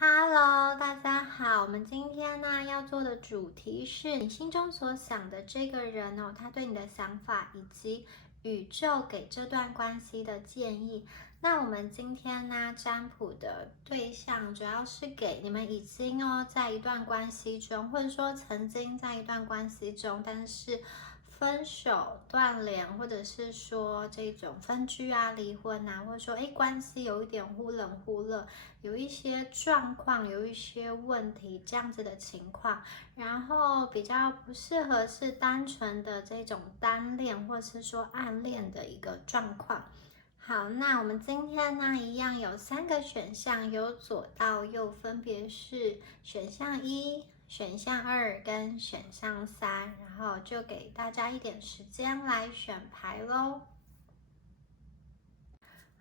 Hello，大家好。我们今天呢要做的主题是你心中所想的这个人哦，他对你的想法以及宇宙给这段关系的建议。那我们今天呢占卜的对象主要是给你们已经在一段关系中，或者说曾经在一段关系中，但是分手、断联，或者是说这种分居啊、离婚啊，或者说关系有一点忽冷忽热，有一些状况，有一些问题这样子的情况，然后比较不适合是单纯的这种单恋，或是说暗恋的一个状况。好，那我们今天呢，一样有3个选项，由左到右，分别是选项1、选项2跟选项3，然后就给大家一点时间来选牌咯。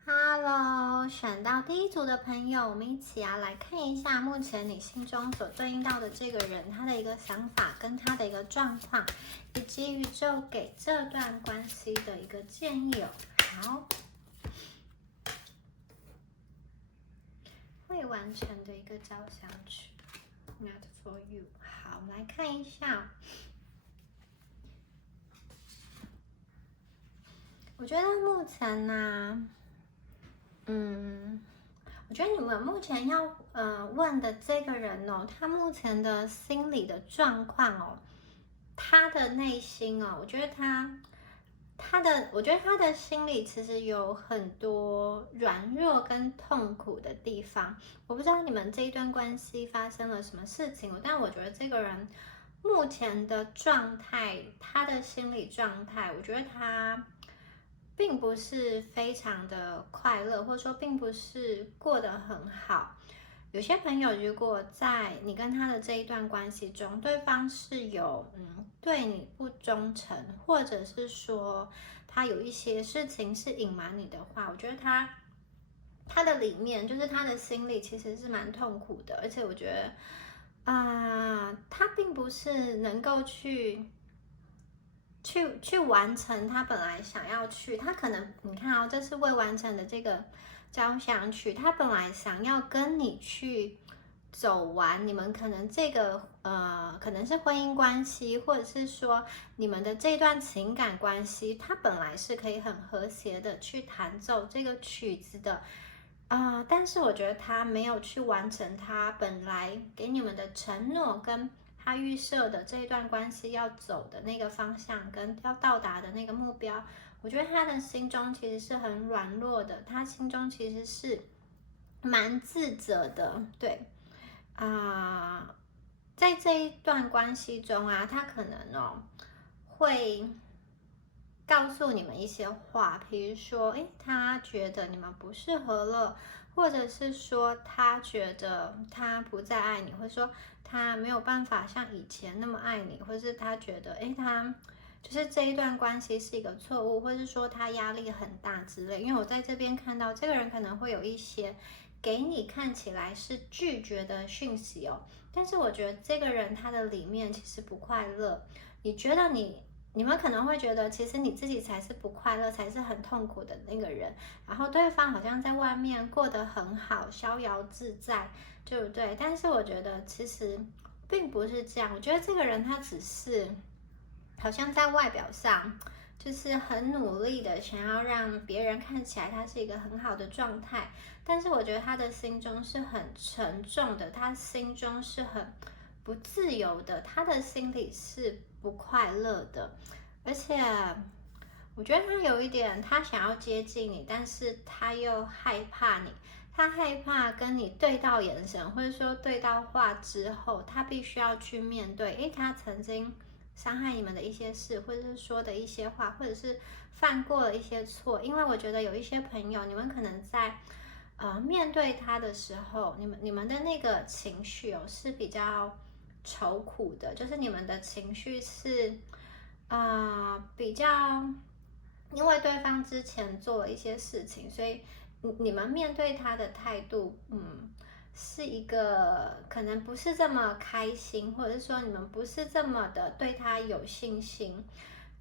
Hello，选到第一组的朋友，我们一起来看一下目前你心中所对应到的这个人，他的一个想法跟他的一个状况，以及宇宙给这段关系的一个建议哦。好，未完成的一个交响曲 ，Not for you。好，我们来看一下。我觉得目前呢，我觉得你们目前要问的这个人哦，他目前的心理的状况哦，他的内心哦，我觉得他的心里其实有很多软弱跟痛苦的地方。我不知道你们这一段关系发生了什么事情，但我觉得这个人目前的状态，他的心理状态，我觉得他并不是非常的快乐，或者说并不是过得很好。有些朋友，如果在你跟他的这一段关系中，对方是有对你不忠诚，或者是说他有一些事情是隐瞒你的话，我觉得他的里面就是他的心里其实是蛮痛苦的，而且我觉得他并不是能够去完成他本来想要去，他可能你看哦，这是未完成的这个交响曲，他本来想要跟你去走完你们可能这个可能是婚姻关系，或者是说你们的这段情感关系，他本来是可以很和谐的去弹奏这个曲子的。但是我觉得他没有去完成他本来给你们的承诺，跟他预设的这一段关系要走的那个方向，跟要到达的那个目标。我觉得他的心中其实是很软弱的，他心中其实是蛮自责的，对在这一段关系中他可能会告诉你们一些话，比如说，他觉得你们不适合了，或者是说他觉得他不再爱你，或者说他没有办法像以前那么爱你，或者是他觉得，他就是这一段关系是一个错误，或者是说他压力很大之类。因为我在这边看到这个人可能会有一些给你看起来是拒绝的讯息哦，但是我觉得这个人他的里面其实不快乐。你觉得你们可能会觉得，其实你自己才是不快乐，才是很痛苦的那个人，然后对方好像在外面过得很好，逍遥自在，对不对？但是我觉得其实并不是这样，我觉得这个人他只是好像在外表上就是很努力的想要让别人看起来他是一个很好的状态，但是我觉得他的心中是很沉重的，他心中是很不自由的，他的心里是不快乐的，而且我觉得他有一点，他想要接近你，但是他又害怕你，他害怕跟你对到眼神，或者说对到话之后，他必须要去面对，他曾经伤害你们的一些事，或者是说的一些话，或者是犯过了一些错。因为我觉得有一些朋友，你们可能在面对他的时候，你们的那个情绪是比较愁苦的，就是你们的情绪是比较，因为对方之前做了一些事情，所以你们面对他的态度，是一个可能不是这么开心，或者是说你们不是这么的对他有信心。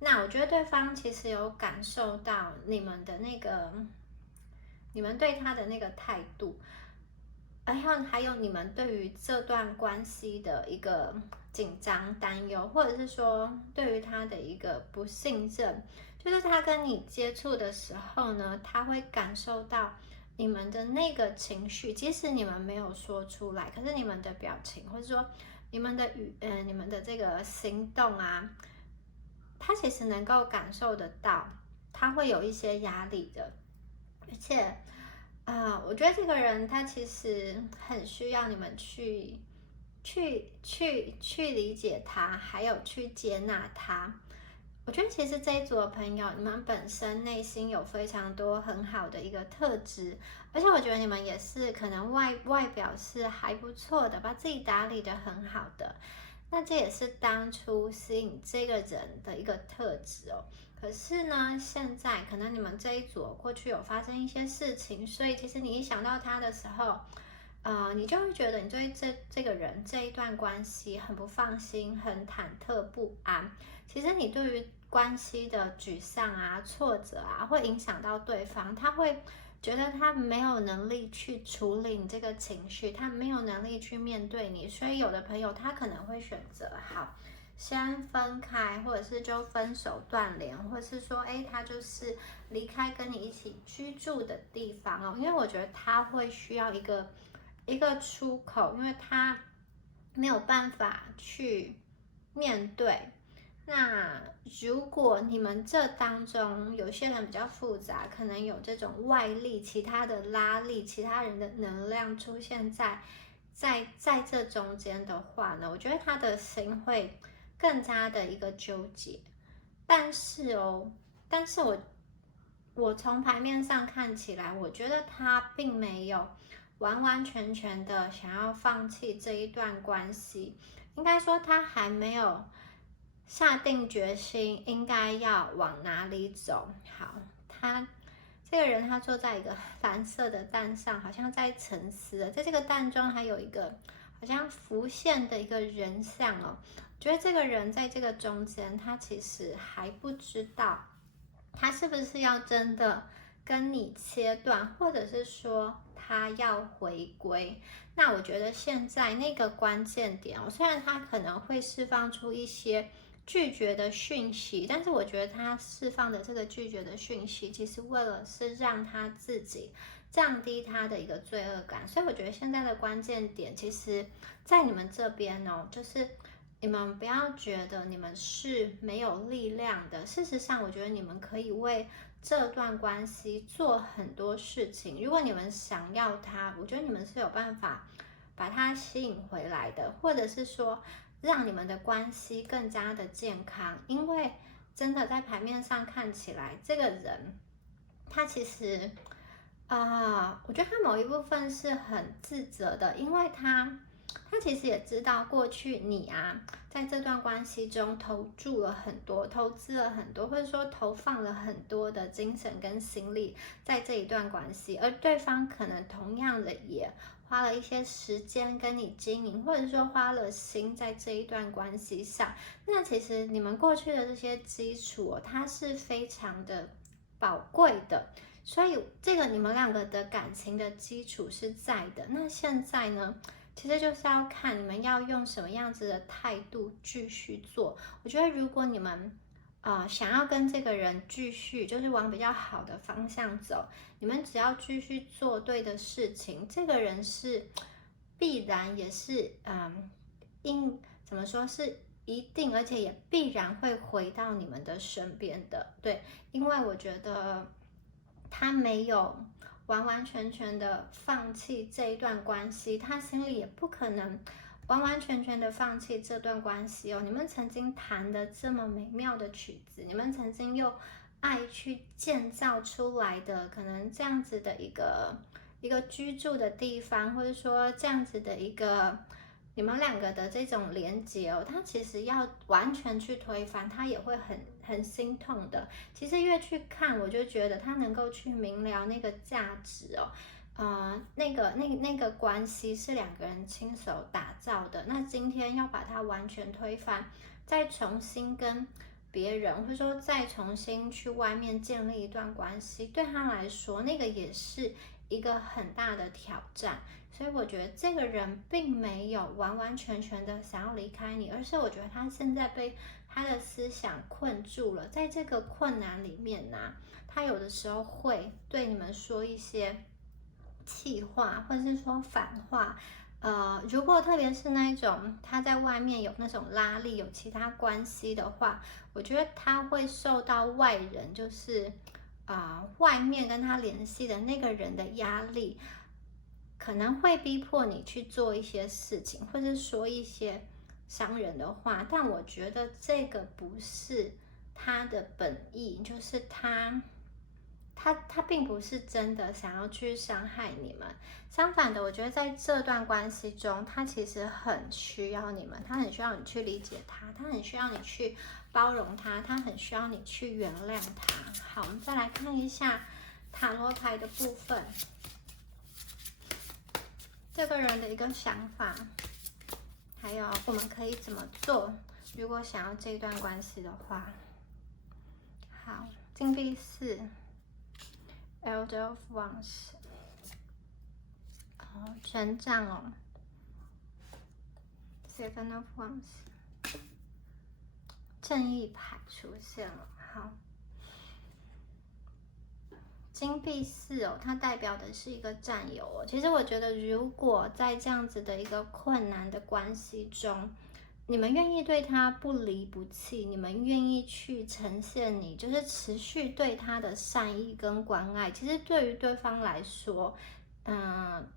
那我觉得对方其实有感受到你们对他的那个态度，还有你们对于这段关系的一个紧张、担忧，或者是说对于他的一个不信任，就是他跟你接触的时候呢，他会感受到你们的那个情绪，即使你们没有说出来，可是你们的表情，或者说你们的你们的这个行动啊，他其实能够感受得到，他会有一些压力的，而且。我觉得这个人他其实很需要你们去理解他，还有去接纳他。我觉得其实这一组的朋友，你们本身内心有非常多很好的一个特质，而且我觉得你们也是可能外表是还不错的，把自己打理得很好的。那这也是当初吸引这个人的一个特质哦。可是呢，现在可能你们这一组过去有发生一些事情，所以其实你一想到他的时候，你就会觉得你对这个人这一段关系很不放心，很忐忑不安。其实你对于关系的沮丧啊、挫折啊，会影响到对方，他会觉得他没有能力去处理你这个情绪，他没有能力去面对你，所以有的朋友他可能会选择好。先分开，或者是就分手断联，或者是说，他就是离开跟你一起居住的地方哦，因为我觉得他会需要一个出口，因为他没有办法去面对。那如果你们这当中有些人比较复杂，可能有这种外力、其他的拉力、其他人的能量出现在这中间的话呢，我觉得他的心会更加的一个纠结。但是我从牌面上看起来，我觉得他并没有完完全全的想要放弃这一段关系，应该说他还没有下定决心应该要往哪里走。好，这个人他坐在一个蓝色的蛋上，好像在沉思。在这个蛋中还有一个好像浮现的一个人像哦。觉得这个人在这个中间，他其实还不知道他是不是要真的跟你切断，或者是说他要回归。那我觉得现在那个关键点哦，虽然他可能会释放出一些拒绝的讯息，但是我觉得他释放的这个拒绝的讯息，其实为了是让他自己降低他的一个罪恶感。所以我觉得现在的关键点，其实在你们这边哦，就是你们不要觉得你们是没有力量的。事实上，我觉得你们可以为这段关系做很多事情。如果你们想要他，我觉得你们是有办法把他吸引回来的，或者是说让你们的关系更加的健康。因为真的在牌面上看起来，这个人他其实我觉得他某一部分是很自责的，因为他其实也知道过去你啊，在这段关系中投注了很多，投资了很多，或者说投放了很多的精神跟心力在这一段关系，而对方可能同样的也花了一些时间跟你经营，或者说花了心在这一段关系上。那其实你们过去的这些基础它是非常的宝贵的。所以这个你们两个的感情的基础是在的。那现在呢，其实就是要看你们要用什么样子的态度继续做。我觉得如果你们想要跟这个人继续就是往比较好的方向走，你们只要继续做对的事情，这个人是必然也是怎么说是一定，而且也必然会回到你们的身边的。对，因为我觉得他没有完完全全的放弃这一段关系，他心里也不可能完完全全的放弃这段关系哦。你们曾经弹的这么美妙的曲子，你们曾经用爱去建造出来的，可能这样子的一个居住的地方，或者说这样子的一个你们两个的这种连结哦，他其实要完全去推翻，他也会很心痛的。其实越去看，我就觉得他能够去明了那个价值哦，那个关系是两个人亲手打造的。那今天要把它完全推翻，再重新跟别人，或者说再重新去外面建立一段关系，对他来说，那个也是一个很大的挑战。所以我觉得这个人并没有完完全全的想要离开你，而是我觉得他现在被他的思想困住了，在这个困难里面呢，他有的时候会对你们说一些气话，或者是说反话。如果特别是那一种他在外面有那种拉力，有其他关系的话，我觉得他会受到外人，就是外面跟他联系的那个人的压力，可能会逼迫你去做一些事情，或者说一些伤人的话。但我觉得这个不是他的本意，就是他并不是真的想要去伤害你们。相反的，我觉得在这段关系中，他其实很需要你们，他很需要你去理解他，他很需要你去包容他，他很需要你去原谅他。好，我们再来看一下塔罗牌的部分，这个人的一个想法，还有我们可以怎么做，如果想要这一段关系的话。好，金币四。Elder of Wands， 权杖哦 ，Seven of Wands， 正义牌出现了。好，金币四哦，它代表的是一个占有哦。其实我觉得，如果在这样子的一个困难的关系中，你们愿意对他不离不弃，你们愿意去呈现你就是持续对他的善意跟关爱，其实对于对方来说，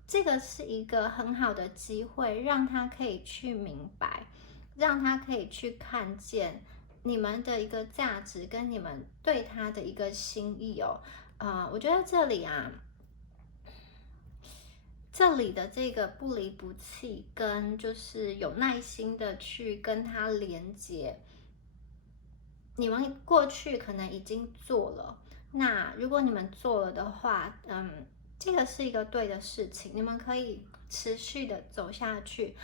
这个是一个很好的机会，让他可以去明白，让他可以去看见你们的一个价值跟你们对他的一个心意哦。我觉得这里啊。这里的这个不离不弃，跟就是有耐心的去跟他连接，你们过去可能已经做了，那如果你们做了的话，这个是一个对的事情，你们可以持续的走下去。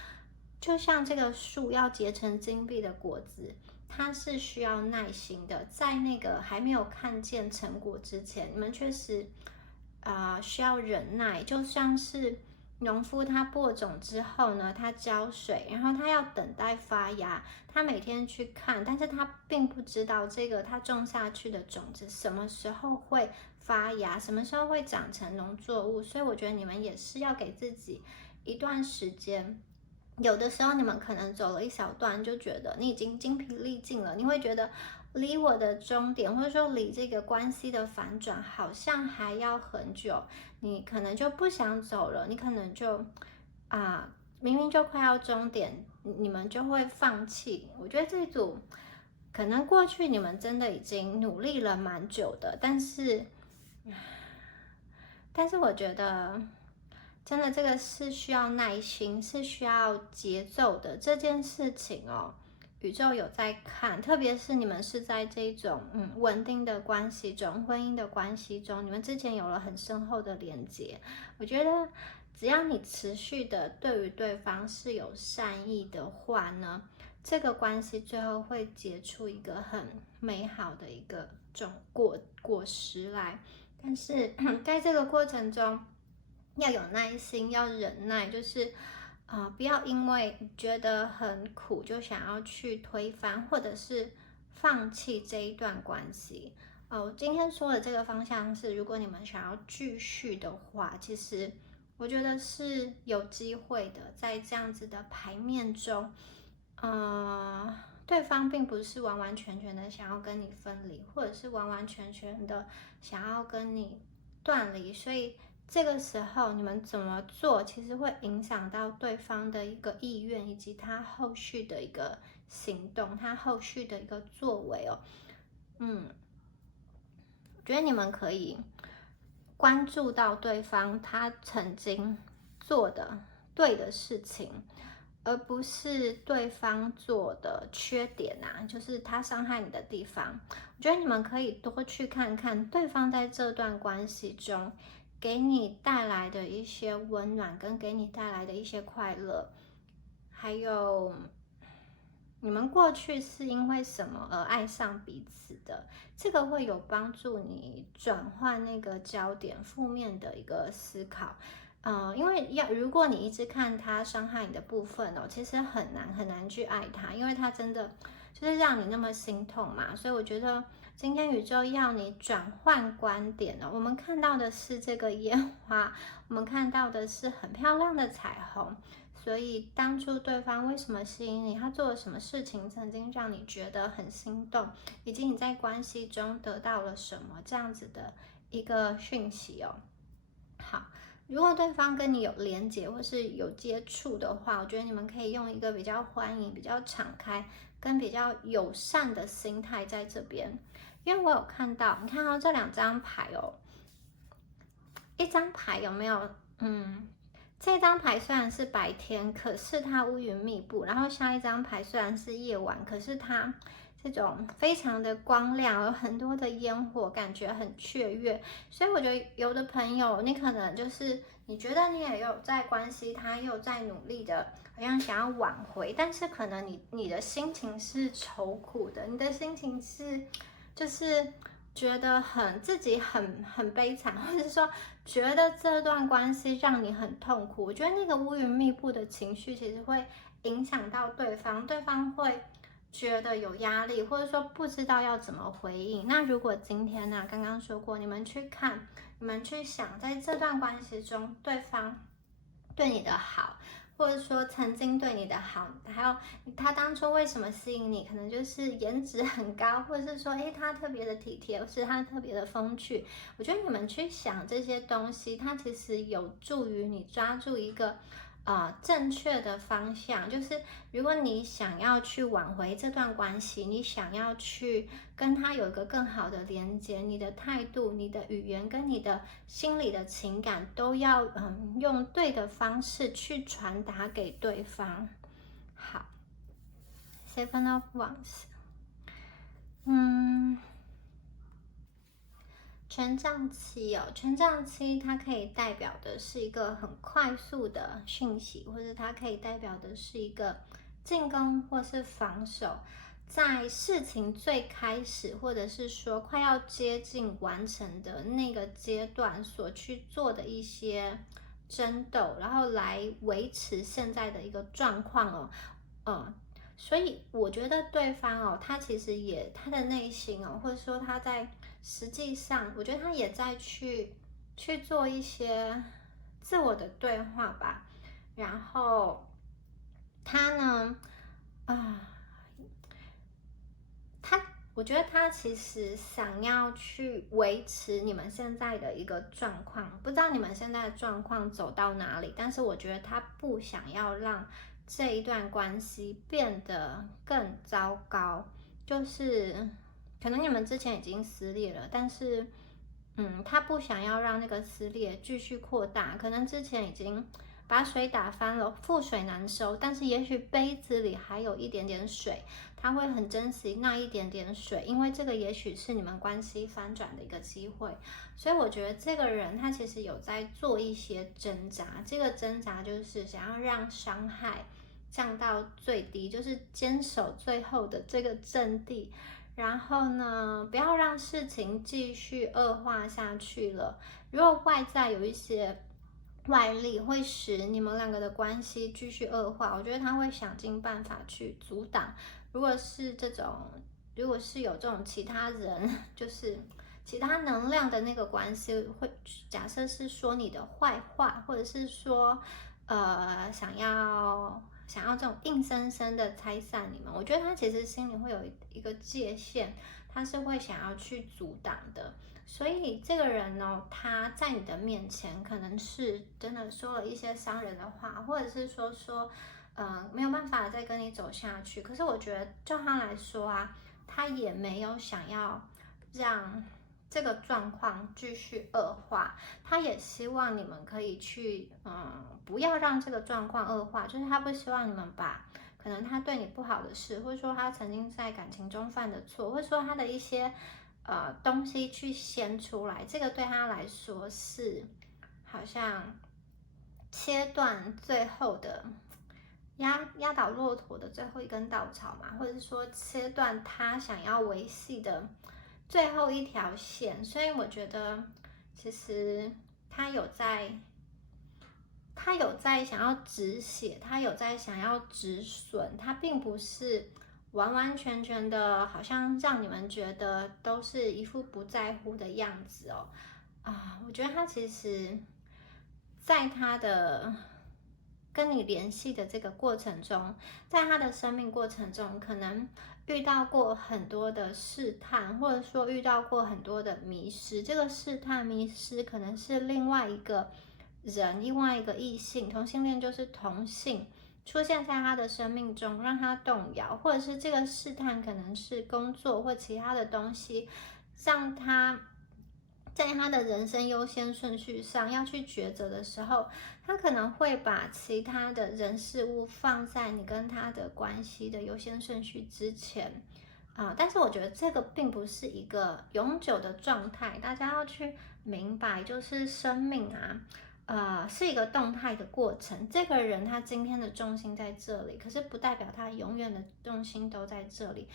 就像这个树要结成金币的果子，它是需要耐心的，在那个还没有看见成果之前，你们确实需要忍耐，就像是农夫他播种之后呢，他浇水，然后他要等待发芽，他每天去看，但是他并不知道这个他种下去的种子什么时候会发芽，什么时候会长成农作物。所以我觉得你们也是要给自己一段时间。有的时候你们可能走了一小段，就觉得你已经精疲力尽了，你会觉得离我的终点，或者说离这个关系的反转，好像还要很久，你可能就不想走了，你可能就明明就快要终点，你们就会放弃。我觉得这组可能过去你们真的已经努力了蛮久的，但是我觉得。真的，这个是需要耐心，是需要节奏的这件事情哦。宇宙有在看，特别是你们是在这种稳定的关系中、婚姻的关系中，你们之前有了很深厚的连接。我觉得只要你持续的对于对方是有善意的话呢，这个关系最后会结出一个很美好的一个果实来。但是在这个过程中，要有耐心，要忍耐，就是不要因为觉得很苦就想要去推翻或者是放弃这一段关系。我今天说的这个方向是，如果你们想要继续的话，其实我觉得是有机会的。在这样子的牌面中，对方并不是完完全全的想要跟你分离，或者是完完全全的想要跟你断离，所以这个时候你们怎么做，其实会影响到对方的一个意愿，以及他后续的一个行动，他后续的一个作为哦。我觉得你们可以关注到对方他曾经做的对的事情，而不是对方做的缺点啊，就是他伤害你的地方。我觉得你们可以多去看看对方在这段关系中给你带来的一些温暖，跟给你带来的一些快乐，还有你们过去是因为什么而爱上彼此的？这个会有帮助你转换那个焦点，负面的一个思考。因为如果你一直看他伤害你的部分哦，其实很难去爱他，因为他真的就是让你那么心痛嘛。所以我觉得今天宇宙要你转换观点哦，我们看到的是这个烟花，我们看到的是很漂亮的彩虹。所以当初对方为什么吸引你？他做了什么事情曾经让你觉得很心动，以及你在关系中得到了什么这样子的一个讯息哦。好，如果对方跟你有连结或是有接触的话，我觉得你们可以用一个比较欢迎、比较敞开跟比较友善的心态在这边。因为我有看到，你看到这2张牌哦，一张牌有没有？这张牌虽然是白天，可是它乌云密布。然后下一张牌虽然是夜晚，可是它这种非常的光亮，有很多的烟火，感觉很雀跃。所以我觉得有的朋友，你可能就是你觉得你也有在关系，他又在努力的，好像想要挽回，但是可能你的心情是愁苦的，你的心情是就是觉得自己很悲惨，或者是说觉得这段关系让你很痛苦。我觉得那个乌云密布的情绪其实会影响到对方，对方会觉得有压力，或者说不知道要怎么回应。那如果今天呢，刚刚说过，你们去看，你们去想，在这段关系中，对方对你的好，或者说曾经对你的好，还有他当初为什么吸引你，可能就是颜值很高，或者是说，他特别的体贴，或是他特别的风趣。我觉得你们去想这些东西，它其实有助于你抓住一个正确的方向。就是如果你想要去挽回这段关系，你想要去跟他有一个更好的连接，你的态度、你的语言跟你的心理的情感都要用对的方式去传达给对方。好，Seven of Wands，权杖七哦，权杖七它可以代表的是一个很快速的讯息，或者它可以代表的是一个进攻或是防守，在事情最开始，或者是说快要接近完成的那个阶段所去做的一些争斗，然后来维持现在的一个状况哦。所以我觉得对方哦，他其实他的内心哦，或者说他在实际上，我觉得他也在去做一些自我的对话吧。然后他呢，啊，我觉得他其实想要去维持你们现在的一个状况，不知道你们现在的状况走到哪里，但是我觉得他不想要让这一段关系变得更糟糕，就是可能你们之前已经撕裂了，但是他不想要让那个撕裂继续扩大，可能之前已经把水打翻了，覆水难收，但是也许杯子里还有一点点水，他会很珍惜那一点点水，因为这个也许是你们关系翻转的一个机会。所以我觉得这个人他其实有在做一些挣扎，这个挣扎就是想要让伤害降到最低，就是坚守最后的这个阵地。然后呢，不要让事情继续恶化下去了。如果外在有一些外力会使你们两个的关系继续恶化，我觉得他会想尽办法去阻挡。如果是有这种其他人，就是其他能量的那个关系，会假设是说你的坏话，或者是说想要这种硬生生的拆散你们，我觉得他其实心里会有一个界限，他是会想要去阻挡的。所以这个人呢，他在你的面前可能是真的说了一些伤人的话，或者是说没有办法再跟你走下去。可是我觉得就他来说啊，他也没有想要让这个状况继续恶化，他也希望你们可以去不要让这个状况恶化，就是他不希望你们把可能他对你不好的事，或者说他曾经在感情中犯的错，或者说他的一些东西去掀出来，这个对他来说是好像切断最后的压倒骆驼的最后一根稻草嘛，或者是说切断他想要维系的最后一条线。所以我觉得，其实他有在想要止血，他有在想要止损，他并不是完完全全的，好像让你们觉得都是一副不在乎的样子哦。我觉得他其实，在他的跟你联系的这个过程中，在他的生命过程中，可能遇到过很多的试探，或者说遇到过很多的迷失。这个试探、迷失可能是另外一个人，另外一个异性，同性恋就是同性。出现在他的生命中，让他动摇，或者是这个试探可能是工作或其他的东西，让他在他的人生优先顺序上要去抉择的时候，他可能会把其他的人事物放在你跟他的关系的优先顺序之前。但是我觉得这个并不是一个永久的状态，大家要去明白，就是生命是一个动态的过程。这个人他今天的重心在这里，可是不代表他永远的重心都在这里。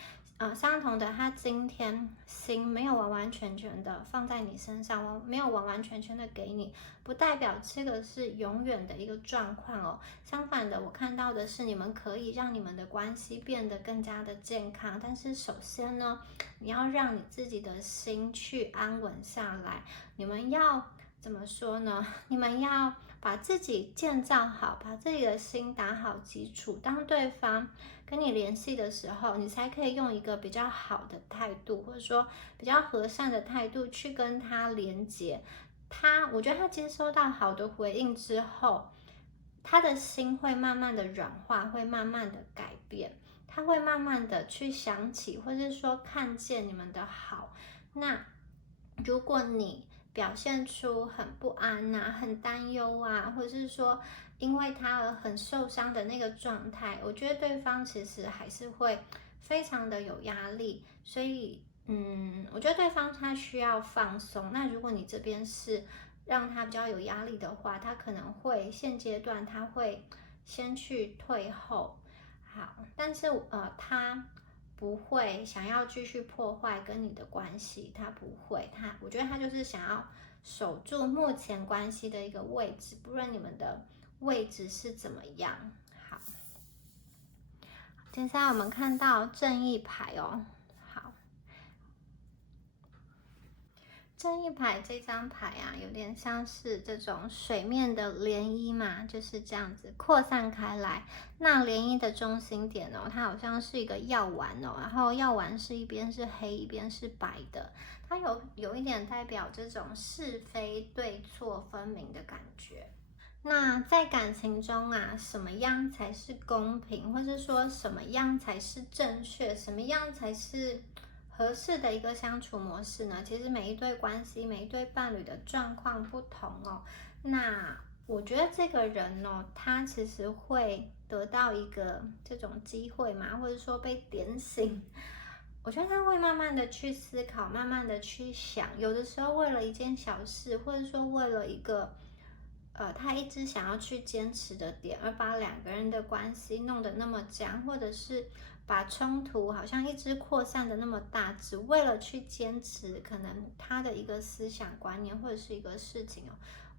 相同的，他今天心没有完完全全的放在你身上，没有完完全全的给你，不代表这个是永远的一个状况哦。相反的，我看到的是你们可以让你们的关系变得更加的健康，但是首先呢，你要让你自己的心去安稳下来。你们要怎么说呢？你们要把自己建造好，把自己的心打好基础。当对方跟你联系的时候，你才可以用一个比较好的态度，或者说比较和善的态度去跟他连接。我觉得他接收到好的回应之后，他的心会慢慢的软化，会慢慢的改变，他会慢慢的去想起，或是说看见你们的好。那如果你表现出很不安很担忧或者是说因为他而很受伤的那个状态，我觉得对方其实还是会非常的有压力。所以，我觉得对方他需要放松。那如果你这边是让他比较有压力的话，他可能会现阶段他会先去退后。好，但是他不会想要继续破坏跟你的关系，他不会，我觉得他就是想要守住目前关系的一个位置，不论你们的位置是怎么样。好，接下来我们看到正义牌哦。好，正义牌这张牌有点像是这种水面的涟漪嘛，就是这样子扩散开来。那涟漪的中心点它好像是一个药丸然后药丸是一边是黑，一边是白的，它有一点代表这种是非对错分明的感觉。那在感情中什么样才是公平，或是说什么样才是正确，什么样才是合适的一个相处模式呢？其实每一对关系、每一对伴侣的状况不同哦。那我觉得这个人他其实会得到一个这种机会嘛，或者说被点醒。我觉得他会慢慢的去思考，慢慢的去想，有的时候为了一件小事，或者说为了一个他一直想要去坚持的点，而把两个人的关系弄得那么僵，或者是把冲突好像一直扩散的那么大，只为了去坚持可能他的一个思想观念或者是一个事情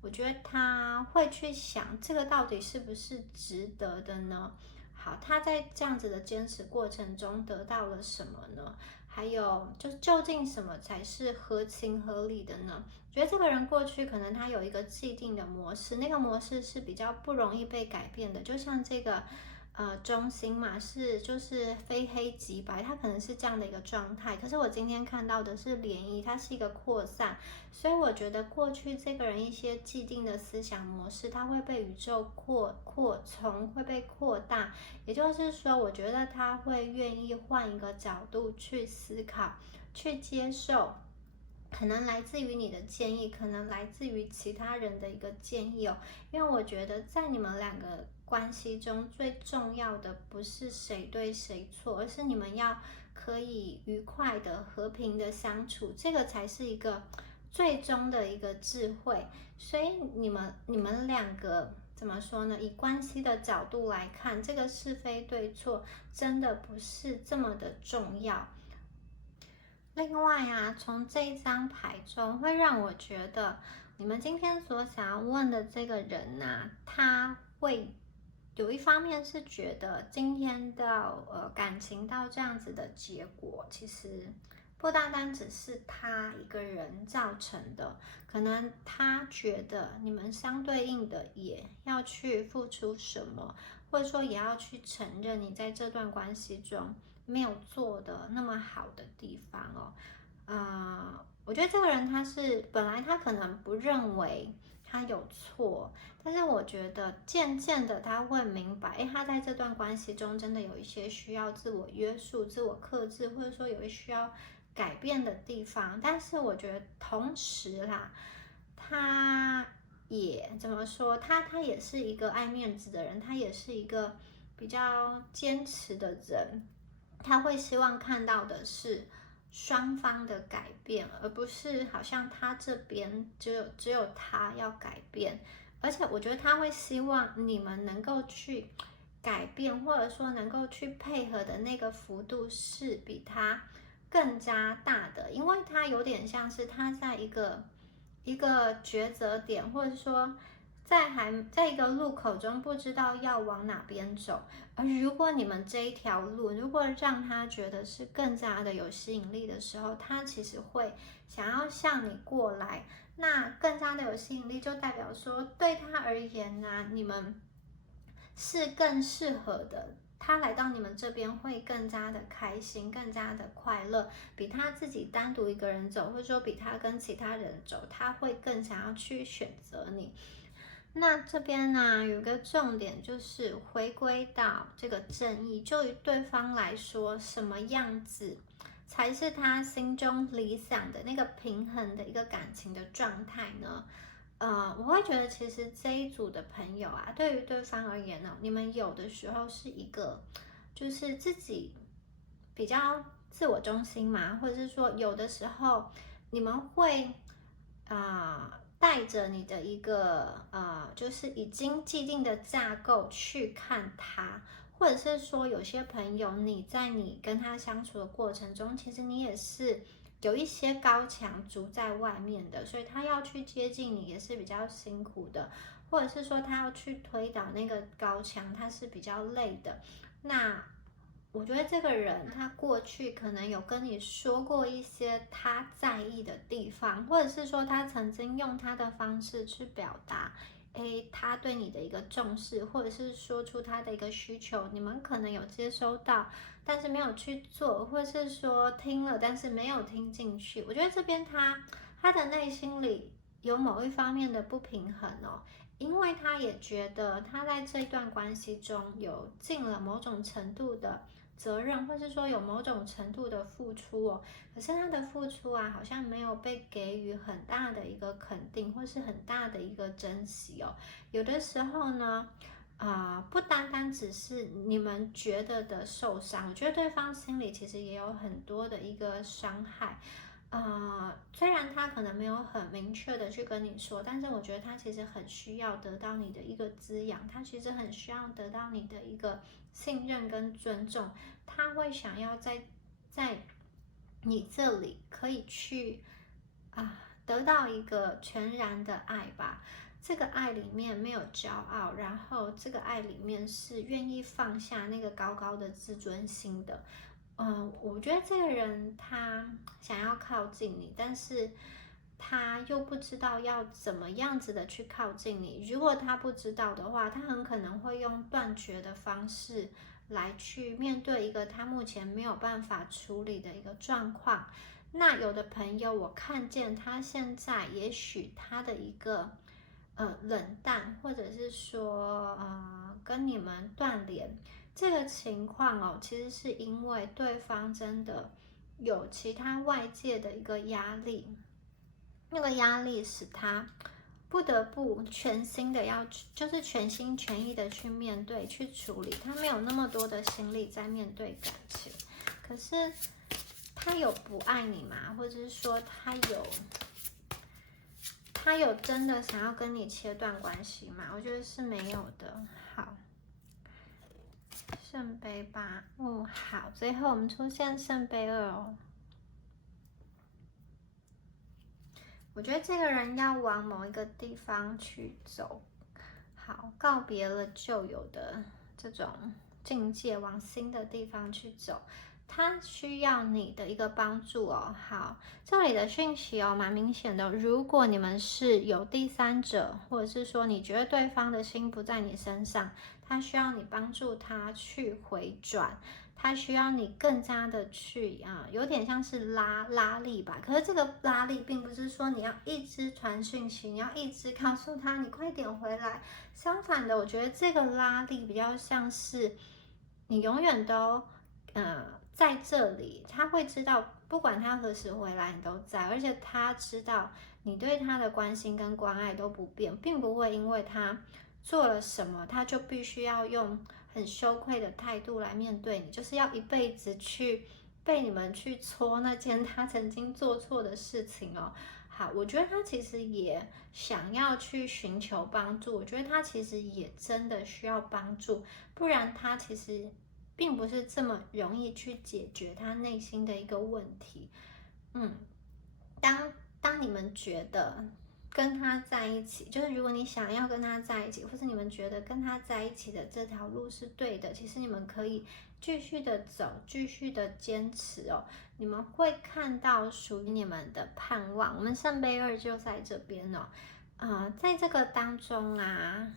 我觉得他会去想这个到底是不是值得的呢？好，他在这样子的坚持过程中得到了什么呢？还有就是究竟什么才是合情合理的呢？觉得这个人过去可能他有一个既定的模式，那个模式是比较不容易被改变的，就像这个中心嘛，就是非黑即白，它可能是这样的一个状态。可是我今天看到的是涟漪，它是一个扩散，所以我觉得过去这个人一些既定的思想模式，它会被宇宙扩充，会被扩大。也就是说，我觉得他会愿意换一个角度去思考，去接受。可能来自于你的建议，可能来自于其他人的一个建议因为我觉得在你们两个关系中，最重要的不是谁对谁错，而是你们要可以愉快的、和平的相处，这个才是一个最终的一个智慧。所以你们两个怎么说呢？以关系的角度来看，这个是非对错真的不是这么的重要。另外啊，从这一张牌中会让我觉得，你们今天所想要问的这个人啊，他会有一方面是觉得今天到感情到这样子的结果，其实不单单只是他一个人造成的，可能他觉得你们相对应的也要去付出什么，或者说也要去承认你在这段关系中没有做的那么好的地方哦。我觉得这个人他是本来他可能不认为他有错，但是我觉得渐渐的他会明白，他在这段关系中真的有一些需要自我约束、自我克制，或者说有一些需要改变的地方。但是我觉得同时啦，他也怎么说，他也是一个爱面子的人，他也是一个比较坚持的人，他会希望看到的是双方的改变，而不是好像他这边只有他要改变。而且我觉得他会希望你们能够去改变，或者说能够去配合的那个幅度是比他更加大的，因为他有点像是他在一个抉择点，或者说在一个路口中不知道要往哪边走。而如果你们这一条路如果让他觉得是更加的有吸引力的时候，他其实会想要向你过来。那更加的有吸引力，就代表说对他而言呢，你们是更适合的。他来到你们这边会更加的开心，更加的快乐，比他自己单独一个人走，或者说比他跟其他人走，他会更想要去选择你。那这边呢，有个重点就是回归到这个正义，就于对方来说，什么样子才是他心中理想的那个平衡的一个感情的状态呢？我会觉得其实这一组的朋友啊，对于对方而言呢，你们有的时候是一个就是自己比较自我中心嘛，或者是说有的时候你们会带着你的一个就是已经既定的架构去看他，或者是说有些朋友你在你跟他相处的过程中，其实你也是有一些高墙筑在外面的，所以他要去接近你也是比较辛苦的，或者是说他要去推倒那个高墙，他是比较累的。那我觉得这个人他过去可能有跟你说过一些他在意的地方，或者是说他曾经用他的方式去表达，他对你的一个重视，或者是说出他的一个需求，你们可能有接收到，但是没有去做，或者是说听了但是没有听进去。我觉得这边他的内心里有某一方面的不平衡哦。因为他也觉得他在这一段关系中有尽了某种程度的责任，或是说有某种程度的付出哦，可是他的付出啊，好像没有被给予很大的一个肯定，或是很大的一个珍惜哦。有的时候呢，不单单只是你们觉得的受伤，我觉得对方心里其实也有很多的一个伤害。虽然他可能没有很明确的去跟你说，但是我觉得他其实很需要得到你的一个滋养，他其实很需要得到你的一个信任跟尊重，他会想要在你这里可以去得到一个全然的爱吧。这个爱里面没有骄傲，然后这个爱里面是愿意放下那个高高的自尊心的。我觉得这个人他想要靠近你，但是他又不知道要怎么样子的去靠近你。如果他不知道的话，他很可能会用断绝的方式来去面对一个他目前没有办法处理的一个状况。那有的朋友，我看见他现在也许他的一个冷淡，或者是说跟你们断联。这个情况哦，其实是因为对方真的有其他外界的一个压力，那个压力使他不得不全心的就是全心全意的去面对、去处理，他没有那么多的心力在面对感情。可是他有不爱你吗？或者是说他他有真的想要跟你切断关系吗？我觉得是没有的。好，圣杯八，哦，好，最后我们出现圣杯二哦。我觉得这个人要往某一个地方去走，好，告别了旧有的这种境界，往新的地方去走。他需要你的一个帮助哦。好，这里的讯息哦，蛮明显的。如果你们是有第三者，或者是说你觉得对方的心不在你身上，他需要你帮助他去回转。他需要你更加的去有点像是拉力吧。可是这个拉力并不是说你要一直传讯息，你要一直告诉他你快点回来。相反的，我觉得这个拉力比较像是你永远都在这里，他会知道不管他何时回来，你都在，而且他知道你对他的关心跟关爱都不变，并不会因为他做了什么，他就必须要用很羞愧的态度来面对你，就是要一辈子去被你们去戳那件他曾经做错的事情哦。好，我觉得他其实也想要去寻求帮助，我觉得他其实也真的需要帮助，不然他其实并不是这么容易去解决他内心的一个问题。当你们觉得跟他在一起，就是如果你想要跟他在一起，或是你们觉得跟他在一起的这条路是对的，其实你们可以继续的走，继续的坚持哦。你们会看到属于你们的盼望。我们圣杯二就在这边哦。在这个当中啊，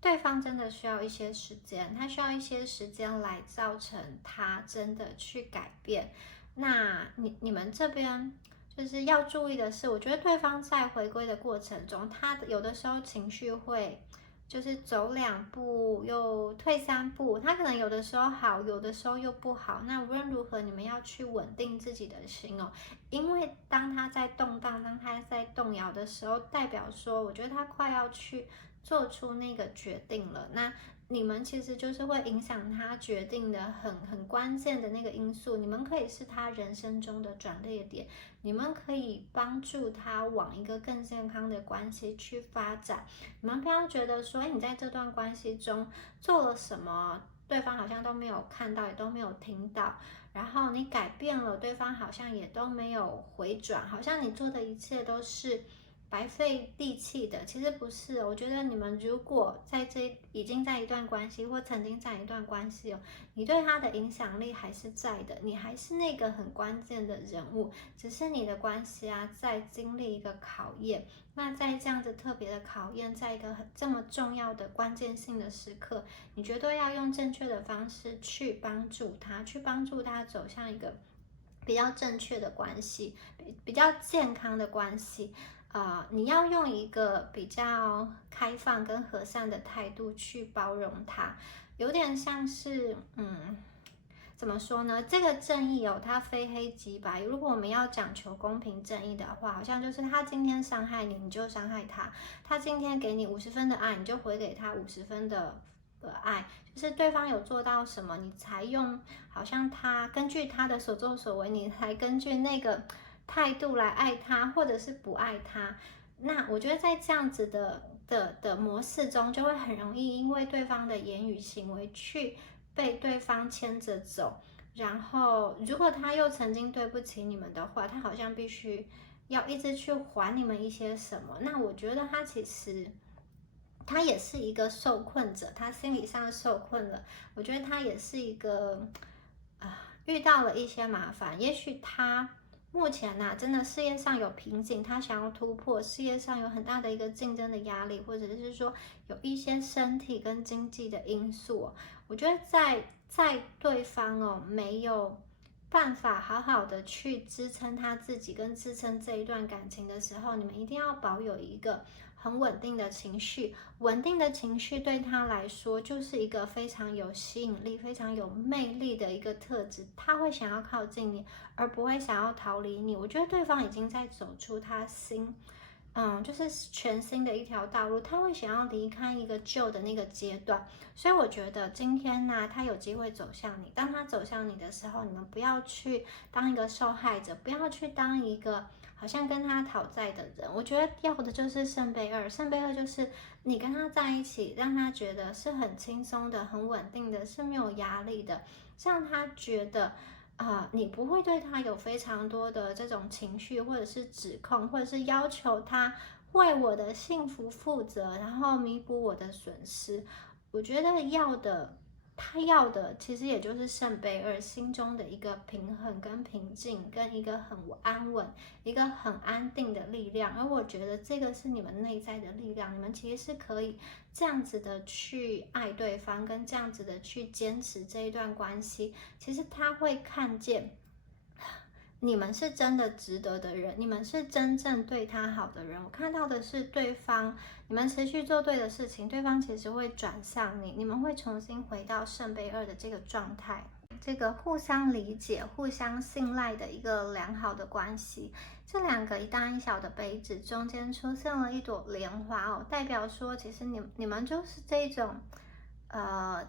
对方真的需要一些时间，他需要一些时间来造成他真的去改变。那你们这边就是要注意的是，我觉得对方在回归的过程中，他有的时候情绪会就是走2步又退3步，他可能有的时候好，有的时候又不好。那无论如何，你们要去稳定自己的心哦，因为当他在动荡，当他在动摇的时候，代表说，我觉得他快要去做出那个决定了。那你们其实就是会影响他决定的很关键的那个因素，你们可以是他人生中的转捩点，你们可以帮助他往一个更健康的关系去发展。你们不要觉得说，你在这段关系中做了什么，对方好像都没有看到，也都没有听到，然后你改变了，对方好像也都没有回转，好像你做的一切都是白费力气的。其实不是，我觉得你们如果已经在一段关系，或曾经在一段关系你对他的影响力还是在的，你还是那个很关键的人物，只是你的关系在经历一个考验。那在这样子特别的考验，在一个这么重要的关键性的时刻，你绝对要用正确的方式去帮助他，去帮助他走向一个比较正确的关系，比较健康的关系。你要用一个比较开放跟和善的态度去包容他，有点像是怎么说呢？这个正义它非黑即白。如果我们要讲求公平正义的话，好像就是他今天伤害你，你就伤害他；他今天给你50分的爱，你就回给他50分的爱。就是对方有做到什么，你才用好像他根据他的所作所为，你才根据那个态度来爱他，或者是不爱他。那我觉得在这样子的模式中，就会很容易因为对方的言语行为去被对方牵着走。然后如果他又曾经对不起你们的话，他好像必须要一直去还你们一些什么。那我觉得他其实他也是一个受困者，他心理上受困了。我觉得他也是一个遇到了一些麻烦，也许他目前真的事业上有瓶颈，他想要突破，事业上有很大的一个竞争的压力，或者是说有一些身体跟经济的因素。我觉得在对方没有办法好好的去支撑他自己跟支撑这一段感情的时候，你们一定要保有一个很稳定的情绪。稳定的情绪对他来说就是一个非常有吸引力、非常有魅力的一个特质，他会想要靠近你，而不会想要逃离你。我觉得对方已经在走出他就是全新的一条道路，他会想要离开一个旧的那个阶段。所以我觉得今天他有机会走向你。当他走向你的时候，你们不要去当一个受害者，不要去当一个好像跟他讨债的人。我觉得要的就是圣杯二，圣杯二就是你跟他在一起，让他觉得是很轻松的、很稳定的，是没有压力的，让他觉得你不会对他有非常多的这种情绪，或者是指控，或者是要求他为我的幸福负责，然后弥补我的损失。我觉得他要的其实也就是圣杯二心中的一个平衡跟平静，跟一个很安稳、一个很安定的力量。而我觉得这个是你们内在的力量，你们其实是可以这样子的去爱对方，跟这样子的去坚持这一段关系。其实他会看见你们是真的值得的人，你们是真正对他好的人。我看到的是对方，你们持续做对的事情，对方其实会转向你，你们会重新回到圣杯二的这个状态，这个互相理解、互相信赖的一个良好的关系。这两个一大一小的杯子中间出现了一朵莲花哦，代表说其实你们就是这种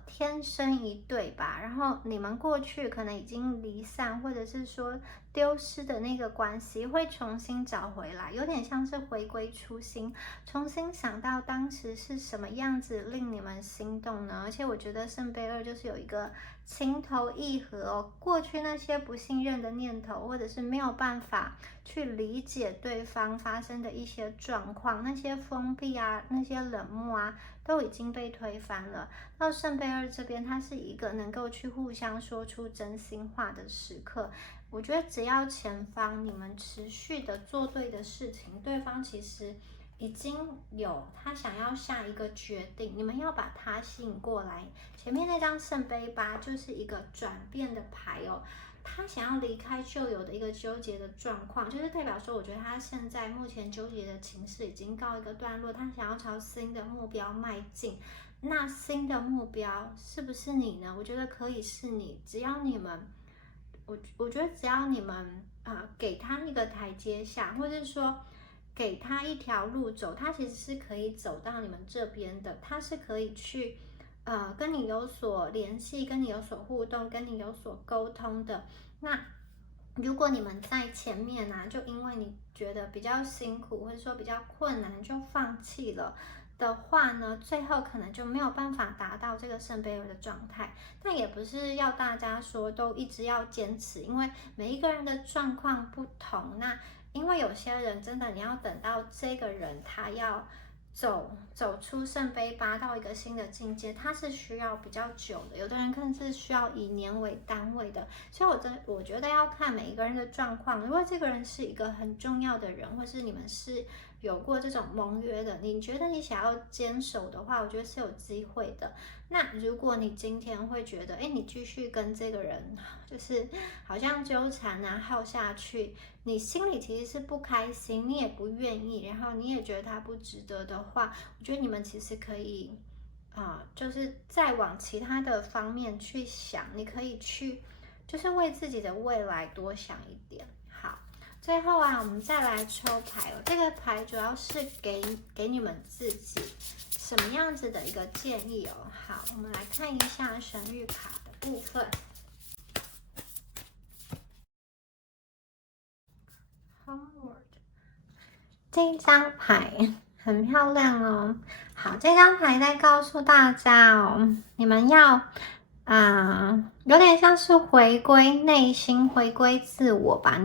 天生一对吧，然后你们过去可能已经离散，或者是说丢失的那个关系会重新找回来，有点像是回归初心，重新想到当时是什么样子令你们心动呢？而且我觉得圣杯二就是有一个情投意合哦，过去那些不信任的念头，或者是没有办法去理解对方发生的一些状况，那些封闭啊，那些冷漠啊，都已经被推翻了。到圣杯二这边，它是一个能够去互相说出真心话的时刻。我觉得只要前方你们持续的做对的事情，对方其实已经有他想要下一个决定，你们要把他吸引过来。前面那张圣杯八就是一个转变的牌哦，他想要离开旧有的一个纠结的状况，就是代表说，我觉得他现在目前纠结的情势已经告一个段落，他想要朝新的目标迈进。那新的目标是不是你呢？我觉得可以是你，只要你们，我觉得只要你们给他一个台阶下，或者说给他一条路走，他其实是可以走到你们这边的，他是可以去跟你有所联系，跟你有所互动，跟你有所沟通的。那如果你们在前面就因为你觉得比较辛苦，或者说比较困难，就放弃了的话呢，最后可能就没有办法达到这个圣杯二的状态。但也不是要大家说都一直要坚持，因为每一个人的状况不同。那因为有些人真的你要等到这个人他要走出圣杯八到一个新的境界，它是需要比较久的，有的人可能是需要以年为单位的，所以我觉得要看每一个人的状况。如果这个人是一个很重要的人，或是你们是有过这种盟约的，你觉得你想要坚守的话，我觉得是有机会的。那如果你今天会觉得，你继续跟这个人就是好像纠缠耗下去，你心里其实是不开心，你也不愿意，然后你也觉得他不值得的话，我觉得你们其实可以就是再往其他的方面去想，你可以去就是为自己的未来多想一点。好，最后我们再来抽牌这个牌主要是给你们自己什么样子的一个建议哦。好，我们来看一下神谕卡的部分。这一张牌很漂亮哦。好，这张牌在告诉大家哦，你们要有点像是回归内心，回归自我吧。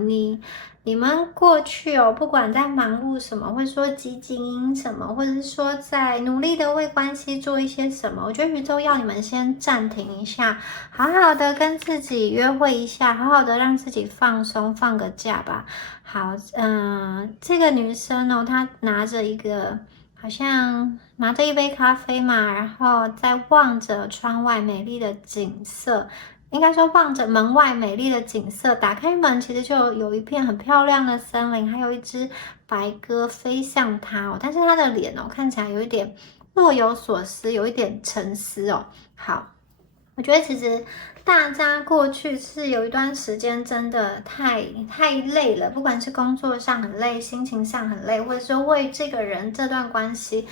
你们过去不管在忙碌什么，或者说积极营什么，或者是说在努力的为关系做一些什么，我觉得宇宙要你们先暂停一下，好好的跟自己约会一下，好好的让自己放松，放个假吧。好，这个女生她拿着好像拿着一杯咖啡嘛，然后在望着窗外美丽的景色。应该说望着门外美丽的景色，打开门其实就有一片很漂亮的森林，还有一只白鸽飞向他但是他的脸看起来有一点若有所思，有一点沉思好，我觉得其实大家过去是有一段时间真的太累了，不管是工作上很累，心情上很累，或者说为这个人这段关系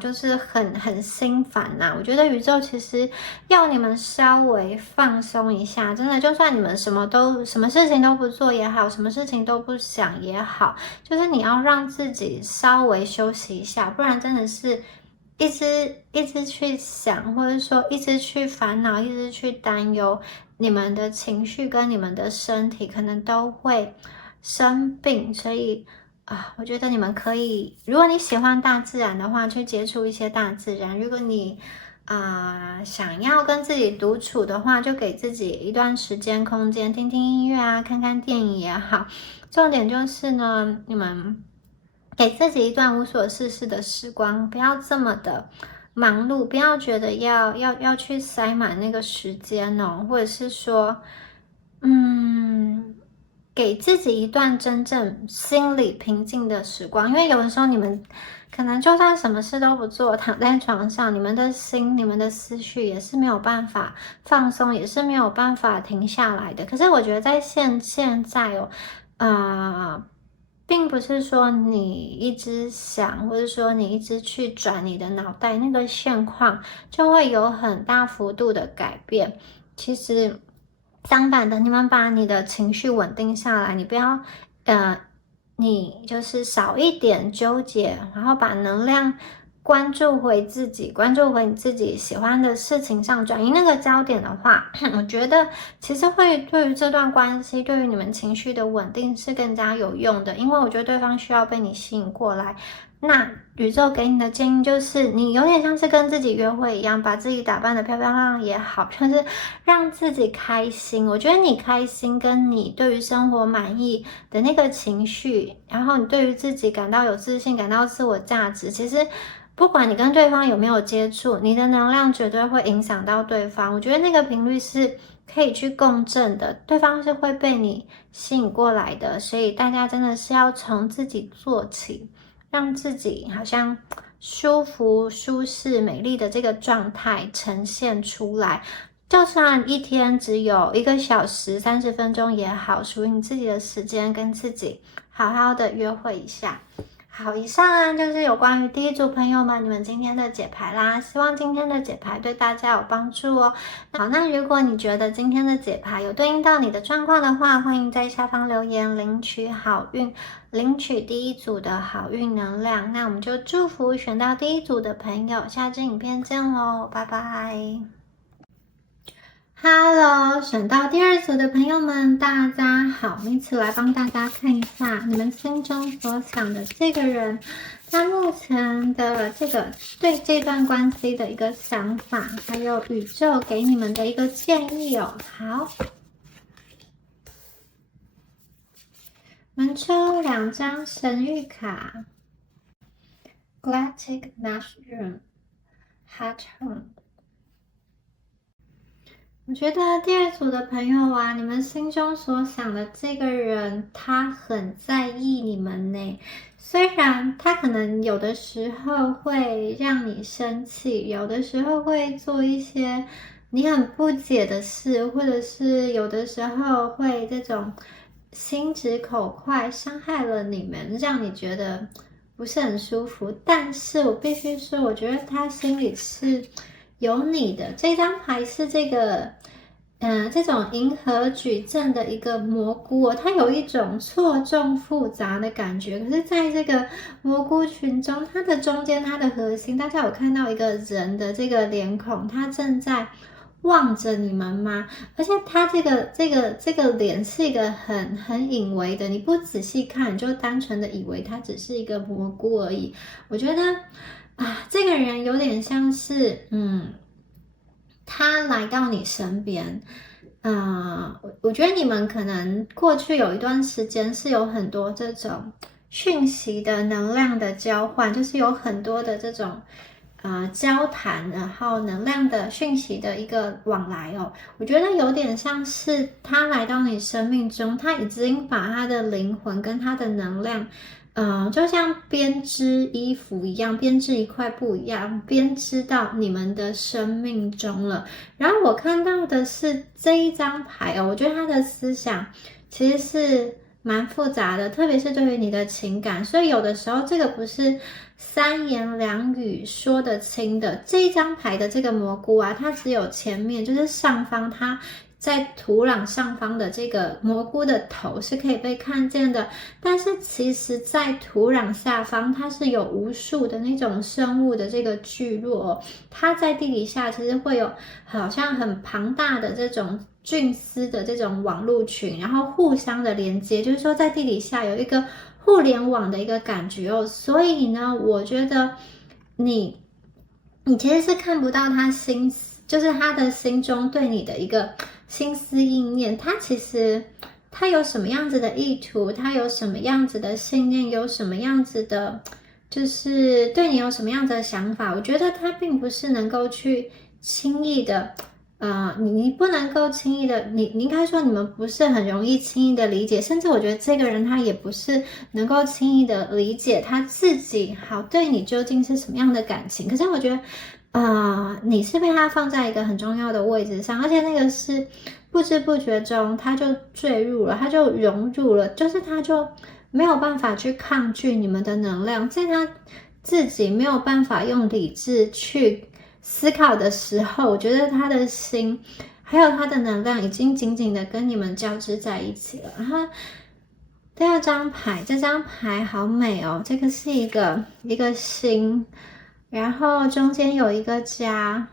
就是很心烦呐。我觉得宇宙其实要你们稍微放松一下，真的，就算你们什么事情都不做也好，什么事情都不想也好，就是你要让自己稍微休息一下，不然真的是一直去想，或者说一直去烦恼，一直去担忧，你们的情绪跟你们的身体可能都会生病。所以我觉得你们可以，如果你喜欢大自然的话，去接触一些大自然；如果你想要跟自己独处的话，就给自己一段时间空间，听听音乐啊，看看电影也好。重点就是呢，你们给自己一段无所事事的时光，不要这么的忙碌，不要觉得要去塞满那个时间哦，或者是说，给自己一段真正心理平静的时光。因为有的时候你们可能就算什么事都不做，躺在床上，你们的心、你们的思绪也是没有办法放松，也是没有办法停下来的。可是我觉得在现在并不是说你一直想，或者说你一直去转你的脑袋，那个现况就会有很大幅度的改变。其实相反的，你们把你的情绪稳定下来，你不要你就是少一点纠结，然后把能量关注回自己，关注回你自己喜欢的事情上，转移那个焦点的话，我觉得其实会对于这段关系，对于你们情绪的稳定是更加有用的。因为我觉得对方需要被你吸引过来。那宇宙给你的建议就是，你有点像是跟自己约会一样，把自己打扮得漂漂亮亮也好，就是让自己开心。我觉得你开心，跟你对于生活满意的那个情绪，然后你对于自己感到有自信，感到自我价值，其实不管你跟对方有没有接触，你的能量绝对会影响到对方。我觉得那个频率是可以去共振的，对方是会被你吸引过来的。所以大家真的是要从自己做起，让自己好像舒服、舒适、美丽的这个状态呈现出来。就算一天只有1个小时、30分钟也好，属于你自己的时间，跟自己好好的约会一下。好，以上就是有关于第一组朋友们你们今天的解牌啦，希望今天的解牌对大家有帮助哦。好，那如果你觉得今天的解牌有对应到你的状况的话，欢迎在下方留言领取好运，领取第一组的好运能量。那我们就祝福选到第一组的朋友，下支影片见喽，拜拜。Hello，选到第二组的朋友们，大家好！我们一起来帮大家看一下你们心中所想的这个人，他目前的对这段关系的一个想法，还有宇宙给你们的一个建议哦。好，我们抽2张神谕卡 ，Galactic Mushroom Heart Home。我觉得第二组的朋友啊，你们心中所想的这个人，他很在意你们呢。虽然他可能有的时候会让你生气，有的时候会做一些你很不解的事，或者是有的时候会这种心直口快，伤害了你们，让你觉得不是很舒服。但是我必须说，我觉得他心里是有你的。这张牌是这种银河矩阵的一个蘑菇哦，它有一种错综复杂的感觉。可是在这个蘑菇群中，它的中间，它的核心，大家有看到一个人的这个脸孔，他正在望着你们吗？而且他这个脸是一个很隐微的，你不仔细看，你就单纯的以为它只是一个蘑菇而已。我觉得这个人有点像是他来到你身边，我觉得你们可能过去有一段时间是有很多这种讯息的能量的交换，就是有很多的这种交谈，然后能量的讯息的一个往来哦。我觉得有点像是他来到你生命中，他已经把他的灵魂跟他的能量。就像编织衣服一样，编织一块布一样，编织到你们的生命中了。然后我看到的是这一张牌哦，我觉得他的思想其实是蛮复杂的，特别是对于你的情感，所以有的时候这个不是三言两语说得清的。这一张牌的这个蘑菇啊，它只有前面就是上方，它在土壤上方的这个蘑菇的头是可以被看见的，但是其实在土壤下方，它是有无数的那种生物的这个聚落，它在地底下其实会有好像很庞大的这种菌丝的这种网络群，然后互相的连接，就是说在地底下有一个互联网的一个感觉哦。所以呢，我觉得你其实是看不到他心思，就是他的心中对你的一个心思意念，他其实他有什么样子的意图，他有什么样子的信念，有什么样子的，就是对你有什么样子的想法，我觉得他并不是能够去轻易的。你不能够轻易的，你应该说你们不是很容易轻易的理解，甚至我觉得这个人他也不是能够轻易的理解他自己好对你究竟是什么样的感情。可是我觉得，你是被他放在一个很重要的位置上，而且那个是不知不觉中他就坠入了，他就融入了，就是他就没有办法去抗拒你们的能量，在他自己没有办法用理智去思考的时候，我觉得他的心还有他的能量已经紧紧的跟你们交织在一起了。然后第二张牌，这张牌好美哦，这个是一个心，然后中间有一个家，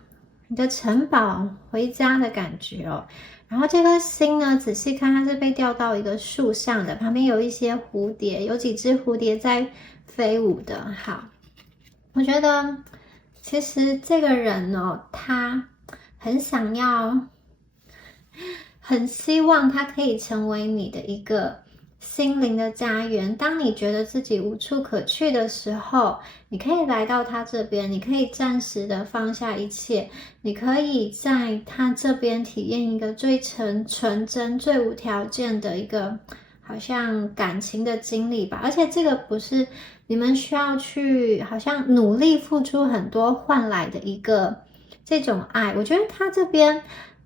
你的城堡回家的感觉哦。然后这颗心呢，仔细看它是被吊到一个树上的，旁边有一些蝴蝶，有几只蝴蝶在飞舞的。好，我觉得其实这个人哦，他很想要，很希望他可以成为你的一个心灵的家园。当你觉得自己无处可去的时候，你可以来到他这边，你可以暂时的放下一切，你可以在他这边体验一个最纯真、最无条件的一个好像感情的经历吧。而且这个不是你们需要去好像努力付出很多换来的一个这种爱。我觉得他这边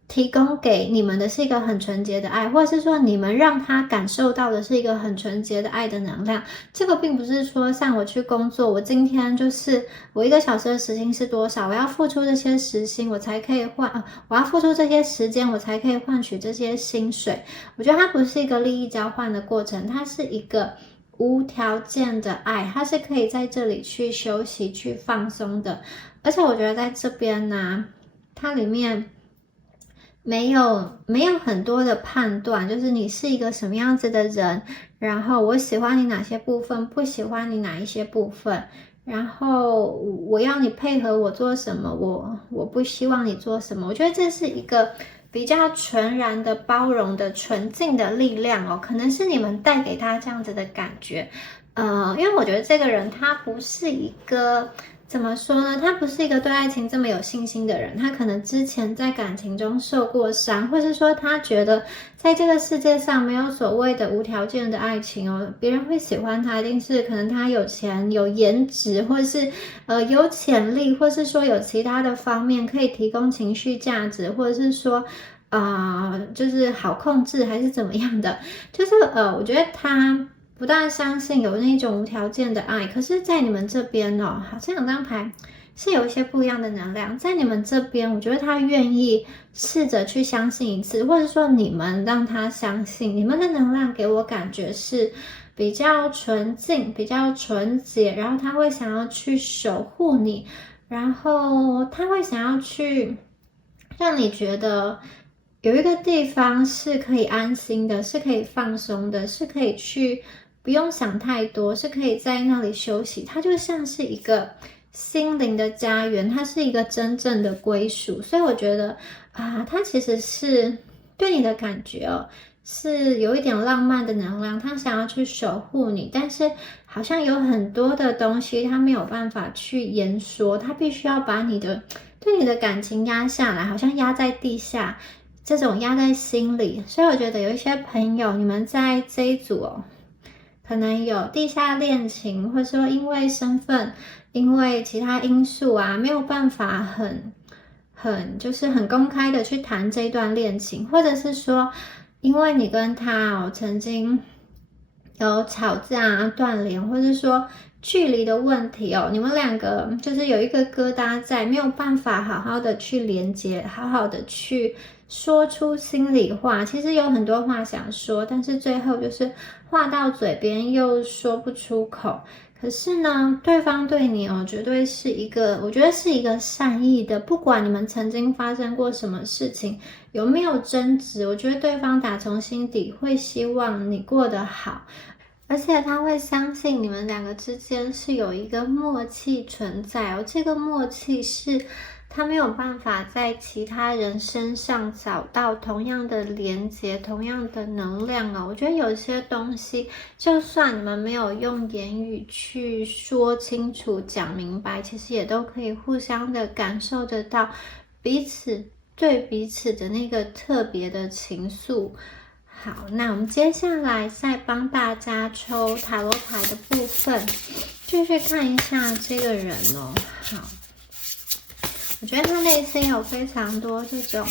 提供给你们的是一个很纯洁的爱，或者是说你们让他感受到的是一个很纯洁的爱的能量。这个并不是说像我去工作，我今天就是我1个小时的时薪是多少，我要付出这些时薪我才可以换，我要付出这些时间我才可以换取这些薪水。我觉得它不是一个利益交换的过程，它是一个无条件的爱，它是可以在这里去休息、去放松的。而且我觉得在这边呢，它里面没有很多的判断，就是你是一个什么样子的人，然后我喜欢你哪些部分，不喜欢你哪一些部分，然后我要你配合我做什么，我不希望你做什么。我觉得这是一个比较纯然的包容的纯净的力量哦，可能是你们带给他这样子的感觉。因为我觉得这个人他不是一个怎么说呢？他不是一个对爱情这么有信心的人，他可能之前在感情中受过伤，或是说他觉得在这个世界上没有所谓的无条件的爱情哦，别人会喜欢他，一定是可能他有钱、有颜值，或是有潜力，或是说有其他的方面可以提供情绪价值，或者是说就是好控制还是怎么样的，就是我觉得他不大相信有那种无条件的爱，可是在你们这边哦，好，这两张牌是有一些不一样的能量，在你们这边，我觉得他愿意试着去相信一次，或者说你们让他相信，你们的能量给我感觉是比较纯净、比较纯洁，然后他会想要去守护你，然后他会想要去让你觉得有一个地方是可以安心的，是可以放松的，是可以去不用想太多，是可以在那里休息。它就像是一个心灵的家园，它是一个真正的归属。所以我觉得它其实是对你的感觉哦，是有一点浪漫的能量，他想要去守护你，但是好像有很多的东西他没有办法去言说，他必须要把对你的感情压下来，好像压在地下，这种压在心里。所以我觉得有一些朋友，你们在这一组哦，可能有地下恋情，或者说因为身份，因为其他因素啊，没有办法就是很公开的去谈这段恋情，或者是说因为你跟他曾经有吵架啊、断联，或者说距离的问题哦，你们两个就是有一个疙瘩在，没有办法好好的去连接，好好的去说出心里话。其实有很多话想说，但是最后就是话到嘴边又说不出口。可是呢，对方对你哦，绝对是一个，我觉得是一个善意的。不管你们曾经发生过什么事情，有没有争执，我觉得对方打从心底会希望你过得好。而且他会相信你们两个之间是有一个默契存在哦，这个默契是他没有办法在其他人身上找到同样的连接、同样的能量哦。我觉得有些东西，就算你们没有用言语去说清楚、讲明白，其实也都可以互相的感受得到彼此对彼此的那个特别的情愫。好，那我们接下来再帮大家抽塔罗牌的部分，继续看一下这个人哦。好，我觉得他内心有非常多这种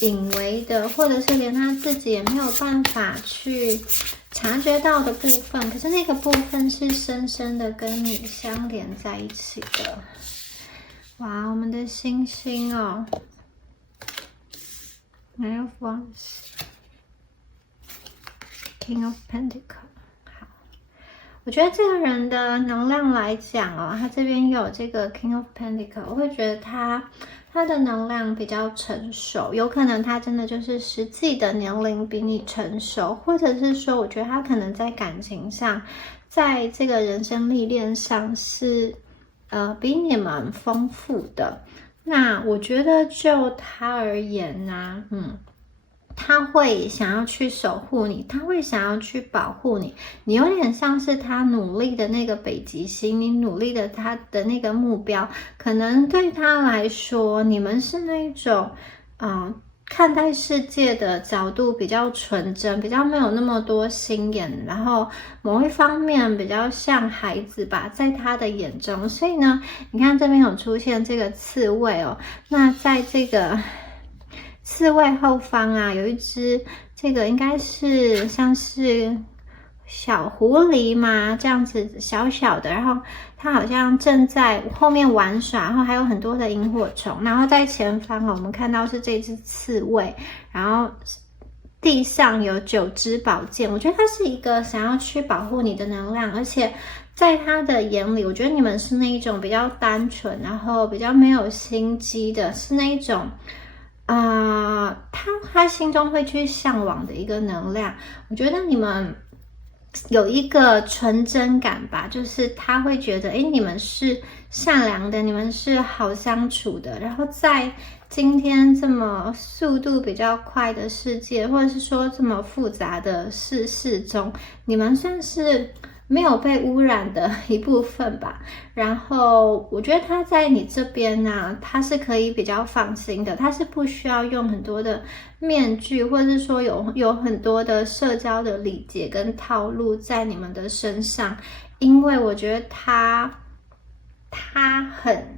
隐微的，或者是连他自己也没有办法去察觉到的部分，可是那个部分是深深的跟你相连在一起的。哇，我们的星星哦 ，Nine of Wands。King of Pentacles， 好，我觉得这个人的能量来讲哦，他这边有这个 King of Pentacles， 我会觉得他的能量比较成熟，有可能他真的就是实际的年龄比你成熟，或者是说，我觉得他可能在感情上，在这个人生历练上是比你们丰富的。那我觉得就他而言呢，他会想要去守护你，他会想要去保护你，你有点像是他努力的那个北极星，你努力的他的那个目标，可能对他来说，你们是那一种，看待世界的角度比较纯真，比较没有那么多心眼，然后某一方面比较像孩子吧，在他的眼中，所以呢，你看这边有出现这个刺猬哦，那在这个刺猬后方啊，有一只这个应该是像是小狐狸嘛，这样子小小的，然后它好像正在后面玩耍，然后还有很多的萤火虫，然后在前方我们看到是这只刺猬，然后地上有9支宝剑，我觉得它是一个想要去保护你的能量，而且在他的眼里，我觉得你们是那一种比较单纯，然后比较没有心机的，是那一种。他心中会去向往的一个能量，我觉得你们有一个纯真感吧，就是他会觉得，你们是善良的，你们是好相处的，然后在今天这么速度比较快的世界，或者是说这么复杂的世事中，你们算是没有被污染的一部分吧。然后我觉得他在你这边呢，他是可以比较放心的，他是不需要用很多的面具，或者是说有很多的社交的礼节跟套路在你们的身上，因为我觉得他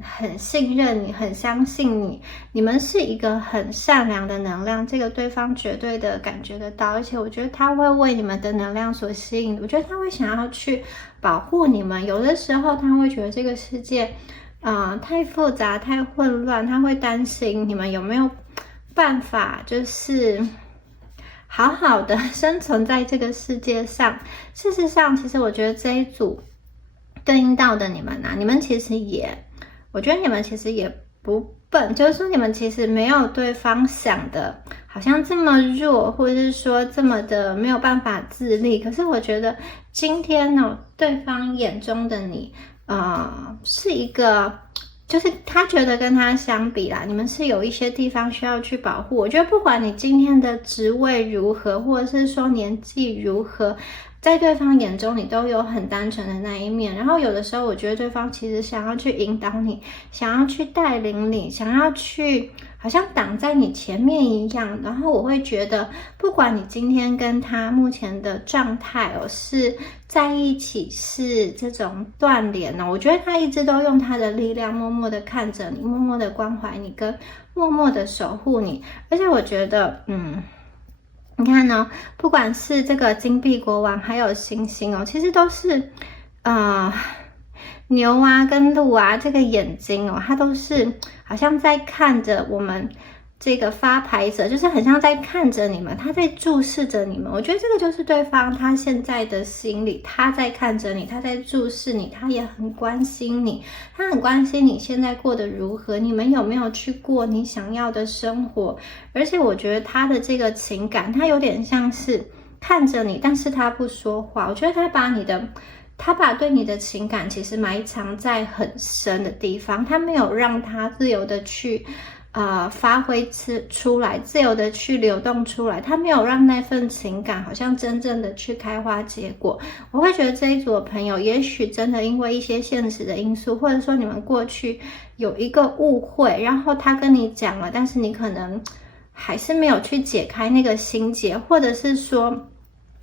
很信任你，很相信你，你们是一个很善良的能量，这个对方绝对的感觉得到，而且我觉得他会为你们的能量所吸引，我觉得他会想要去保护你们，有的时候他会觉得这个世界太复杂太混乱，他会担心你们有没有办法就是好好的生存在这个世界上。事实上其实我觉得这一组对应到的你们啊，你们其实我觉得你们其实也不笨，就是说你们其实没有对方想的好像这么弱，或者是说这么的没有办法自立。可是我觉得今天呢，对方眼中的你，是一个，就是他觉得跟他相比啦，你们是有一些地方需要去保护。我觉得不管你今天的职位如何，或者是说年纪如何，在对方眼中你都有很单纯的那一面，然后有的时候我觉得对方其实想要去引导你，想要去带领你，想要去好像挡在你前面一样。然后我会觉得不管你今天跟他目前的状态是在一起，是这种断联我觉得他一直都用他的力量默默的看着你，默默的关怀你，跟默默的守护你。而且我觉得你看哦，不管是这个金币国王，还有星星哦，其实都是，牛啊跟鹿啊，这个眼睛哦，它都是好像在看着我们这个发牌者，就是很像在看着你们，他在注视着你们。我觉得这个就是对方他现在的心理，他在看着你，他在注视你，他也很关心你，他很关心你现在过得如何，你们有没有去过你想要的生活。而且我觉得他的这个情感，他有点像是看着你，但是他不说话。我觉得他把对你的情感其实埋藏在很深的地方，他没有让他自由的去发挥出来，自由的去流动出来，他没有让那份情感好像真正的去开花结果。我会觉得这一组的朋友，也许真的因为一些现实的因素，或者说你们过去有一个误会，然后他跟你讲了，但是你可能还是没有去解开那个心结，或者是说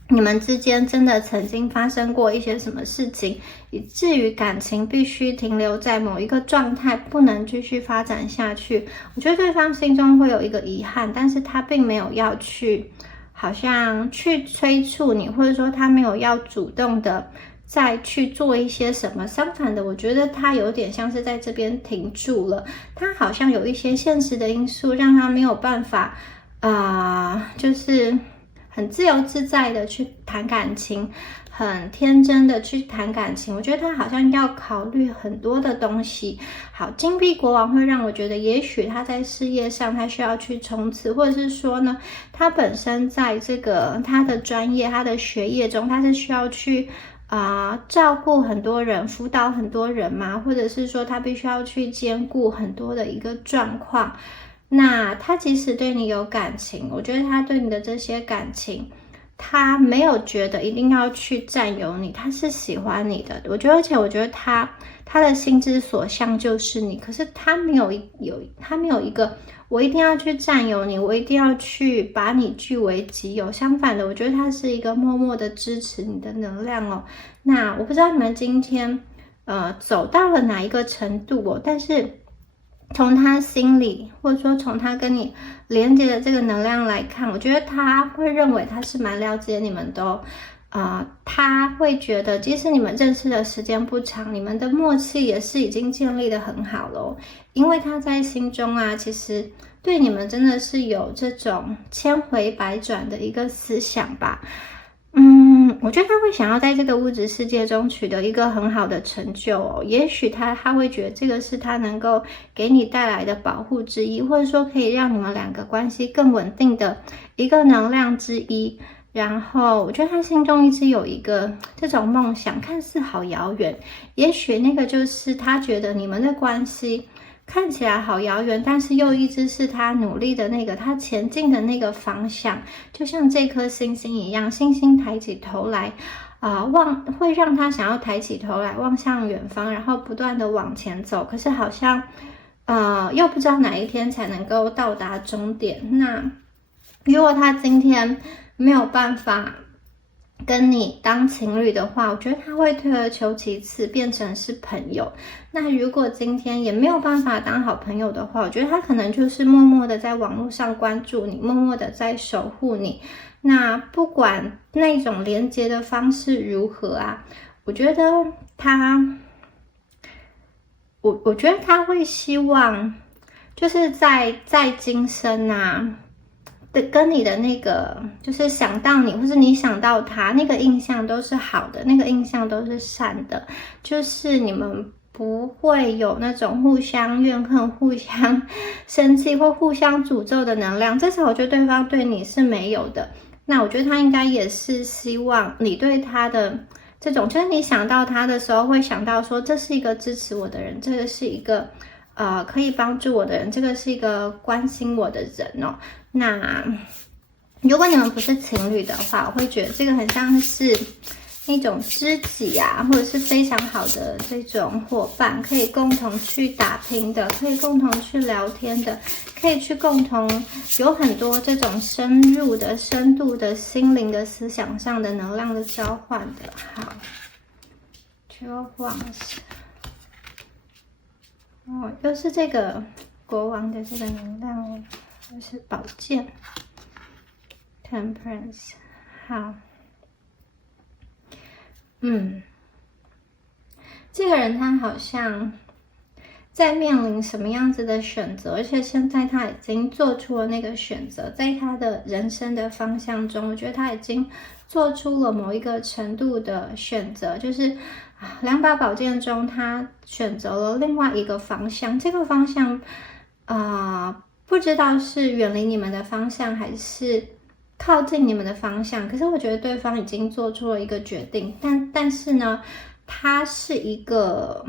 你们之间真的曾经发生过一些什么事情，以至于感情必须停留在某一个状态，不能继续发展下去。我觉得对方心中会有一个遗憾，但是他并没有要去，好像去催促你，或者说他没有要主动的再去做一些什么。相反的，我觉得他有点像是在这边停住了，他好像有一些现实的因素让他没有办法，就是很自由自在的去谈感情，很天真的去谈感情。我觉得他好像要考虑很多的东西。好，金币国王会让我觉得，也许他在事业上他需要去冲刺，或者是说呢，他本身在这个他的专业、他的学业中，他是需要去照顾很多人、辅导很多人嘛，或者是说他必须要去兼顾很多的一个状况。那他即使对你有感情，我觉得他对你的这些感情，他没有觉得一定要去占有你，他是喜欢你的。我觉得，而且我觉得他的心之所向就是你，可是他没有一个我一定要去占有你，我一定要去把你据为己有。相反的，我觉得他是一个默默的支持你的能量哦。那我不知道你们今天走到了哪一个程度哦，但是从他心里，或者说从他跟你连接的这个能量来看，我觉得他会认为他是蛮了解你们的哦。他会觉得，即使你们认识的时间不长，你们的默契也是已经建立的很好了哦。因为他在心中其实对你们真的是有这种千回百转的一个思想吧。我觉得他会想要在这个物质世界中取得一个很好的成就哦。也许他会觉得这个是他能够给你带来的保护之一，或者说可以让你们两个关系更稳定的一个能量之一。然后我觉得他心中一直有一个这种梦想，看似好遥远，也许那个就是他觉得你们的关系看起来好遥远，但是又一直是他努力的那个，他前进的那个方向，就像这颗星星一样，星星抬起头来，会让他想要抬起头来望向远方，然后不断的往前走，可是好像，又不知道哪一天才能够到达终点。那如果他今天没有办法跟你当情侣的话，我觉得他会退而求其次，变成是朋友。那如果今天也没有办法当好朋友的话，我觉得他可能就是默默的在网络上关注你，默默的在守护你。那不管那种连接的方式如何我觉得我觉得他会希望，就是在今生跟你的那个，就是想到你，或是你想到他，那个印象都是好的，那个印象都是善的，就是你们不会有那种互相怨恨、互相生气或互相诅咒的能量。至少我觉得对方对你是没有的。那我觉得他应该也是希望你对他的这种，就是你想到他的时候，会想到说，这是一个支持我的人，这个是一个可以帮助我的人，这个是一个关心我的人哦。那如果你们不是情侣的话，我会觉得这个很像是那种知己或者是非常好的这种伙伴，可以共同去打拼的，可以共同去聊天的，可以去共同有很多这种深入的、深度的心灵的思想上的能量的交换的。好，交换又是这个国王的这个能量就是宝剑。Temperance， 好，这个人他好像在面临什么样子的选择，而且现在他已经做出了那个选择，在他的人生的方向中，我觉得他已经做出了某一个程度的选择，就是两把宝剑中，他选择了另外一个方向，这个方向不知道是远离你们的方向，还是靠近你们的方向。可是我觉得对方已经做出了一个决定，但是呢，他是一个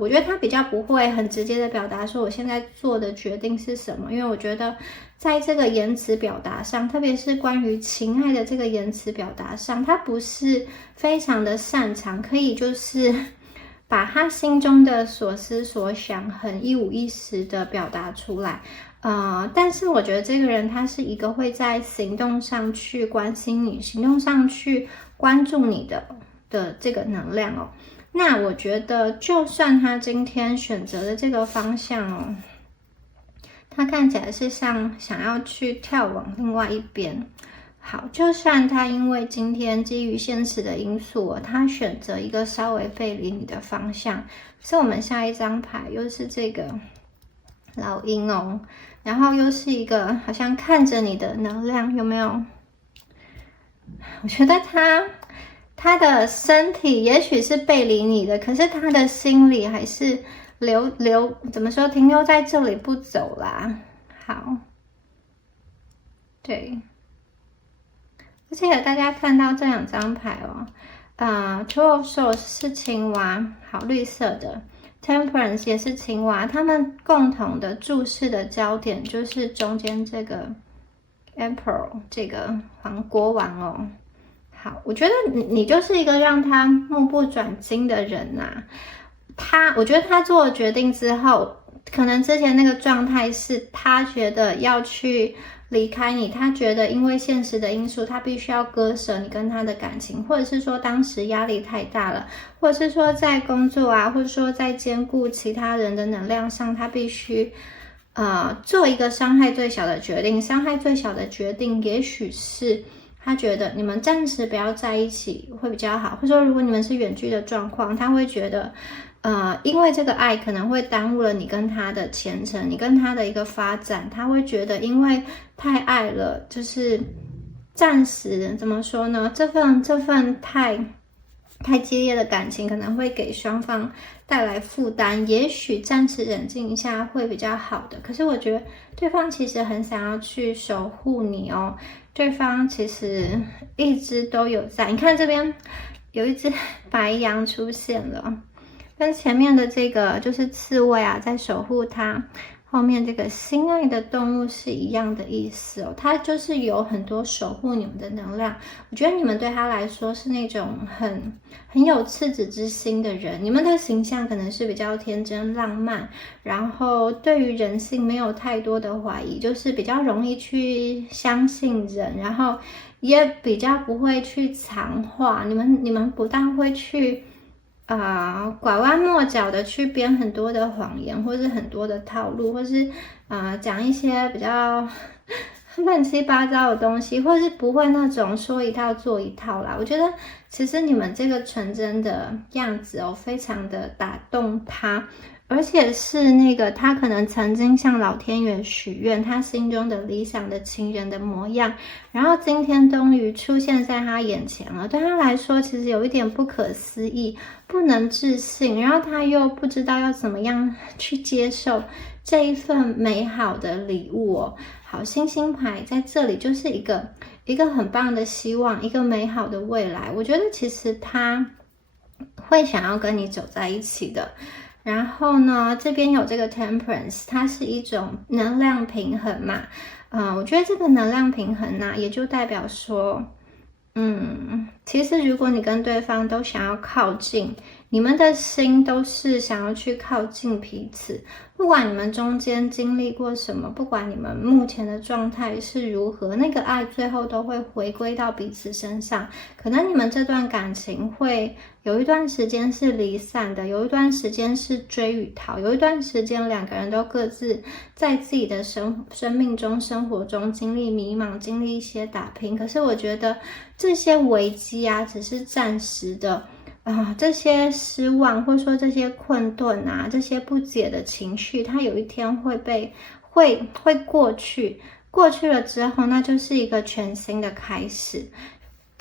我觉得他比较不会很直接的表达说我现在做的决定是什么，因为我觉得在这个言辞表达上，特别是关于情爱的这个言辞表达上，他不是非常的擅长，可以就是把他心中的所思所想很一五一十的表达出来。但是我觉得这个人他是一个会在行动上去关心你，行动上去关注你的这个能量哦。那我觉得就算他今天选择的这个方向哦，他看起来是想要去跳往另外一边。好，就算他因为今天基于现实的因素，他选择一个稍微背离你的方向。所以我们下一张牌又是这个老鹰哦，然后又是一个好像看着你的能量，有没有？我觉得他的身体也许是背离你的，可是他的心里还是怎么说，停留在这里不走啦。好，对。而且大家看到这两张牌哦，Two of Swords 是青蛙，好，绿色的 Temperance 也是青蛙，他们共同的注视的焦点就是中间这个 Emperor 这个国王哦。好，我觉得你就是一个让他目不转睛的人呐。我觉得他做了决定之后，可能之前那个状态是他觉得要去离开你，他觉得因为现实的因素，他必须要割舍你跟他的感情，或者是说当时压力太大了，或者是说在工作或者说在兼顾其他人的能量上，他必须做一个伤害最小的决定。伤害最小的决定，也许是他觉得你们暂时不要在一起会比较好，或者说如果你们是远距的状况，他会觉得因为这个爱可能会耽误了你跟他的前程，你跟他的一个发展，他会觉得因为太爱了，就是暂时怎么说呢？这份太激烈的感情可能会给双方带来负担，也许暂时冷静一下会比较好的。可是我觉得对方其实很想要去守护你哦，对方其实一直都有在。你看这边有一只白羊出现了。跟前面的这个就是刺猬在守护他，后面这个心爱的动物是一样的意思哦。他就是有很多守护你们的能量，我觉得你们对他来说是那种很有赤子之心的人。你们的形象可能是比较天真浪漫，然后对于人性没有太多的怀疑，就是比较容易去相信人，然后也比较不会去藏话。你们不大会去拐弯抹角的去编很多的谎言，或是很多的套路，或是讲一些比较乱七八糟的东西，或是不会那种说一套做一套啦。我觉得其实你们这个纯真的样子哦，非常的打动他，而且是那个他可能曾经向老天爷许愿，他心中的理想的情人的模样，然后今天终于出现在他眼前了。对他来说，其实有一点不可思议，不能置信，然后他又不知道要怎么样去接受这一份美好的礼物哦。好，星星牌在这里就是一个很棒的希望，一个美好的未来。我觉得其实他会想要跟你走在一起的。然后呢，这边有这个 Temperance， 它是一种能量平衡嘛。我觉得这个能量平衡呢，也就代表说，其实如果你跟对方都想要靠近，你们的心都是想要去靠近彼此。不管你们中间经历过什么，不管你们目前的状态是如何，那个爱最后都会回归到彼此身上。可能你们这段感情会有一段时间是离散的，有一段时间是追与逃，有一段时间两个人都各自在自己的生命中、生活中经历迷茫，经历一些打拼。可是我觉得这些危机啊，只是暂时的。这些失望，或者说这些困顿啊，这些不解的情绪，它有一天会过去。过去了之后，那就是一个全新的开始。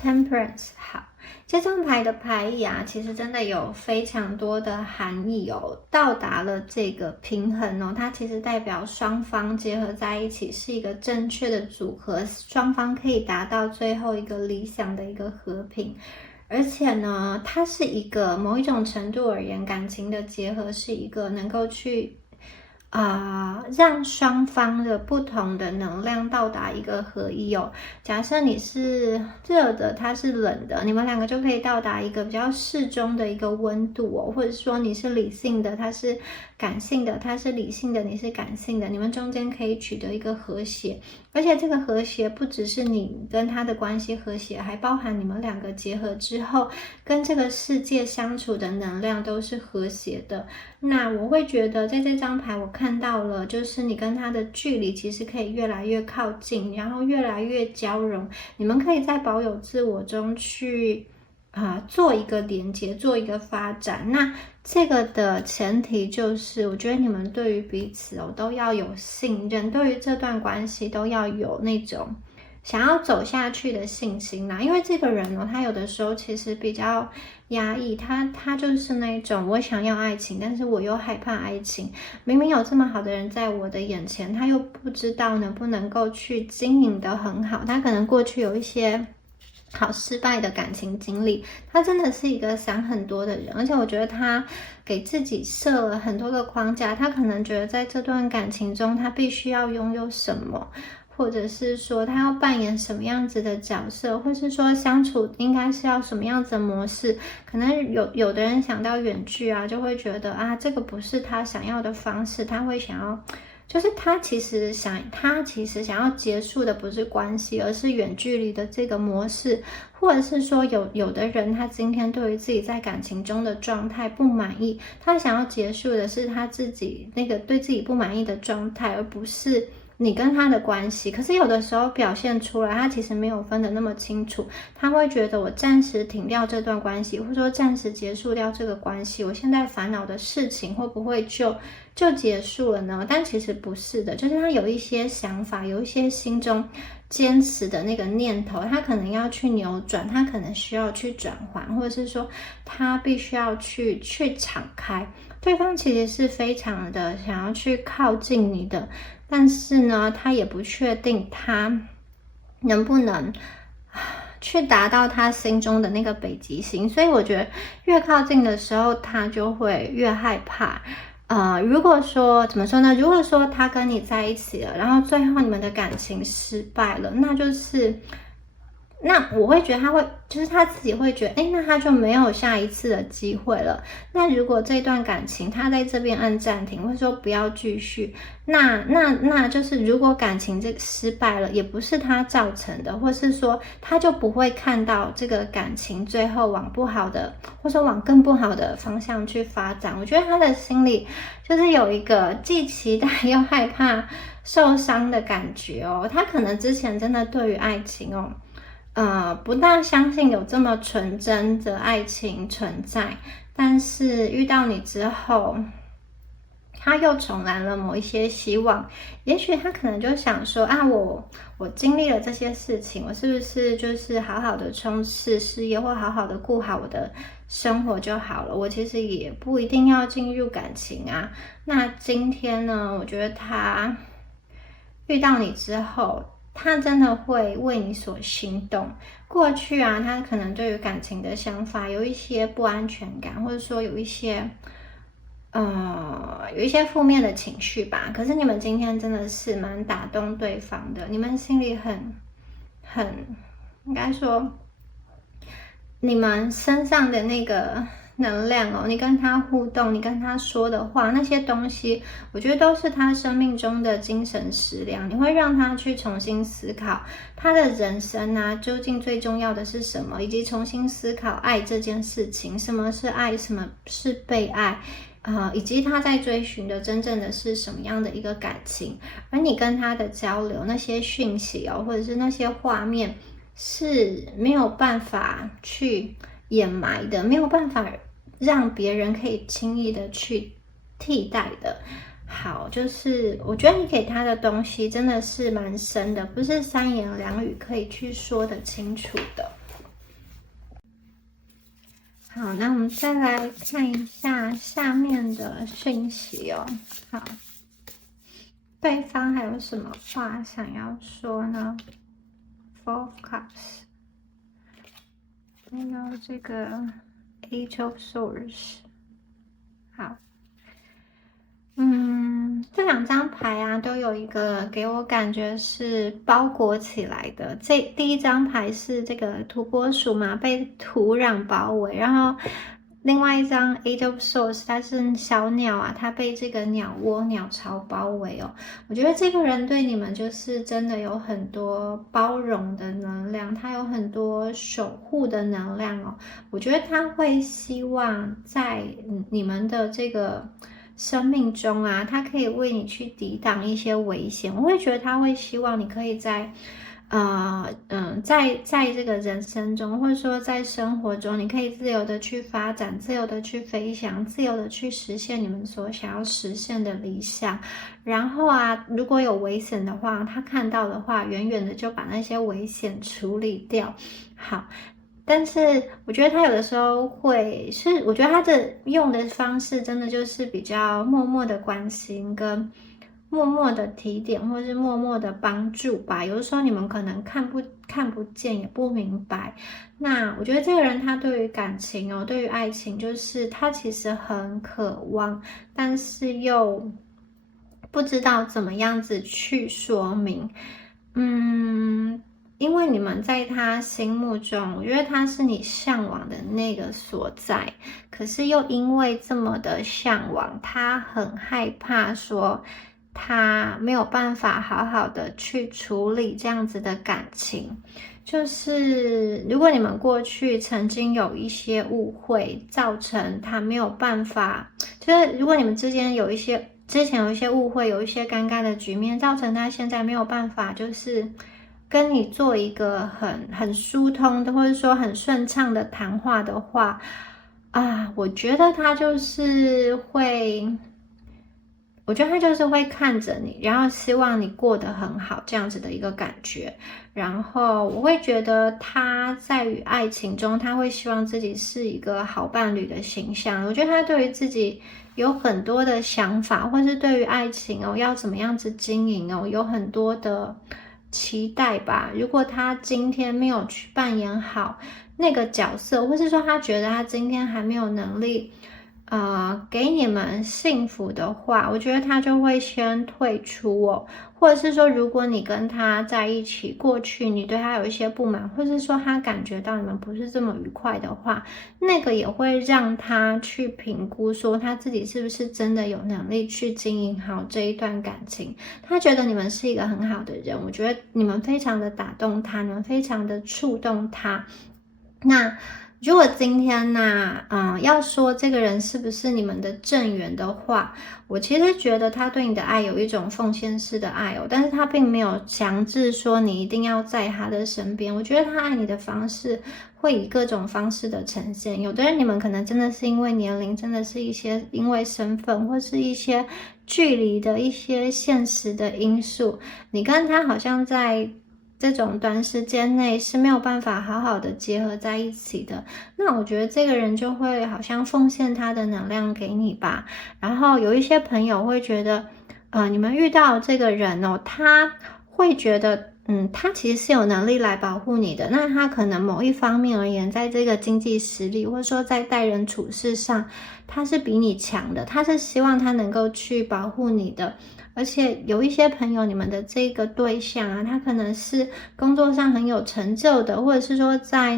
Temperance， 好，这张牌的牌意啊，其实真的有非常多的含义哦。到达了这个平衡哦，它其实代表双方结合在一起是一个正确的组合，双方可以达到最后一个理想的一个和平。而且呢，它是一个某一种程度而言，感情的结合是一个能够去让双方的不同的能量到达一个合一哦。假设你是热的，他是冷的，你们两个就可以到达一个比较适中的一个温度哦。或者说你是理性的，他是感性的，他是理性的，你是感性的，你们中间可以取得一个和谐。而且这个和谐不只是你跟他的关系和谐，还包含你们两个结合之后跟这个世界相处的能量都是和谐的。那我会觉得在这张牌我看到了，就是你跟他的距离其实可以越来越靠近，然后越来越交融，你们可以在保有自我中去做一个连接，做一个发展。那这个的前提就是，我觉得你们对于彼此都要有信任，对于这段关系都要有那种想要走下去的信心啦。因为这个人他有的时候其实比较压抑，他就是那种我想要爱情，但是我又害怕爱情。明明有这么好的人在我的眼前，他又不知道能不能够去经营得很好。他可能过去有一些好失败的感情经历，他真的是一个想很多的人，而且我觉得他给自己设了很多的框架，他可能觉得在这段感情中他必须要拥有什么，或者是说他要扮演什么样子的角色，或是说相处应该是要什么样子的模式。可能有的人想到远距啊，就会觉得这个不是他想要的方式，他会想要就是他其实想要结束的不是关系，而是远距离的这个模式。或者是说有的人他今天对于自己在感情中的状态不满意，他想要结束的是他自己那个对自己不满意的状态，而不是你跟他的关系。可是有的时候表现出来他其实没有分得那么清楚，他会觉得我暂时停掉这段关系，或者说暂时结束掉这个关系，我现在烦恼的事情会不会就结束了呢？但其实不是的，就是他有一些想法，有一些心中坚持的那个念头，他可能要去扭转，他可能需要去转换，或者是说他必须要去敞开。对方其实是非常的想要去靠近你的，但是呢他也不确定他能不能去达到他心中的那个北极星。所以我觉得越靠近的时候他就会越害怕。如果说怎么说呢？如果说他跟你在一起了，然后最后你们的感情失败了，那我会觉得他会，就是他自己会觉得，那他就没有下一次的机会了。那如果这段感情他在这边按暂停，或者说不要继续，那就是如果感情这个失败了，也不是他造成的，或是说他就不会看到这个感情最后往不好的，或者说往更不好的方向去发展。我觉得他的心里就是有一个既期待又害怕受伤的感觉哦。他可能之前真的对于爱情不大相信有这么纯真的爱情存在，但是遇到你之后，他又重燃了某一些希望。也许他可能就想说我经历了这些事情，我是不是就是好好的冲刺事业，或好好的顾好我的生活就好了，我其实也不一定要进入感情啊。那今天呢，我觉得他遇到你之后，他真的会为你所心动。过去他可能对于感情的想法有一些不安全感，或者说有一些负面的情绪吧。可是你们今天真的是蛮打动对方的，你们心里很应该说，你们身上的那个能量哦，你跟他互动，你跟他说的话，那些东西，我觉得都是他生命中的精神食粮。你会让他去重新思考他的人生啊，究竟最重要的是什么，以及重新思考爱这件事情，什么是爱，什么是被爱。以及他在追寻的真正的是什么样的一个感情，而你跟他的交流，那些讯息哦，或者是那些画面，是没有办法去掩埋的，没有办法让别人可以轻易的去替代的。好，就是我觉得你给他的东西真的是蛮深的，不是三言两语可以去说得清楚的。好，那我们再来看一下下面的讯息哦。好，对方还有什么话想要说呢 ？Four of Cups， 还有这个 Eight of Swords。好，这两张牌啊，都有一个给我感觉是包裹起来的。第一张牌是这个土拨鼠嘛，被土壤包围，然后另外一张 Eight of Swords， 它是小鸟啊，它被这个鸟窝、鸟巢包围哦。我觉得这个人对你们就是真的有很多包容的能量，他有很多守护的能量哦。我觉得他会希望在你们的这个生命中啊，他可以为你去抵挡一些危险。我会觉得他会希望你可以在在这个人生中，或者说在生活中，你可以自由的去发展，自由的去飞翔，自由的去实现你们所想要实现的理想。然后啊，如果有危险的话，他看到的话，远远的就把那些危险处理掉。好。但是我觉得他有的时候我觉得他的用的方式真的就是比较默默的关心跟默默的提点，或是默默的帮助吧。有的时候你们可能看不见，也不明白。那我觉得这个人他对于感情哦，对于爱情，就是他其实很渴望，但是又不知道怎么样子去说明。因为你们在他心目中，我觉得他是你向往的那个所在，可是又因为这么的向往，他很害怕说他没有办法好好的去处理这样子的感情。就是如果你们过去曾经有一些误会，造成他没有办法，就是如果你们之前有一些误会，有一些尴尬的局面，造成他现在没有办法，就是跟你做一个很疏通的，或者说很顺畅的谈话的话啊，我觉得他就是会看着你，然后希望你过得很好，这样子的一个感觉。然后我会觉得他在于爱情中，他会希望自己是一个好伴侣的形象。我觉得他对于自己有很多的想法，或是对于爱情哦，要怎么样子经营哦，有很多的期待吧。如果他今天没有去扮演好那个角色，或是说他觉得他今天还没有能力给你们幸福的话，我觉得他就会先退出哦。或者是说，如果你跟他在一起，过去你对他有一些不满，或者是说他感觉到你们不是这么愉快的话，那个也会让他去评估说他自己是不是真的有能力去经营好这一段感情。他觉得你们是一个很好的人，我觉得你们非常的打动他，你们非常的触动他。那如果今天呢，要说这个人是不是你们的正缘的话，我其实觉得他对你的爱有一种奉献式的爱哦，但是他并没有强制说你一定要在他的身边。我觉得他爱你的方式会以各种方式的呈现。有的人你们可能真的是因为年龄，真的是因为身份，或是一些距离的一些现实的因素，你跟他好像在这种短时间内是没有办法好好的结合在一起的。那我觉得这个人就会好像奉献他的能量给你吧。然后有一些朋友会觉得你们遇到这个人哦，他会觉得他其实是有能力来保护你的。那他可能某一方面而言，在这个经济实力，或者说在待人处事上，他是比你强的，他是希望他能够去保护你的。而且有一些朋友，你们的这个对象啊，他可能是工作上很有成就的，或者是说在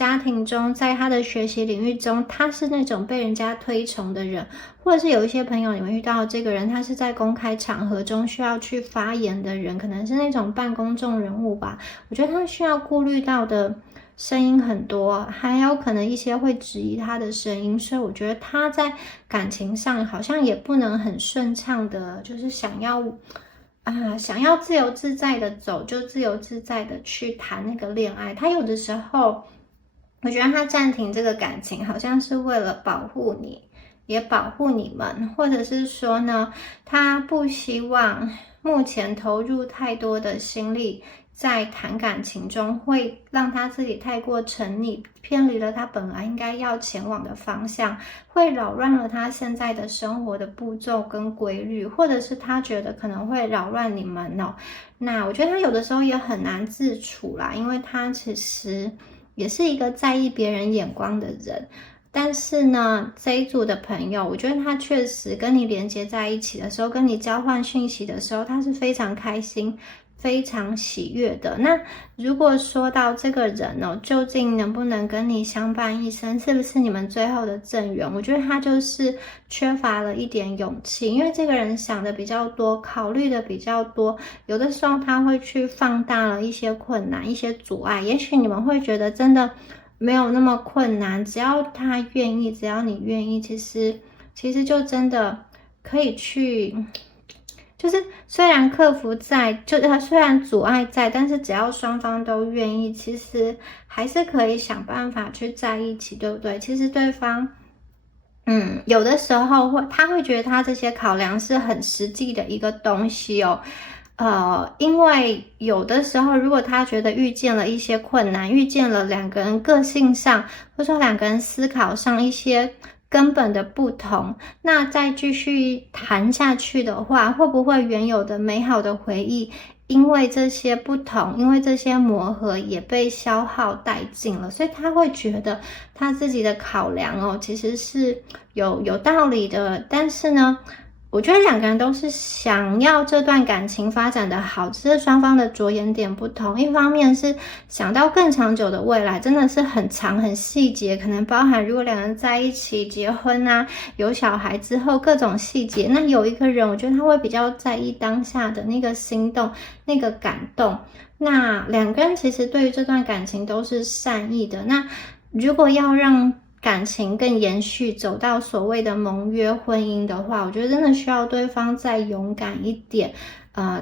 家庭中，在他的学习领域中，他是那种被人家推崇的人，或者是有一些朋友你们遇到这个人，他是在公开场合中需要去发言的人，可能是那种半公众人物吧。我觉得他需要顾虑到的声音很多，还有可能一些会质疑他的声音，所以我觉得他在感情上好像也不能很顺畅的，就是想要自由自在的走，就自由自在的去谈那个恋爱。他有的时候，我觉得他暂停这个感情，好像是为了保护你，也保护你们，或者是说呢，他不希望目前投入太多的心力在谈感情中，会让他自己太过沉溺，偏离了他本来应该要前往的方向，会扰乱了他现在的生活的步骤跟规律，或者是他觉得可能会扰乱你们哦。那我觉得他有的时候也很难自处啦，因为他其实也是一个在意别人眼光的人。但是呢，这一组的朋友，我觉得他确实跟你连接在一起的时候，跟你交换讯息的时候，他是非常开心、非常喜悦的。那如果说到这个人哦，究竟能不能跟你相伴一生，是不是你们最后的正缘？我觉得他就是缺乏了一点勇气，因为这个人想的比较多，考虑的比较多，有的时候他会去放大了一些困难、一些阻碍。也许你们会觉得真的没有那么困难，只要他愿意，只要你愿意，其实就真的可以去。就是虽然克服在，虽然阻碍在，但是只要双方都愿意，其实还是可以想办法去在一起，对不对？其实对方，有的时候他会觉得他这些考量是很实际的一个东西哦。因为有的时候，如果他觉得遇见了一些困难，遇见了两个人个性上，或者说两个人思考上一些根本的不同，那再继续谈下去的话，会不会原有的美好的回忆，因为这些不同，因为这些磨合也被消耗殆尽了？所以他会觉得他自己的考量哦，其实是有道理的。但是呢，我觉得两个人都是想要这段感情发展的好，只是双方的着眼点不同。一方面是想到更长久的未来，真的是很长很细节，可能包含如果两人在一起结婚啊，有小孩之后各种细节。那有一个人，我觉得他会比较在意当下的那个心动、那个感动。那两个人其实对于这段感情都是善意的。那如果要让感情更延续，走到所谓的盟约婚姻的话，我觉得真的需要对方再勇敢一点。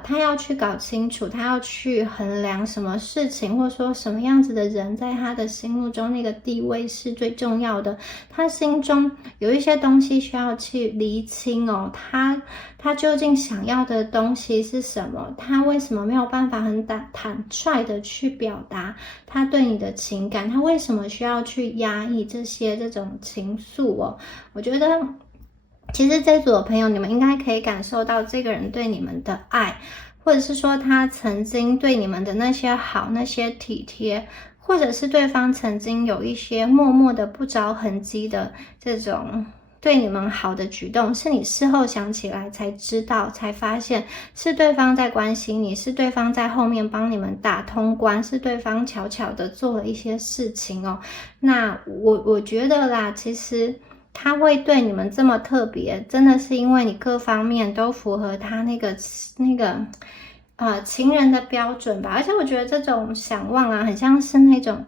他要去搞清楚，他要去衡量什么事情，或者说什么样子的人在他的心目中那个地位是最重要的。他心中有一些东西需要去厘清哦，他究竟想要的东西是什么？他为什么没有办法很坦率的去表达他对你的情感？他为什么需要去压抑这种情愫哦？我觉得其实这组的朋友，你们应该可以感受到这个人对你们的爱，或者是说他曾经对你们的那些好、那些体贴，或者是对方曾经有一些默默的不着痕迹的这种对你们好的举动，是你事后想起来才知道、才发现是对方在关心你，是对方在后面帮你们打通关，是对方悄悄的做了一些事情哦。那我觉得啦，其实他会对你们这么特别，真的是因为你各方面都符合他那个情人的标准吧。而且我觉得这种想望啊，很像是那种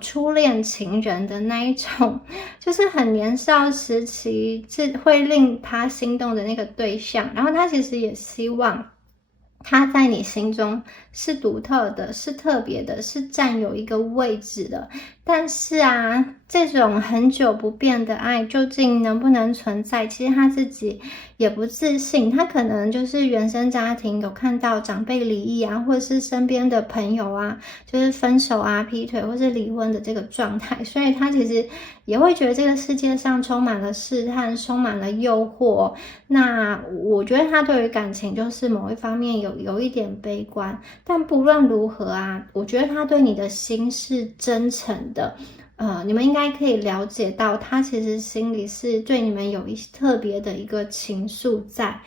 初恋情人的那一种，就是很年少时期是会令他心动的那个对象。然后他其实也希望他在你心中是独特的，是特别的，是占有一个位置的。但是啊，这种很久不变的爱究竟能不能存在？其实他自己也不自信，他可能就是原生家庭有看到长辈离异啊，或者是身边的朋友啊，就是分手啊、劈腿或是离婚的这个状态，所以他其实也会觉得这个世界上充满了试探，充满了诱惑。那我觉得他对于感情就是某一方面有一点悲观，但不论如何啊，我觉得他对你的心是真诚的。你们应该可以了解到，他其实心里是对你们有一特别的一个情愫在。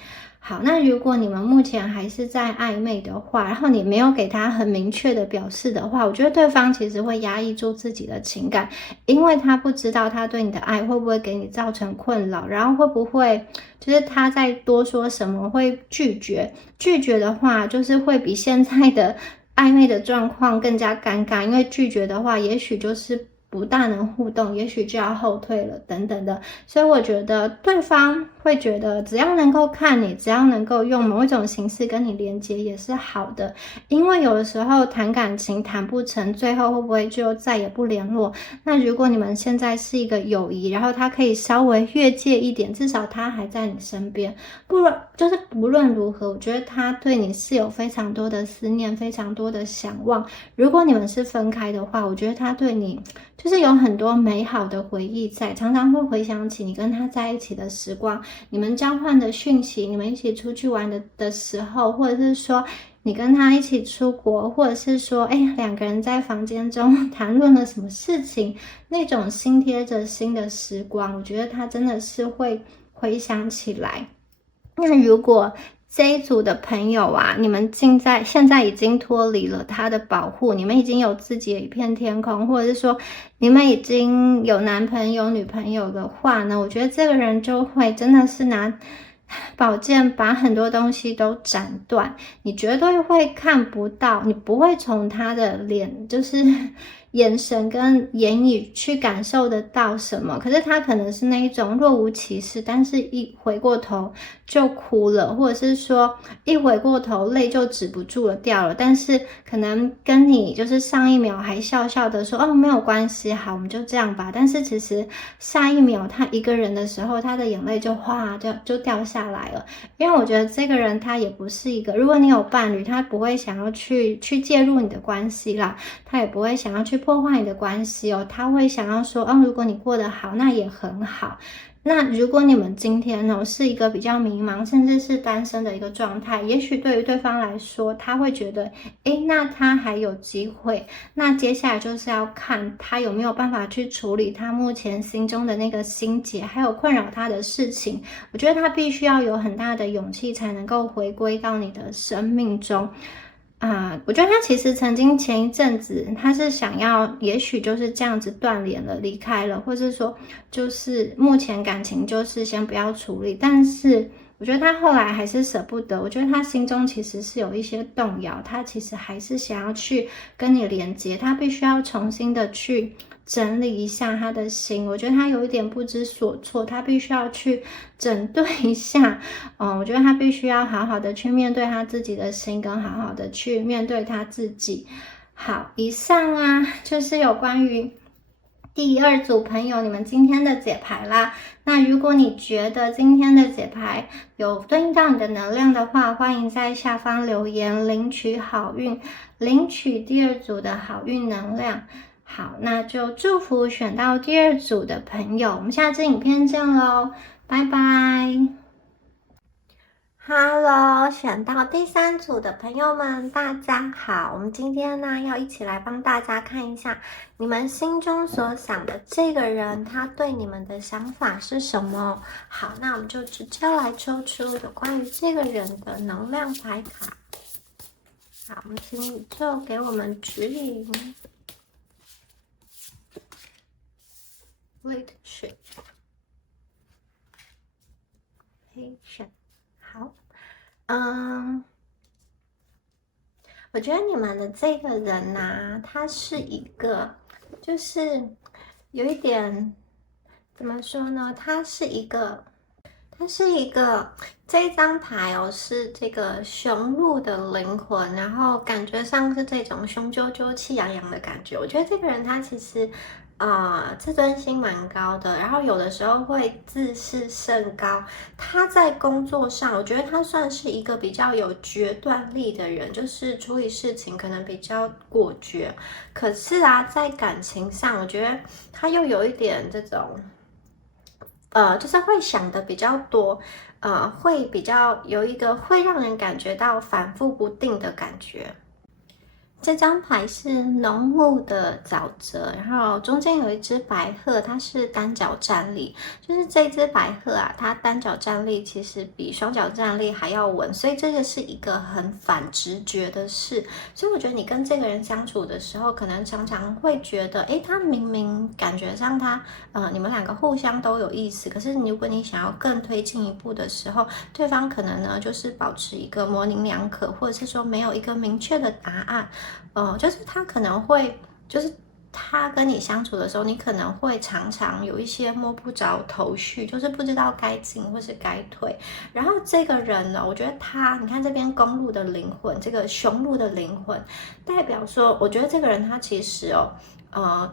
好，那如果你们目前还是在暧昧的话，然后你没有给他很明确的表示的话，我觉得对方其实会压抑住自己的情感，因为他不知道他对你的爱会不会给你造成困扰，然后会不会就是他再多说什么会拒绝，拒绝的话就是会比现在的暧昧的状况更加尴尬，因为拒绝的话也许就是不大能互动，也许就要后退了等等的，所以我觉得对方会觉得只要能够看你，只要能够用某一种形式跟你连接也是好的，因为有的时候谈感情谈不成，最后会不会就再也不联络？那如果你们现在是一个友谊，然后他可以稍微越界一点，至少他还在你身边，不论如何，我觉得他对你是有非常多的思念，非常多的想望。如果你们是分开的话，我觉得他对你就是有很多美好的回忆在，常常会回想起你跟他在一起的时光，你们交换的讯息，你们一起出去玩的时候，或者是说你跟他一起出国，或者是说两个人在房间中谈论了什么事情，那种心贴着心的时光，我觉得他真的是会回想起来。那如果这一组的朋友啊，你们现在已经脱离了他的保护，你们已经有自己的一片天空，或者是说你们已经有男朋友女朋友的话呢，我觉得这个人就会真的是拿宝剑把很多东西都斩断，你绝对会看不到，你不会从他的脸就是眼神跟言语去感受得到什么，可是他可能是那一种若无其事，但是一回过头就哭了，或者是说一回过头泪就止不住了掉了，但是可能跟你就是上一秒还笑笑的说没有关系，好我们就这样吧，但是其实下一秒他一个人的时候，他的眼泪就哗就掉下来了，因为我觉得这个人他也不是一个，如果你有伴侣，他不会想要去介入你的关系啦，他也不会想要去破坏你的关系哦，他会想要说如果你过得好，那也很好。那如果你们今天是一个比较迷茫，甚至是单身的一个状态，也许对于对方来说，他会觉得那他还有机会，那接下来就是要看他有没有办法去处理他目前心中的那个心结，还有困扰他的事情，我觉得他必须要有很大的勇气才能够回归到你的生命中。我觉得他其实曾经前一阵子他是想要，也许就是这样子断联了，离开了，或是说就是目前感情就是先不要处理，但是我觉得他后来还是舍不得，我觉得他心中其实是有一些动摇，他其实还是想要去跟你连接，他必须要重新的去整理一下他的心，我觉得他有一点不知所措，他必须要去整顿一下，我觉得他必须要好好的去面对他自己的心，跟好好的去面对他自己。好，以上就是有关于第二组朋友你们今天的解牌啦。那如果你觉得今天的解牌有对应到你的能量的话，欢迎在下方留言领取好运，领取第二组的好运能量。好，那就祝福选到第二组的朋友，我们下支影片见咯，拜拜。Hello，选到第三组的朋友们，大家好。我们今天呢，要一起来帮大家看一下你们心中所想的这个人，他对你们的想法是什么。好，那我们就直接来抽出有关于这个人的能量牌卡。好，我们请宇宙给我们指引。Leadership， Patient， 好，我觉得你们的这个人他是一个，就是有一点怎么说呢？他是一个这一张牌是这个雄鹿的灵魂，然后感觉上是这种雄赳赳气扬扬的感觉。我觉得这个人他其实自尊心蛮高的，然后有的时候会自视甚高。他在工作上，我觉得他算是一个比较有决断力的人，就是处理事情可能比较果决。可是在感情上，我觉得他又有一点这种就是会想的比较多，会比较有一个会让人感觉到反复不定的感觉。这张牌是浓雾的沼泽，然后中间有一只白鹤，它是单脚站立。就是这只白鹤啊，它单脚站立其实比双脚站立还要稳，所以这个是一个很反直觉的事。所以我觉得你跟这个人相处的时候，可能常常会觉得，诶，他明明感觉上你们两个互相都有意思，可是如果你想要更推进一步的时候，对方可能呢就是保持一个模棱两可，或者是说没有一个明确的答案。就是他可能会，就是他跟你相处的时候，你可能会常常有一些摸不着头绪，就是不知道该进或是该退。然后这个人呢，我觉得你看这边公鹿的灵魂，这个雄鹿的灵魂，代表说，我觉得这个人他其实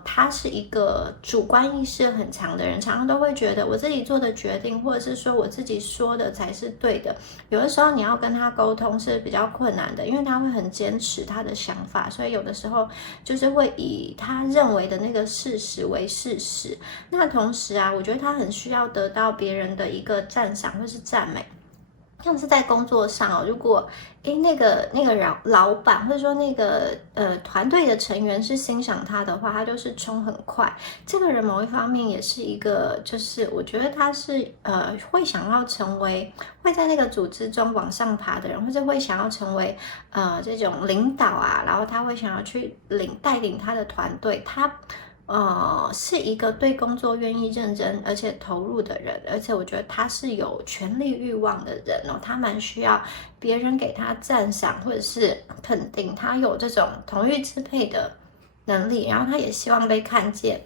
他是一个主观意识很强的人，常常都会觉得我自己做的决定，或者是说我自己说的才是对的。有的时候你要跟他沟通是比较困难的，因为他会很坚持他的想法，所以有的时候就是会以他认为的那个事实为事实。那同时啊，我觉得他很需要得到别人的一个赞赏或是赞美。像是在工作上如果那个老板或者说那个团队的成员是欣赏他的话，他就是冲很快。这个人某一方面也是一个，就是我觉得他是会想要成为会在那个组织中往上爬的人，或者会想要成为这种领导啊，然后他会想要去带领他的团队，他是一个对工作愿意认真而且投入的人，而且我觉得他是有权力欲望的人他蛮需要别人给他赞赏或者是肯定，他有这种统御支配的能力，然后他也希望被看见。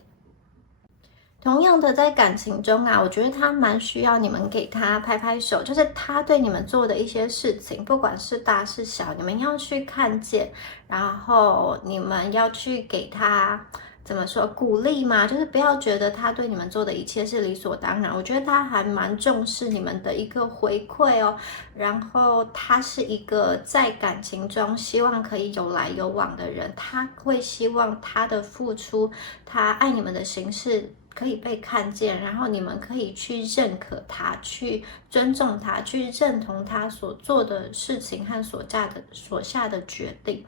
同样的，在感情中啊，我觉得他蛮需要你们给他拍拍手，就是他对你们做的一些事情，不管是大是小，你们要去看见，然后你们要去给他怎么说鼓励嘛，就是不要觉得他对你们做的一切是理所当然。我觉得他还蛮重视你们的一个回馈然后他是一个在感情中希望可以有来有往的人，他会希望他的付出，他爱你们的形式可以被看见，然后你们可以去认可他，去尊重他，去认同他所做的事情和所下的决定。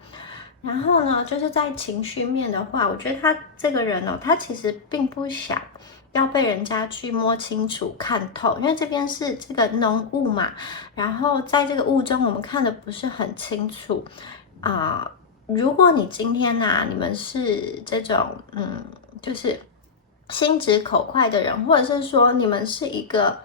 然后呢，就是在情绪面的话，我觉得他这个人他其实并不想要被人家去摸清楚、看透，因为这边是这个浓雾嘛，然后在这个雾中，我们看的不是很清楚如果你今天你们是这种就是心直口快的人，或者是说你们是一个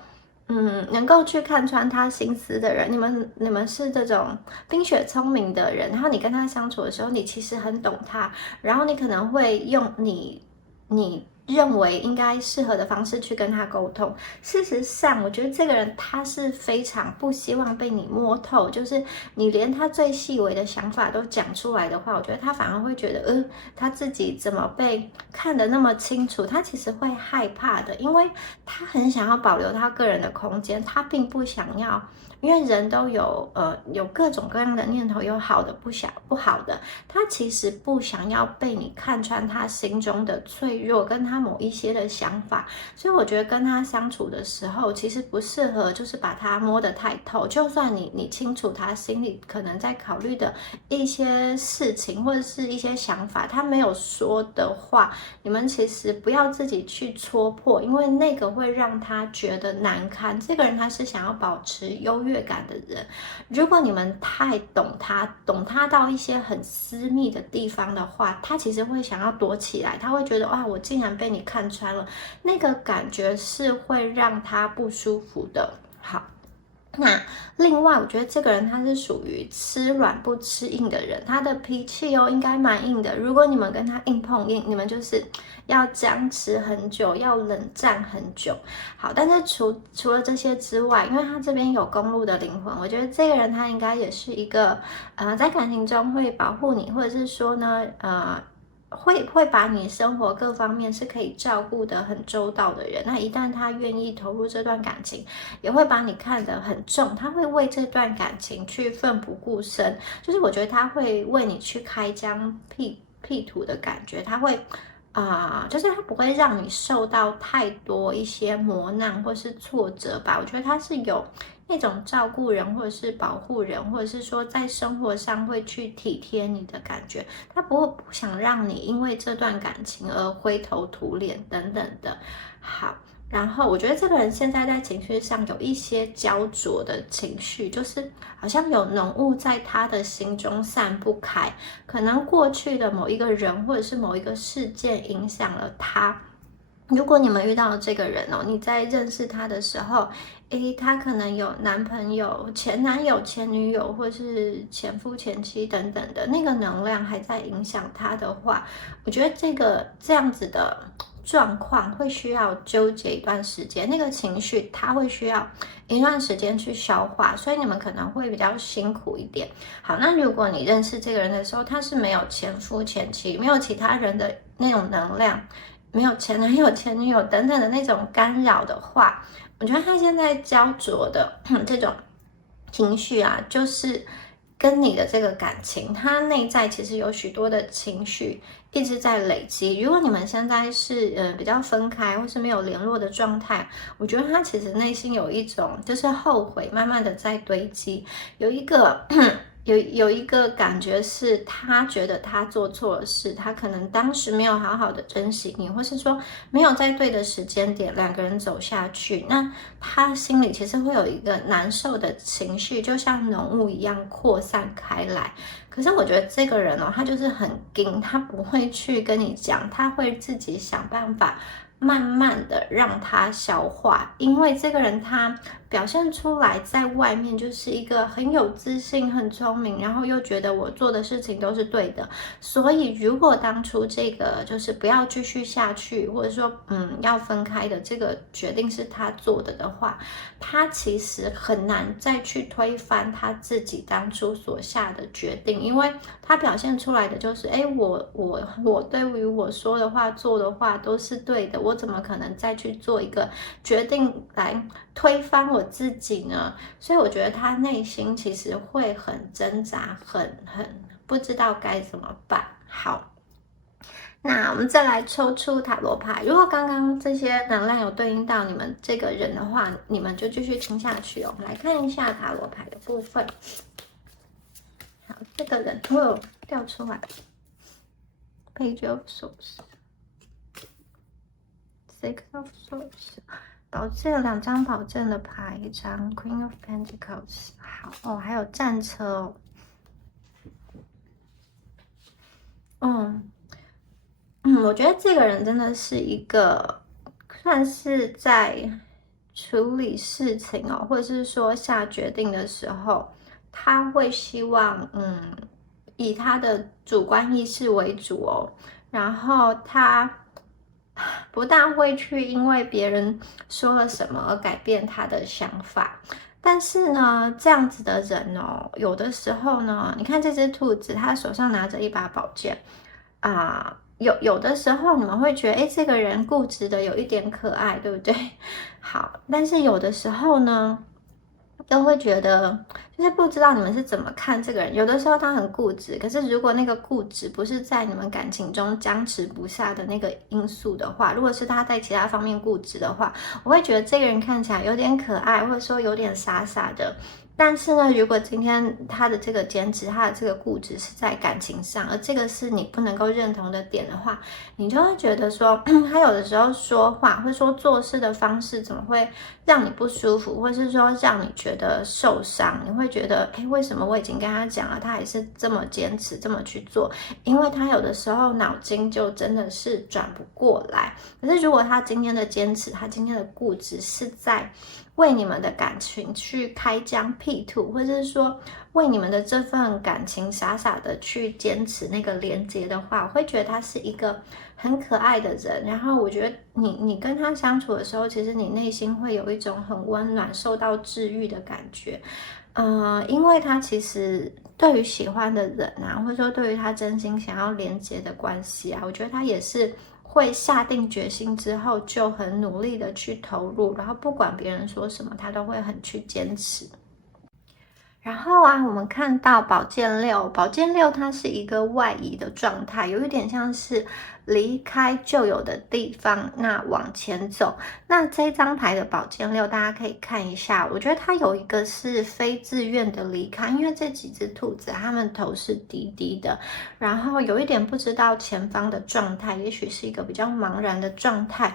能够去看穿他心思的人，你们是这种冰雪聪明的人，然后你跟他相处的时候，你其实很懂他，然后你可能会用你认为应该适合的方式去跟他沟通。事实上，我觉得这个人他是非常不希望被你摸透，就是你连他最细微的想法都讲出来的话，我觉得他反而会觉得，他自己怎么被看得那么清楚？他其实会害怕的，因为他很想要保留他个人的空间，他并不想要。因为人都有各种各样的念头，有好的不好的，他其实不想要被你看穿他心中的脆弱跟他某一些的想法，所以我觉得跟他相处的时候，其实不适合就是把他摸得太透，就算你清楚他心里可能在考虑的一些事情或者是一些想法，他没有说的话，你们其实不要自己去戳破，因为那个会让他觉得难堪。这个人他是想要保持优越感的人，如果你们太懂他到一些很私密的地方的话，他其实会想要躲起来，他会觉得哇，我竟然被你看穿了，那个感觉是会让他不舒服的。好。那另外，我觉得这个人他是属于吃软不吃硬的人，他的脾气应该蛮硬的。如果你们跟他硬碰硬，你们就是要僵持很久，要冷战很久。好，但是除了这些之外，因为他这边有公路的灵魂，我觉得这个人他应该也是一个在感情中会保护你，或者是说呢会把你生活各方面是可以照顾得很周到的人。那一旦他愿意投入这段感情，也会把你看得很重，他会为这段感情去奋不顾身，就是我觉得他会为你去开疆辟土的感觉，他会就是他不会让你受到太多一些磨难或是挫折吧。我觉得他是有那种照顾人或者是保护人，或者是说在生活上会去体贴你的感觉，他不想让你因为这段感情而灰头土脸等等的。好。然后我觉得这个人现在在情绪上有一些焦灼的情绪，就是好像有浓雾在他的心中散不开，可能过去的某一个人或者是某一个事件影响了他。如果你们遇到这个人哦，你在认识他的时候，他可能有男朋友、前男友、前女友，或是前夫、前妻等等的那个能量还在影响他的话，我觉得这样子的状况会需要纠结一段时间，那个情绪他会需要一段时间去消化，所以你们可能会比较辛苦一点。好，那如果你认识这个人的时候，他是没有前夫、前妻，没有其他人的那种能量，没有前男友、前女友等等的那种干扰的话，我觉得他现在焦灼的这种情绪啊，就是跟你的这个感情，他内在其实有许多的情绪一直在累积。如果你们现在是比较分开或是没有联络的状态，我觉得他其实内心有一种就是后悔，慢慢的在堆积，有一个有一个感觉是他觉得他做错了事，他可能当时没有好好的珍惜你，或是说没有在对的时间点两个人走下去，那他心里其实会有一个难受的情绪，就像浓雾一样扩散开来。可是我觉得这个人哦，他就是很硬，他不会去跟你讲，他会自己想办法慢慢的让他消化，因为这个人他表现出来在外面就是一个很有自信、很聪明，然后又觉得我做的事情都是对的。所以如果当初这个就是不要继续下去，或者说要分开的这个决定是他做的话，他其实很难再去推翻他自己当初所下的决定，因为他表现出来的就是我对于我说的话做的话都是对的，我怎么可能再去做一个决定来推翻我自己呢？所以我觉得他内心其实会很挣扎，很不知道该怎么办。好，那我们再来抽出塔罗牌。如果刚刚这些能量有对应到你们这个人的话，你们就继续听下去哦。我们来看一下塔罗牌的部分。好，这个人掉出来 ，Page of Swords。Six of Swords， 宝剑2张宝剑的牌，一张 Queen of Pentacles。好哦，还有战车哦。我觉得这个人真的是一个算是在处理事情哦，或者是说下决定的时候，他会希望以他的主观意识为主哦，然后他不大会去因为别人说了什么而改变他的想法。但是呢，这样子的人哦，有的时候呢，你看这只兔子，它手上拿着一把宝剑有的时候你们会觉得，这个人固执的有一点可爱，对不对？好，但是有的时候呢，都会觉得，就是不知道你们是怎么看这个人。有的时候他很固执，可是如果那个固执不是在你们感情中僵持不下的那个因素的话，如果是他在其他方面固执的话，我会觉得这个人看起来有点可爱，或者说有点傻傻的。但是呢，如果今天他的这个坚持，他的这个固执是在感情上，而这个是你不能够认同的点的话，你就会觉得说，他有的时候说话或者说做事的方式怎么会让你不舒服，或是说让你觉得受伤？你会觉得，为什么我已经跟他讲了，他还是这么坚持这么去做？因为他有的时候脑筋就真的是转不过来。可是如果他今天的坚持，他今天的固执是在为你们的感情去开疆辟土，或者是说为你们的这份感情傻傻的去坚持那个连接的话，我会觉得他是一个很可爱的人。然后我觉得你跟他相处的时候，其实你内心会有一种很温暖、受到治愈的感觉。因为他其实对于喜欢的人啊，或者说对于他真心想要连接的关系啊，我觉得他也是会下定决心之后就很努力的去投入，然后不管别人说什么，他都会很去坚持。然后啊，我们看到宝剑六，宝剑六它是一个外移的状态，有一点像是离开旧有的地方，那往前走。那这张牌的宝剑六，大家可以看一下，我觉得它有一个是非自愿的离开，因为这几只兔子它们头是低低的，然后有一点不知道前方的状态，也许是一个比较茫然的状态。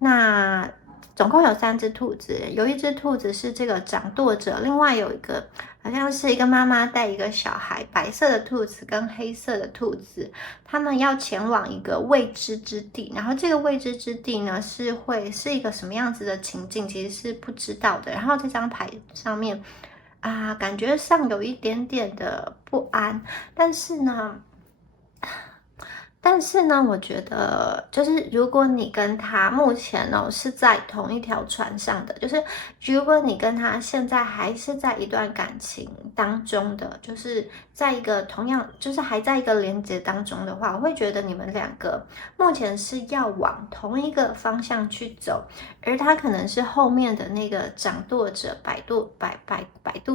那总共有3只兔子，有一只兔子是这个掌舵者，另外有一个好像是一个妈妈带一个小孩，白色的兔子跟黑色的兔子，他们要前往一个未知之地，然后这个未知之地呢是一个什么样子的情境，其实是不知道的。然后这张牌上面啊，感觉上有一点点的不安，但是呢，我觉得就是如果你跟他目前是在同一条船上的，就是如果你跟他现在还是在一段感情当中的，就是在一个同样就是还在一个连接当中的话，我会觉得你们两个目前是要往同一个方向去走，而他可能是后面的那个掌舵者，摆渡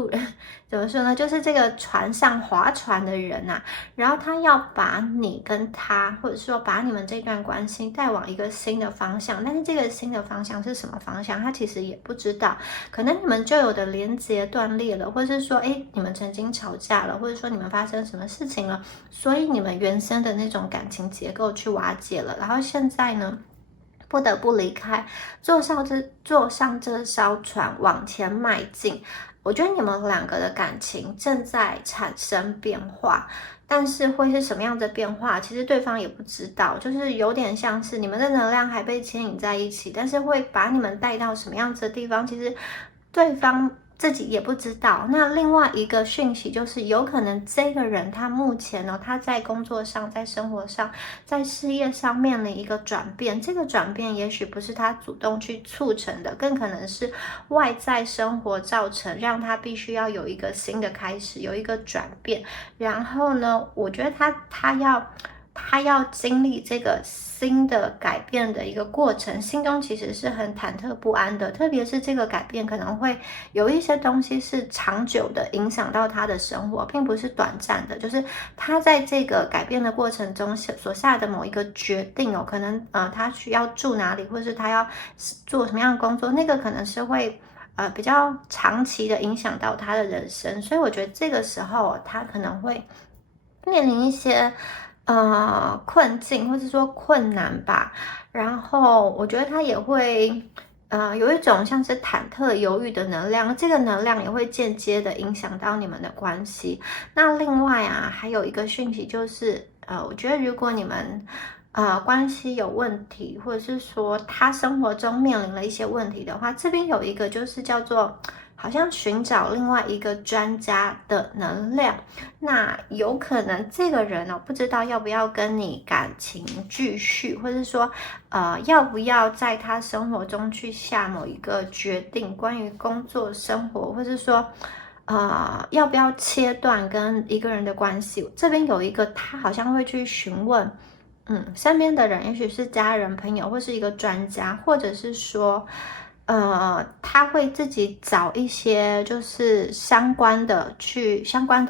人，怎么说呢？就是这个船上划船的人啊。然后他要把你跟他，或者说把你们这段关系带往一个新的方向，但是这个新的方向是什么方向，他其实也不知道。可能你们旧有的连接断裂了，或者是说，你们曾经吵架了，或者说你们发生什么事情了，所以你们原生的那种感情结构去瓦解了，然后现在呢，不得不离开，坐上这艘船往前迈进。我觉得你们两个的感情正在产生变化，但是会是什么样的变化，其实对方也不知道，就是有点像是你们的能量还被牵引在一起，但是会把你们带到什么样子的地方，其实对方自己也不知道。那另外一个讯息就是，有可能这个人他目前他在工作上、在生活上、在事业上面临一个转变，这个转变也许不是他主动去促成的，更可能是外在生活造成，让他必须要有一个新的开始，有一个转变。然后呢，我觉得他要经历这个新的改变的一个过程，心中其实是很忐忑不安的，特别是这个改变可能会有一些东西是长久的影响到他的生活，并不是短暂的，就是他在这个改变的过程中所下的某一个决定可能他需要住哪里，或是他要做什么样的工作，那个可能是会比较长期的影响到他的人生，所以我觉得这个时候他可能会面临一些困境或者说困难吧，然后我觉得他也会有一种像是忐忑犹豫的能量，这个能量也会间接的影响到你们的关系。那另外啊，还有一个讯息就是我觉得如果你们关系有问题，或者是说他生活中面临了一些问题的话，这边有一个就是叫做好像寻找另外一个专家的能量。那有可能这个人不知道要不要跟你感情继续，或者是说要不要在他生活中去下某一个决定，关于工作生活，或者是说要不要切断跟一个人的关系。这边有一个他好像会去询问身边的人，也许是家人、朋友，或是一个专家，或者是说他会自己找一些就是相关的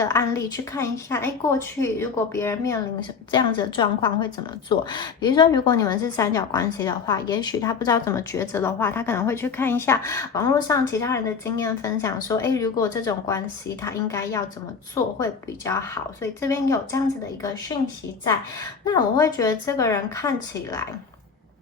案例去看一下，过去如果别人面临这样子的状况会怎么做。比如说，如果你们是三角关系的话，也许他不知道怎么抉择的话，他可能会去看一下网络上其他人的经验分享，说，如果这种关系他应该要怎么做会比较好。所以这边有这样子的一个讯息在，那我会觉得这个人看起来，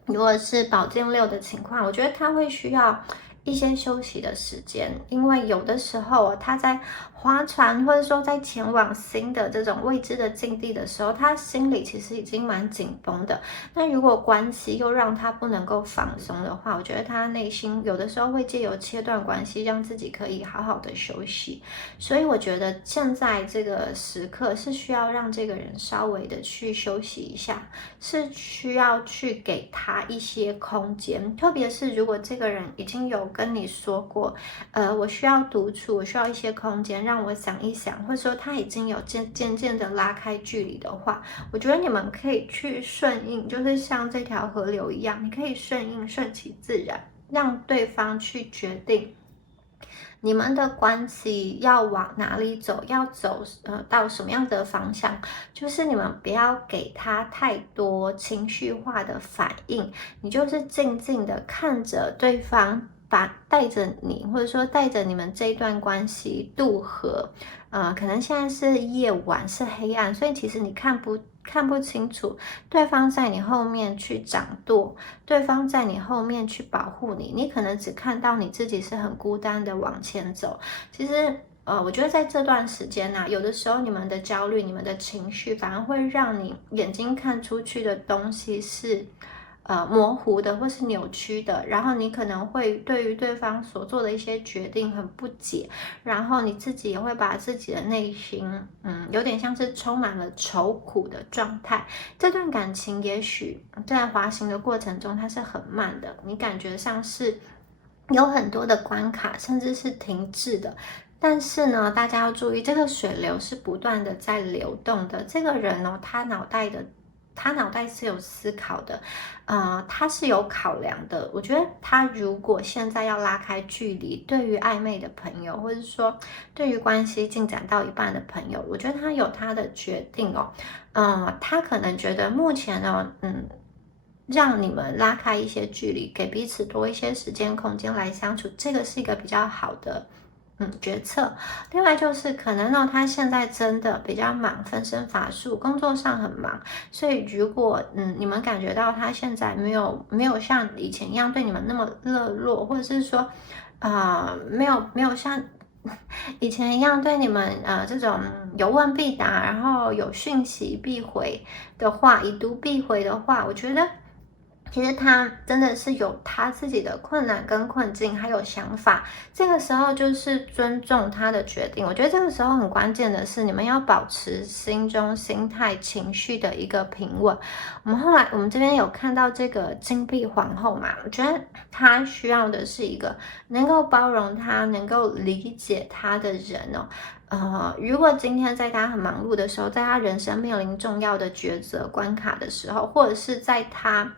如果是宝剑六的情况，我觉得他会需要一些休息的时间，因为有的时候他在划船，或者说在前往新的这种未知的境地的时候，他心里其实已经蛮紧绷的。那如果关系又让他不能够放松的话，我觉得他内心有的时候会借由切断关系，让自己可以好好的休息。所以我觉得现在这个时刻是需要让这个人稍微的去休息一下，是需要去给他一些空间，特别是如果这个人已经有跟你说过，我需要独处，我需要一些空间让我想一想，或者说他已经有渐渐的拉开距离的话，我觉得你们可以去顺应，就是像这条河流一样，你可以顺应，顺其自然，让对方去决定你们的关系要往哪里走，要走到什么样的方向，就是你们不要给他太多情绪化的反应，你就是静静的看着对方，带着你，或者说带着你们这一段关系渡河。可能现在是夜晚，是黑暗，所以其实你看不清楚对方在你后面去掌舵，对方在你后面去保护你，你可能只看到你自己是很孤单的往前走。其实我觉得在这段时间啊，有的时候你们的焦虑、你们的情绪，反而会让你眼睛看出去的东西是模糊的或是扭曲的，然后你可能会对于对方所做的一些决定很不解，然后你自己也会把自己的内心，有点像是充满了愁苦的状态。这段感情也许在滑行的过程中它是很慢的，你感觉上是有很多的关卡，甚至是停滞的。但是呢，大家要注意，这个水流是不断的在流动的。这个人哦，他脑袋是有思考的，他是有考量的。我觉得他如果现在要拉开距离，对于暧昧的朋友，或者说对于关系进展到一半的朋友，我觉得他有他的决定哦。他可能觉得目前呢，让你们拉开一些距离，给彼此多一些时间空间来相处，这个是一个比较好的决策。另外就是可能呢，他现在真的比较忙，分身乏术，工作上很忙，所以如果你们感觉到他现在没有像以前一样对你们那么热络，或者是说没有像以前一样对你们这种有问必答，然后有讯息必回的话，已读必回的话，我觉得其实他真的是有他自己的困难跟困境，还有想法。这个时候就是尊重他的决定。我觉得这个时候很关键的是，你们要保持心中心态、情绪的一个平稳。我们这边有看到这个金币皇后嘛，我觉得他需要的是一个能够包容他、能够理解他的人哦。如果今天在他很忙碌的时候，在他人生面临重要的抉择关卡的时候，或者是在他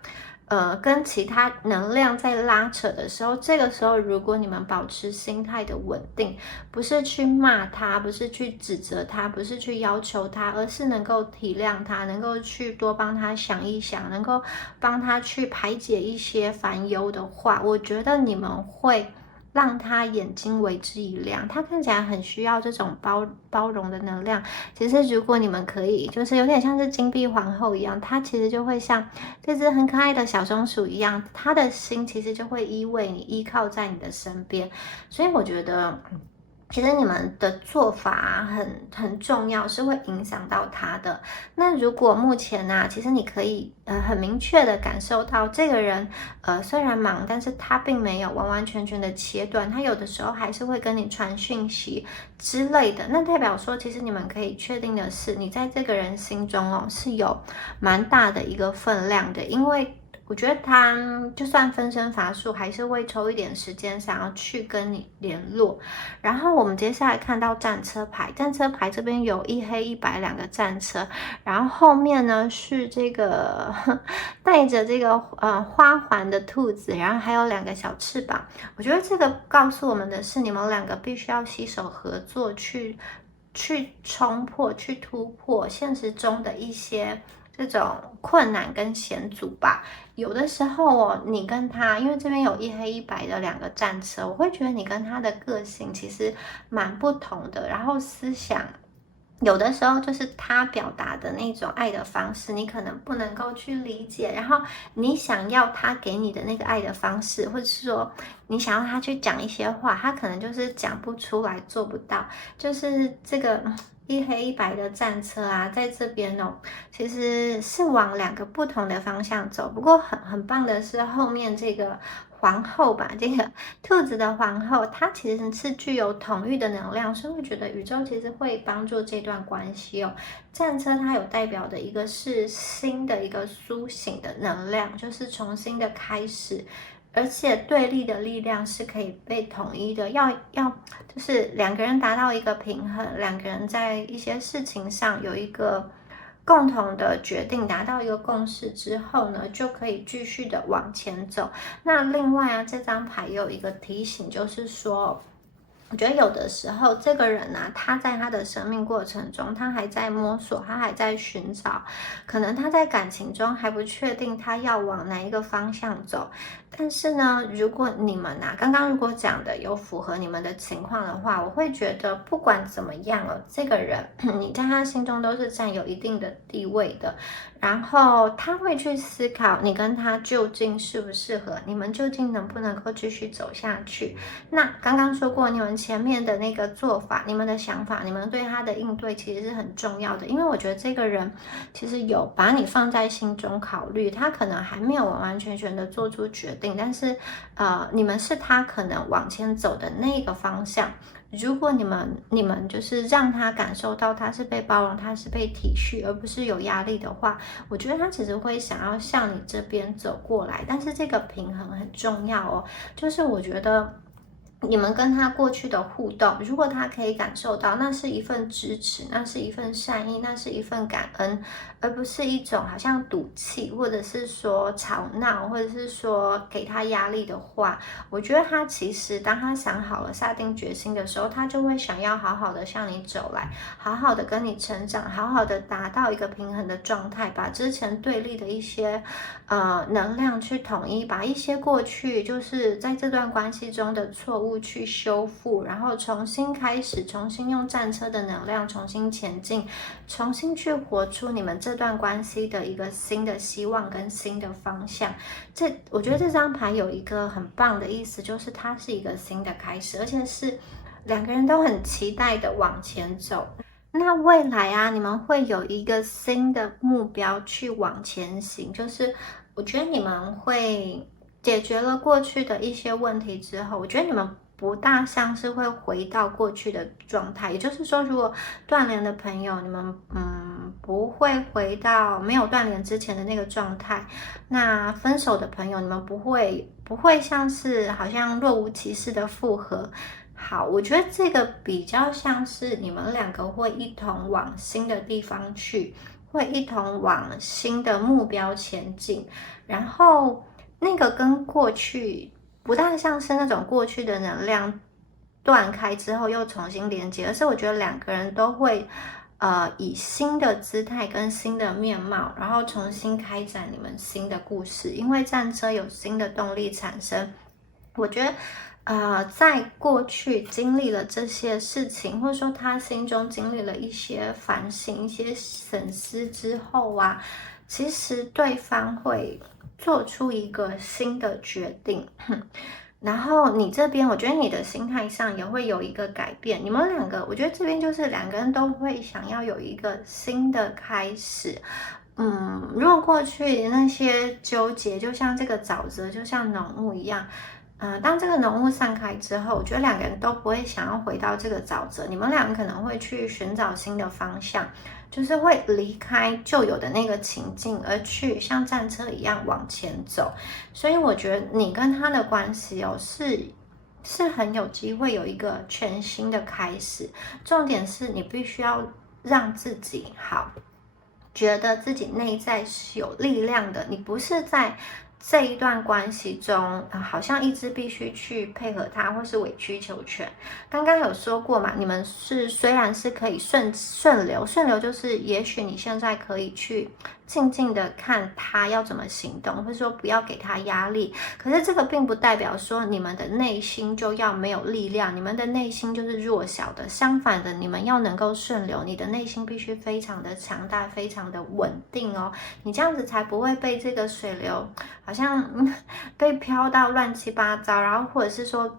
跟其他能量在拉扯的时候，这个时候如果你们保持心态的稳定，不是去骂他，不是去指责他，不是去要求他，而是能够体谅他，能够去多帮他想一想，能够帮他去排解一些烦忧的话，我觉得你们会让他眼睛为之一亮，他看起来很需要这种包容的能量。其实如果你们可以，就是有点像是金币皇后一样，她其实就会像这只很可爱的小松鼠一样，她的心其实就会依偎你，依靠在你的身边。所以我觉得其实你们的做法很重要，是会影响到他的。那如果目前呢，其实你可以很明确的感受到这个人虽然忙，但是他并没有完完全全的切断，他有的时候还是会跟你传讯息之类的。那代表说，其实你们可以确定的是，你在这个人心中是有蛮大的一个分量的，因为我觉得他就算分身乏术，还是会抽一点时间想要去跟你联络。然后我们接下来看到战车牌，战车牌这边有一黑一白两个战车，然后后面呢是这个带着这个花环的兔子，然后还有两个小翅膀。我觉得这个告诉我们的是，你们两个必须要携手合作，去冲破、去突破现实中的一些这种困难跟险阻吧。有的时候你跟他，因为这边有一黑一白的两个战车，我会觉得你跟他的个性其实蛮不同的，然后思想有的时候就是他表达的那种爱的方式，你可能不能够去理解，然后你想要他给你的那个爱的方式，或者是说你想要他去讲一些话，他可能就是讲不出来，做不到，就是这个一黑一白的战车啊，在这边其实是往两个不同的方向走。不过很棒的是后面这个皇后吧，这个兔子的皇后，她其实是具有统御的能量，所以我觉得宇宙其实会帮助这段关系哦。战车它有代表的一个是新的一个苏醒的能量，就是重新的开始。而且对立的力量是可以被统一的，要就是两个人达到一个平衡，两个人在一些事情上有一个共同的决定，达到一个共识之后呢，就可以继续的往前走。那另外啊，这张牌也有一个提醒，就是说我觉得有的时候这个人啊，他在他的生命过程中，他还在摸索，他还在寻找，可能他在感情中还不确定他要往哪一个方向走。但是呢，如果你们啊，刚刚如果讲的有符合你们的情况的话，我会觉得不管怎么样了，这个人你在他心中都是占有一定的地位的。然后他会去思考你跟他究竟适不适合，你们究竟能不能够继续走下去。那刚刚说过，你们前面的那个做法、你们的想法、你们对他的应对，其实是很重要的。因为我觉得这个人其实有把你放在心中考虑，他可能还没有完完全全的做出决定，但是你们是他可能往前走的那个方向。如果你们就是让他感受到他是被包容，他是被体恤，而不是有压力的话，我觉得他其实会想要向你这边走过来。但是这个平衡很重要哦，就是我觉得你们跟他过去的互动，如果他可以感受到，那是一份支持，那是一份善意，那是一份感恩，而不是一种好像赌气，或者是说吵闹，或者是说给他压力的话，我觉得他其实当他想好了、下定决心的时候，他就会想要好好的向你走来，好好的跟你成长，好好的达到一个平衡的状态，把之前对立的一些能量去统一，把一些过去就是在这段关系中的错误去修复，然后重新开始，重新用战车的能量重新前进，重新去活出你们这段关系的一个新的希望跟新的方向。我觉得这张牌有一个很棒的意思，就是它是一个新的开始，而且是两个人都很期待的往前走。那未来啊，你们会有一个新的目标去往前行，就是我觉得你们会解决了过去的一些问题之后，我觉得你们不大像是会回到过去的状态。也就是说，如果断联的朋友，你们不会回到没有断联之前的那个状态。那分手的朋友，你们不会像是好像若无其事的复合。好，我觉得这个比较像是你们两个会一同往新的地方去，会一同往新的目标前进，然后那个跟过去不大像是那种过去的能量断开之后又重新连接，而是我觉得两个人都会以新的姿态跟新的面貌，然后重新开展你们新的故事，因为战车有新的动力产生。我觉得在过去经历了这些事情，或者说他心中经历了一些反省、一些审思之后啊，其实对方会做出一个新的决定。然后你这边，我觉得你的心态上也会有一个改变。你们两个，我觉得这边就是两个人都会想要有一个新的开始。如果过去那些纠结，就像这个沼泽，就像浓雾一样。当这个浓雾散开之后，我觉得两个人都不会想要回到这个沼泽，你们两个可能会去寻找新的方向，就是会离开旧有的那个情境，而去像战车一样往前走。所以我觉得你跟他的关系是很有机会有一个全新的开始。重点是你必须要让自己好，觉得自己内在是有力量的，你不是在这一段关系中，好像一直必须去配合他，或是委曲求全。刚刚有说过嘛，你们虽然是可以顺流就是也许你现在可以去静静的看他要怎么行动，或者说不要给他压力。可是这个并不代表说你们的内心就要没有力量，你们的内心就是弱小的。相反的，你们要能够顺流，你的内心必须非常的强大，非常的稳定哦。你这样子才不会被这个水流好像被飘到乱七八糟，然后或者是说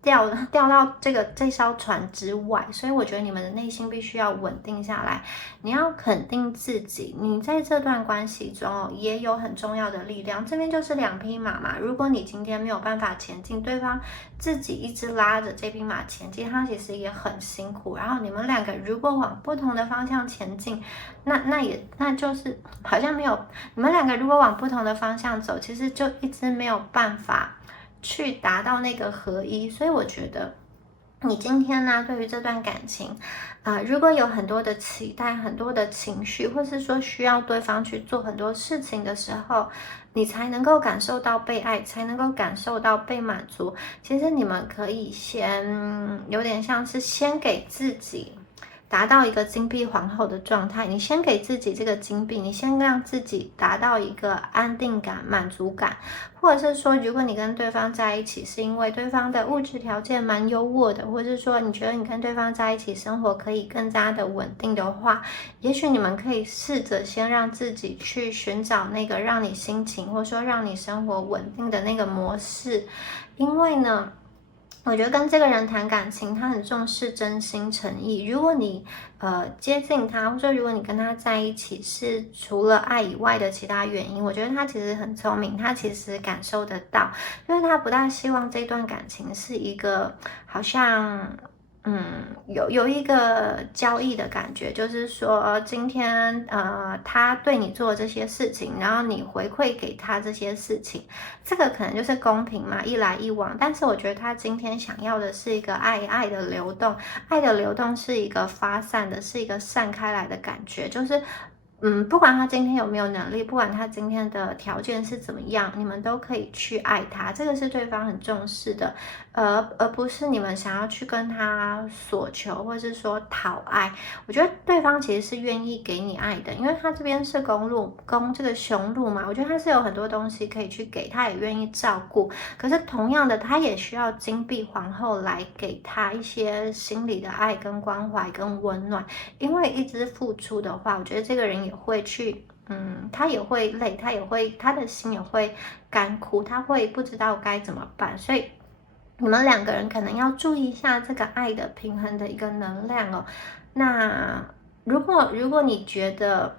掉到这艘船之外。所以我觉得你们的内心必须要稳定下来，你要肯定自己，你在这段关系中也有很重要的力量。这边就是两匹马嘛，如果你今天没有办法前进，对方自己一直拉着这匹马前进，他其实也很辛苦。然后你们两个如果往不同的方向前进，那就是好像没有，你们两个如果往不同的方向走，其实就一直没有办法去达到那个合一。所以我觉得你今天呢，对于这段感情，如果有很多的期待、很多的情绪，或是说需要对方去做很多事情的时候，你才能够感受到被爱，才能够感受到被满足。其实你们可以先有点像是先给自己达到一个金币皇后的状态，你先给自己这个金币，你先让自己达到一个安定感、满足感，或者是说，如果你跟对方在一起是因为对方的物质条件蛮优渥的，或者是说你觉得你跟对方在一起生活可以更加的稳定的话，也许你们可以试着先让自己去寻找那个让你心情或者说让你生活稳定的那个模式，因为呢，我觉得跟这个人谈感情，他很重视真心诚意。如果你接近他，或者说如果你跟他在一起是除了爱以外的其他原因，我觉得他其实很聪明，他其实感受得到，因为他不大希望这段感情是一个好像。有一个交易的感觉，就是说今天他对你做这些事情，然后你回馈给他这些事情，这个可能就是公平嘛，一来一往。但是我觉得他今天想要的是一个爱的流动，爱的流动是一个发散的，是一个散开来的感觉，就是不管他今天有没有能力，不管他今天的条件是怎么样，你们都可以去爱他，这个是对方很重视的，而不是你们想要去跟他索求，或是说讨爱。我觉得对方其实是愿意给你爱的，因为他这边是公这个雄鹿嘛，我觉得他是有很多东西可以去给，他也愿意照顾。可是同样的，他也需要金币皇后来给他一些心理的爱跟关怀跟温暖。因为一直付出的话，我觉得这个人也会去，他也会累，他的心也会干枯，他会不知道该怎么办，所以你们两个人可能要注意一下这个爱的平衡的一个能量哦。那如果你觉得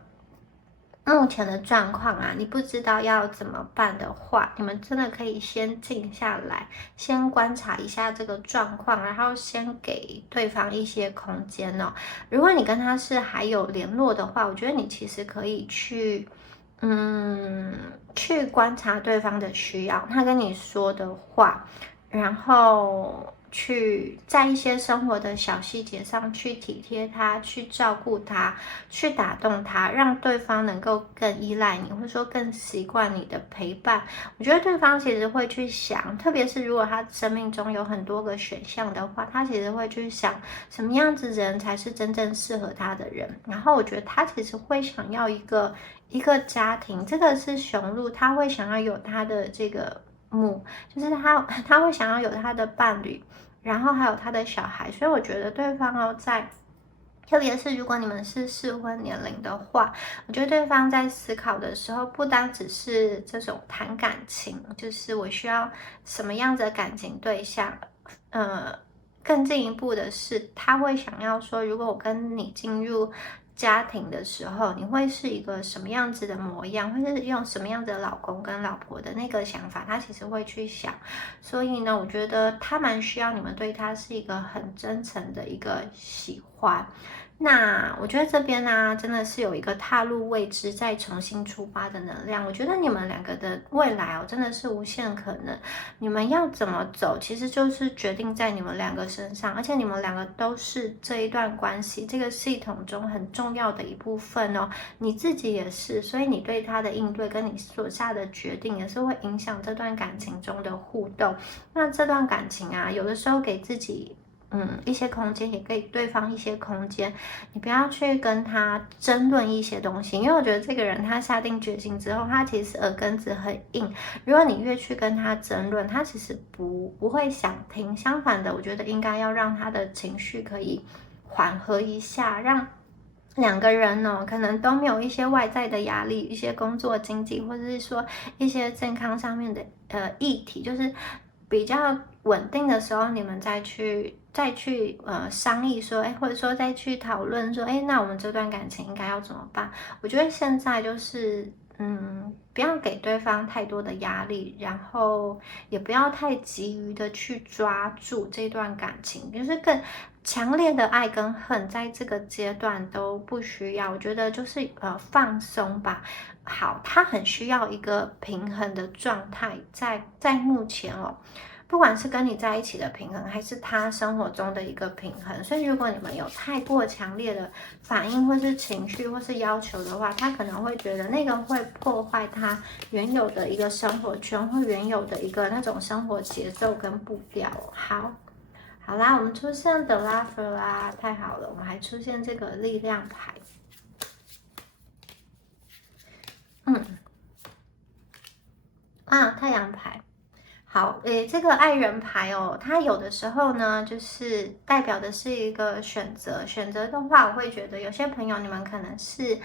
目前的状况啊，你不知道要怎么办的话，你们真的可以先静下来，先观察一下这个状况，然后先给对方一些空间哦。如果你跟他是还有联络的话，我觉得你其实可以去观察对方的需要，他跟你说的话，然后去在一些生活的小细节上去体贴他，去照顾他，去打动他，让对方能够更依赖你，或者说更习惯你的陪伴。我觉得对方其实会去想，特别是如果他生命中有很多个选项的话，他其实会去想什么样子人才是真正适合他的人。然后我觉得他其实会想要一个家庭，这个是雄鹿，他会想要有他的这个就是他会想要有他的伴侣，然后还有他的小孩，所以我觉得对方特别是如果你们是适婚年龄的话，我觉得对方在思考的时候，不单只是这种谈感情，就是我需要什么样子的感情对象，更进一步的是，他会想要说，如果我跟你进入家庭的时候，你会是一个什么样子的模样，或是用什么样子的老公跟老婆的那个想法，他其实会去想。所以呢，我觉得他蛮需要你们对他是一个很真诚的一个喜欢。那我觉得这边呢，真的是有一个踏入未知、再重新出发的能量。我觉得你们两个的未来真的是无限可能。你们要怎么走，其实就是决定在你们两个身上，而且你们两个都是这一段关系这个系统中很重要的一部分哦。你自己也是，所以你对他的应对跟你所下的决定，也是会影响这段感情中的互动。那这段感情啊，有的时候给自己一些空间，也给对方一些空间。你不要去跟他争论一些东西，因为我觉得这个人他下定决心之后，他其实耳根子很硬。如果你越去跟他争论，他其实不会想听。相反的，我觉得应该要让他的情绪可以缓和一下，让两个人呢，可能都没有一些外在的压力，一些工作、经济，或者是说一些健康上面的议题，就是比较稳定的时候，你们再去商议说，或者说再去讨论说，那我们这段感情应该要怎么办？我觉得现在就是不要给对方太多的压力，然后也不要太急于的去抓住这段感情，就是更强烈的爱跟恨，在这个阶段都不需要。我觉得就是放松吧。好，他很需要一个平衡的状态，在目前不管是跟你在一起的平衡，还是他生活中的一个平衡。所以如果你们有太过强烈的反应，或是情绪，或是要求的话，他可能会觉得那个会破坏他原有的一个生活圈，或原有的一个那种生活节奏跟步调。好啦，我们出现The Lover啦，太好了，我们还出现这个力量牌。太阳牌。好，这个爱人牌哦，它有的时候呢，就是代表的是一个选择。选择的话，我会觉得有些朋友你们可能是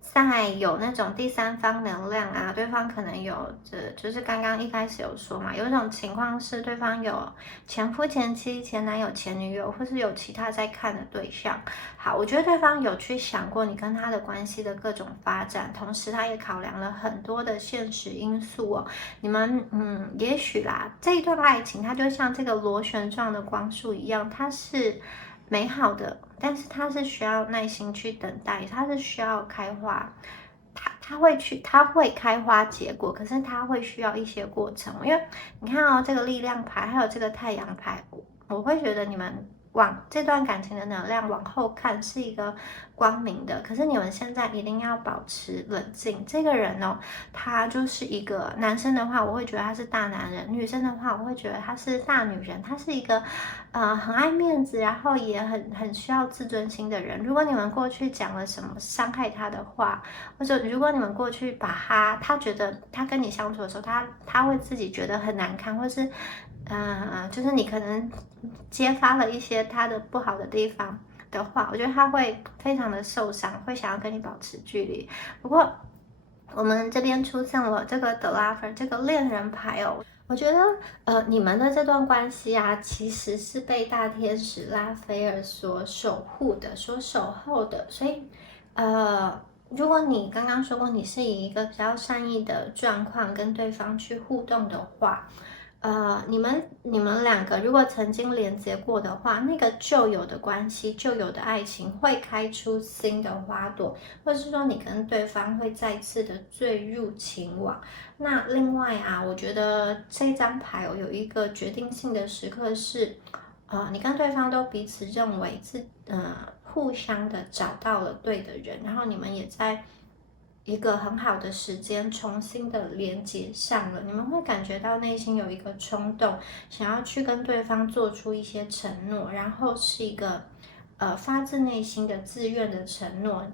在有那种第三方能量啊，对方可能有着，就是刚刚一开始有说嘛，有一种情况是对方有前夫、前妻、前男友、前女友，或是有其他在看的对象。好，我觉得对方有去想过你跟他的关系的各种发展，同时他也考量了很多的现实因素哦。你们也许啦，这一段爱情它就像这个螺旋状的光束一样，它是美好的，但是它是需要耐心去等待，它是需要开花，它会开花结果，可是它会需要一些过程。因为你看哦，这个力量牌还有这个太阳牌，我会觉得你们往这段感情的能量往后看是一个光明的，可是你们现在一定要保持冷静。这个人哦，他就是一个男生的话，我会觉得他是大男人；女生的话，我会觉得他是大女人。他是一个很爱面子，然后也很需要自尊心的人。如果你们过去讲了什么伤害他的话，或者如果你们过去把他觉得他跟你相处的时候，他会自己觉得很难堪，或是就是你可能揭发了一些他的不好的地方的话，我觉得他会非常的受伤，会想要跟你保持距离。不过我们这边出现了这个 The Lover 这个恋人牌哦，我觉得你们的这段关系啊，其实是被大天使拉斐尔所守护的，所守候的。所以如果你刚刚说过你是以一个比较善意的状况跟对方去互动的话，你们两个如果曾经连接过的话，那个旧有的关系、旧有的爱情会开出新的花朵，或者是说你跟对方会再次的坠入情网。那另外啊，我觉得这张牌有一个决定性的时刻是，你跟对方都彼此认为互相的找到了对的人，然后你们也在一个很好的时间重新的连接上了，你们会感觉到内心有一个冲动，想要去跟对方做出一些承诺，然后是一个发自内心的自愿的承诺。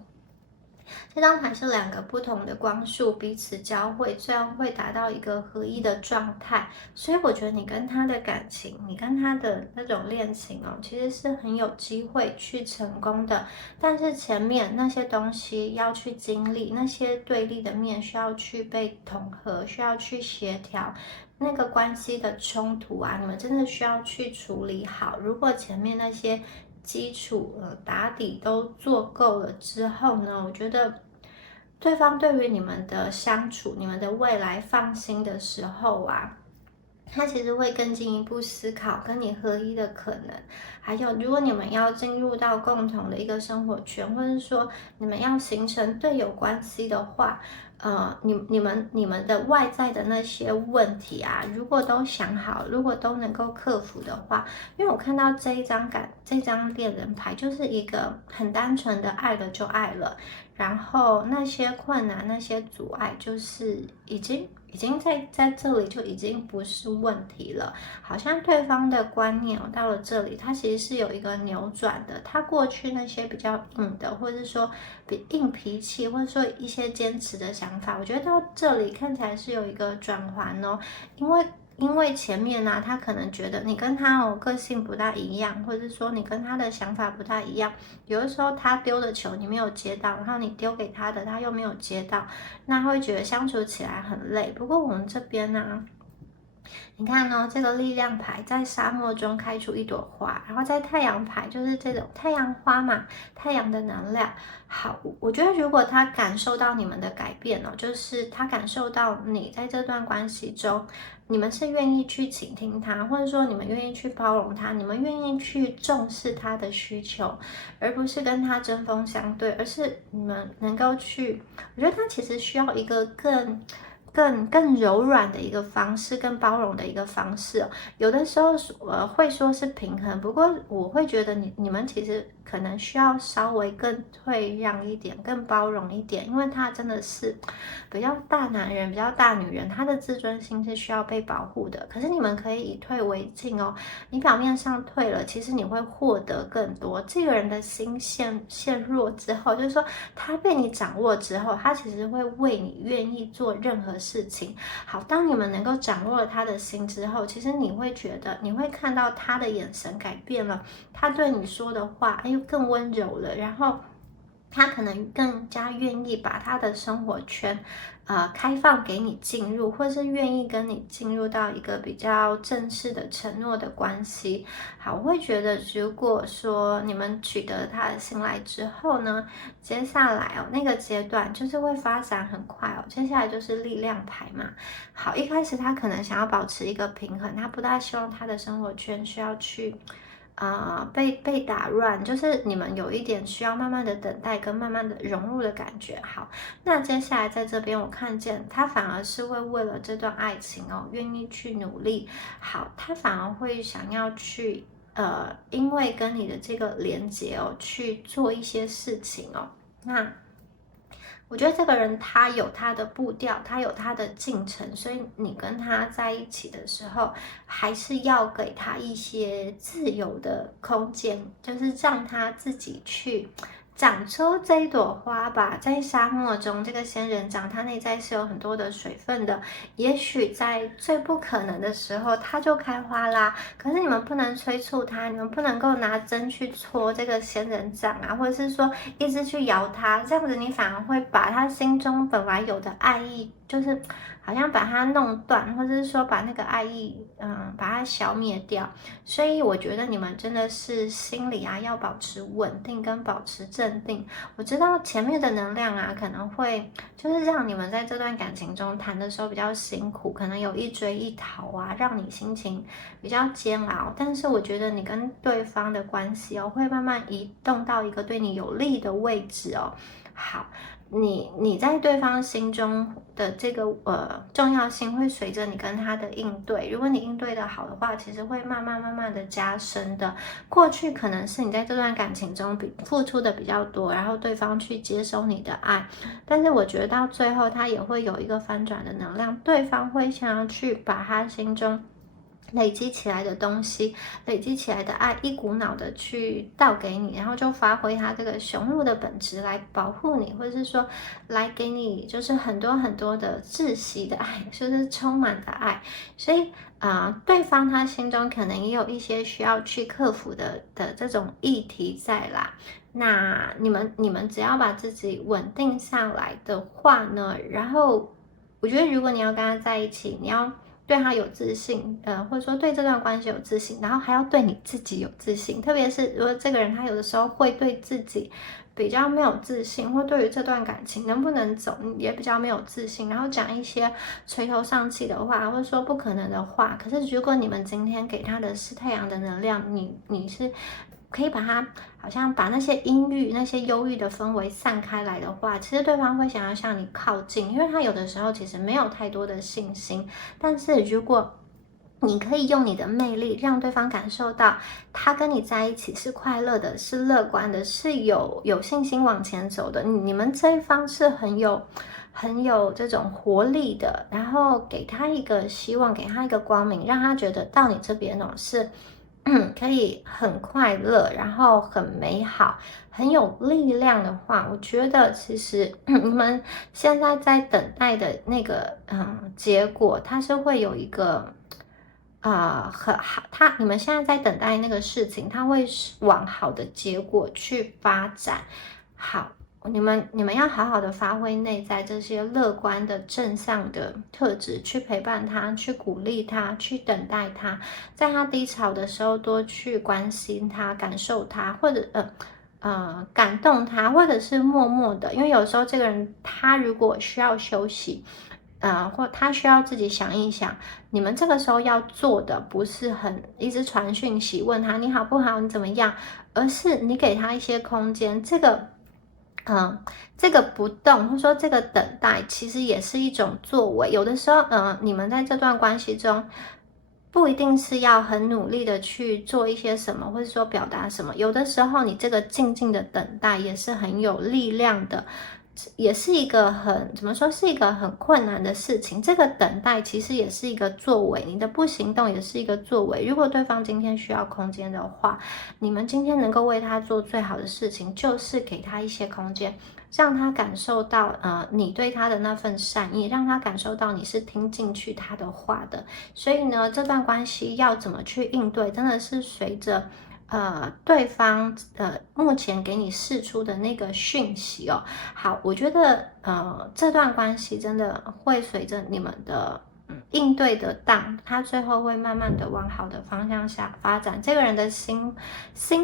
这张牌是两个不同的光束彼此交汇，这样会达到一个合一的状态。所以我觉得你跟他的感情，你跟他的那种恋情哦，其实是很有机会去成功的。但是前面那些东西要去经历，那些对立的面需要去被统合，需要去协调。那个关系的冲突啊，你们真的需要去处理好。如果前面那些基础打底都做够了之后呢，我觉得对方对于你们的相处、你们的未来放心的时候啊，他其实会更进一步思考跟你合一的可能。还有，如果你们要进入到共同的一个生活圈，或者说你们要形成队友关系的话，你们的外在的那些问题啊，如果都想好，如果都能够克服的话，因为我看到这张恋人牌就是一个很单纯的爱了就爱了，然后那些困难、那些阻碍，就是已经在这里就已经不是问题了。好像对方的观念到了这里，他其实是有一个扭转的。他过去那些比较硬的，或者是说硬脾气，或者说一些坚持的想法，我觉得到这里看起来是有一个转环哦。因为前面呢、他可能觉得你跟他个性不大一样，或者是说你跟他的想法不大一样。有的时候他丢的球你没有接到，然后你丢给他的他又没有接到，那会觉得相处起来很累。不过我们这边呢、你看哦，这个力量牌在沙漠中开出一朵花，然后在太阳牌就是这种太阳花嘛，太阳的能量。好，我觉得如果他感受到你们的改变哦，就是他感受到你在这段关系中，你们是愿意去倾听他，或者说你们愿意去包容他，你们愿意去重视他的需求，而不是跟他针锋相对，而是你们能够去，我觉得他其实需要一个更柔软的一个方式，更包容的一个方式哦。有的时候会说是平衡，不过我会觉得你们其实可能需要稍微更退让一点，更包容一点，因为他真的是比较大男人，比较大女人，他的自尊心是需要被保护的。可是你们可以以退为进哦，你表面上退了，其实你会获得更多。这个人的心陷弱之后，就是说他被你掌握之后，他其实会为你愿意做任何事情。好，当你们能够掌握了他的心之后，其实你会觉得，你会看到他的眼神改变了，他对你说的话，哎，更温柔了，然后他可能更加愿意把他的生活圈，开放给你进入，或是愿意跟你进入到一个比较正式的承诺的关系。好，我会觉得，如果说你们取得他的信赖之后呢，接下来哦，那个阶段就是会发展很快哦。接下来就是力量牌嘛。好，一开始他可能想要保持一个平衡，他不大希望他的生活圈需要去。被打乱，就是你们有一点需要慢慢的等待跟慢慢的融入的感觉。好，那接下来在这边我看见他反而是会为了这段爱情哦，愿意去努力。好，他反而会想要去因为跟你的这个连接哦，去做一些事情哦。那我觉得这个人他有他的步调，他有他的进程，所以你跟他在一起的时候，还是要给他一些自由的空间，就是让他自己去长出这一朵花吧。在沙漠中，这个仙人掌它内在是有很多的水分的，也许在最不可能的时候，它就开花啦。可是你们不能催促它，你们不能够拿针去戳这个仙人掌啊，或者是说一直去摇它，这样子你反而会把他心中本来有的爱意，就是好像把它弄断，或者是说把那个爱意，把它消灭掉。所以我觉得你们真的是心里啊要保持稳定跟保持镇定。我知道前面的能量啊可能会就是让你们在这段感情中谈的时候比较辛苦，可能有一追一逃啊，让你心情比较煎熬。但是我觉得你跟对方的关系哦，会慢慢移动到一个对你有利的位置哦。好。你在对方心中的这个重要性会随着你跟他的应对，如果你应对的好的话，其实会慢慢的加深的。过去可能是你在这段感情中付出的比较多，然后对方去接收你的爱，但是我觉得到最后他也会有一个翻转的能量，对方会想要去把他心中累积起来的东西，累积起来的爱，一股脑的去倒给你，然后就发挥它这个雄鹿的本质来保护你，或者是说来给你就是很多很多的窒息的爱，就是充满的爱。所以对方他心中可能也有一些需要去克服的这种议题在啦。那你们只要把自己稳定下来的话呢，然后我觉得如果你要跟他在一起，你要对他有自信，或者说对这段关系有自信，然后还要对你自己有自信。特别是如果这个人他有的时候会对自己比较没有自信，或对于这段感情能不能走也比较没有自信，然后讲一些垂头丧气的话，或者说不可能的话。可是如果你们今天给他的是太阳的能量，你是可以把它好像把那些阴郁、那些忧郁的氛围散开来的话，其实对方会想要向你靠近，因为他有的时候其实没有太多的信心。但是如果你可以用你的魅力让对方感受到他跟你在一起是快乐的，是乐观的，是有信心往前走的，你们这一方是很有这种活力的，然后给他一个希望，给他一个光明，让他觉得到你这边是可以很快乐，然后很美好，很有力量的话，我觉得其实你们现在在等待的那个结果，它是会有一个很好，你们现在在等待那个事情，它会往好的结果去发展。好。你们要好好的发挥内在这些乐观的正向的特质，去陪伴他，去鼓励他，去等待他，在他低潮的时候多去关心他，感受他，或者感动他，或者是默默的，因为有时候这个人他如果需要休息，或他需要自己想一想，你们这个时候要做的不是很一直传讯息问他你好不好，你怎么样，而是你给他一些空间，这个这个不动，或者说这个等待，其实也是一种作为。有的时候，你们在这段关系中，不一定是要很努力的去做一些什么，或者说表达什么。有的时候，你这个静静的等待也是很有力量的，也是一个怎么说，是一个很困难的事情。这个等待其实也是一个作为，你的不行动也是一个作为。如果对方今天需要空间的话，你们今天能够为他做最好的事情，就是给他一些空间，让他感受到你对他的那份善意，让他感受到你是听进去他的话的。所以呢，这段关系要怎么去应对，真的是随着对方目前给你释出的那个讯息哦。好，我觉得这段关系真的会随着你们的应对得当，他最后会慢慢的往好的方向下发展。这个人的心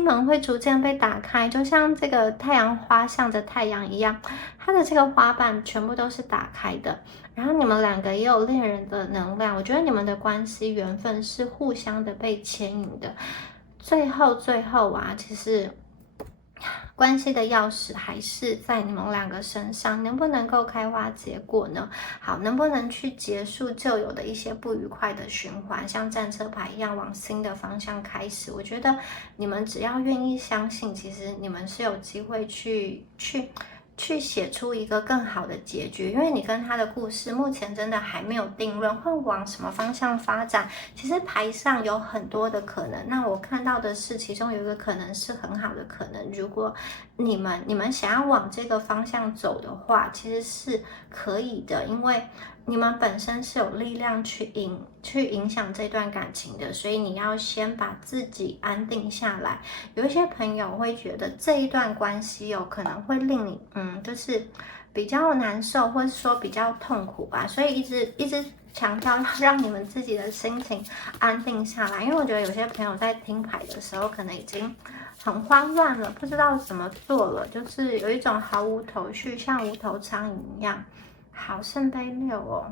门会逐渐被打开，就像这个太阳花向着太阳一样，他的这个花瓣全部都是打开的。然后你们两个也有恋人的能量，我觉得你们的关系缘分是互相的被牵引的。最后啊，其实关系的钥匙还是在你们两个身上，能不能够开花结果呢？好，能不能去结束旧有的一些不愉快的循环，像战车牌一样往新的方向开始？我觉得你们只要愿意相信，其实你们是有机会去写出一个更好的结局，因为你跟他的故事目前真的还没有定论，会往什么方向发展。其实牌上有很多的可能，那我看到的是其中有一个可能是很好的可能。如果你们想要往这个方向走的话，其实是可以的，因为你们本身是有力量去影响这段感情的，所以你要先把自己安定下来。有一些朋友会觉得这一段关系有可能会令你就是比较难受，或者说比较痛苦吧，所以一直强调要让你们自己的心情安定下来。因为我觉得有些朋友在听牌的时候可能已经很慌乱了，不知道怎么做了，就是有一种毫无头绪，像无头苍蝇一样。好，圣杯6哦，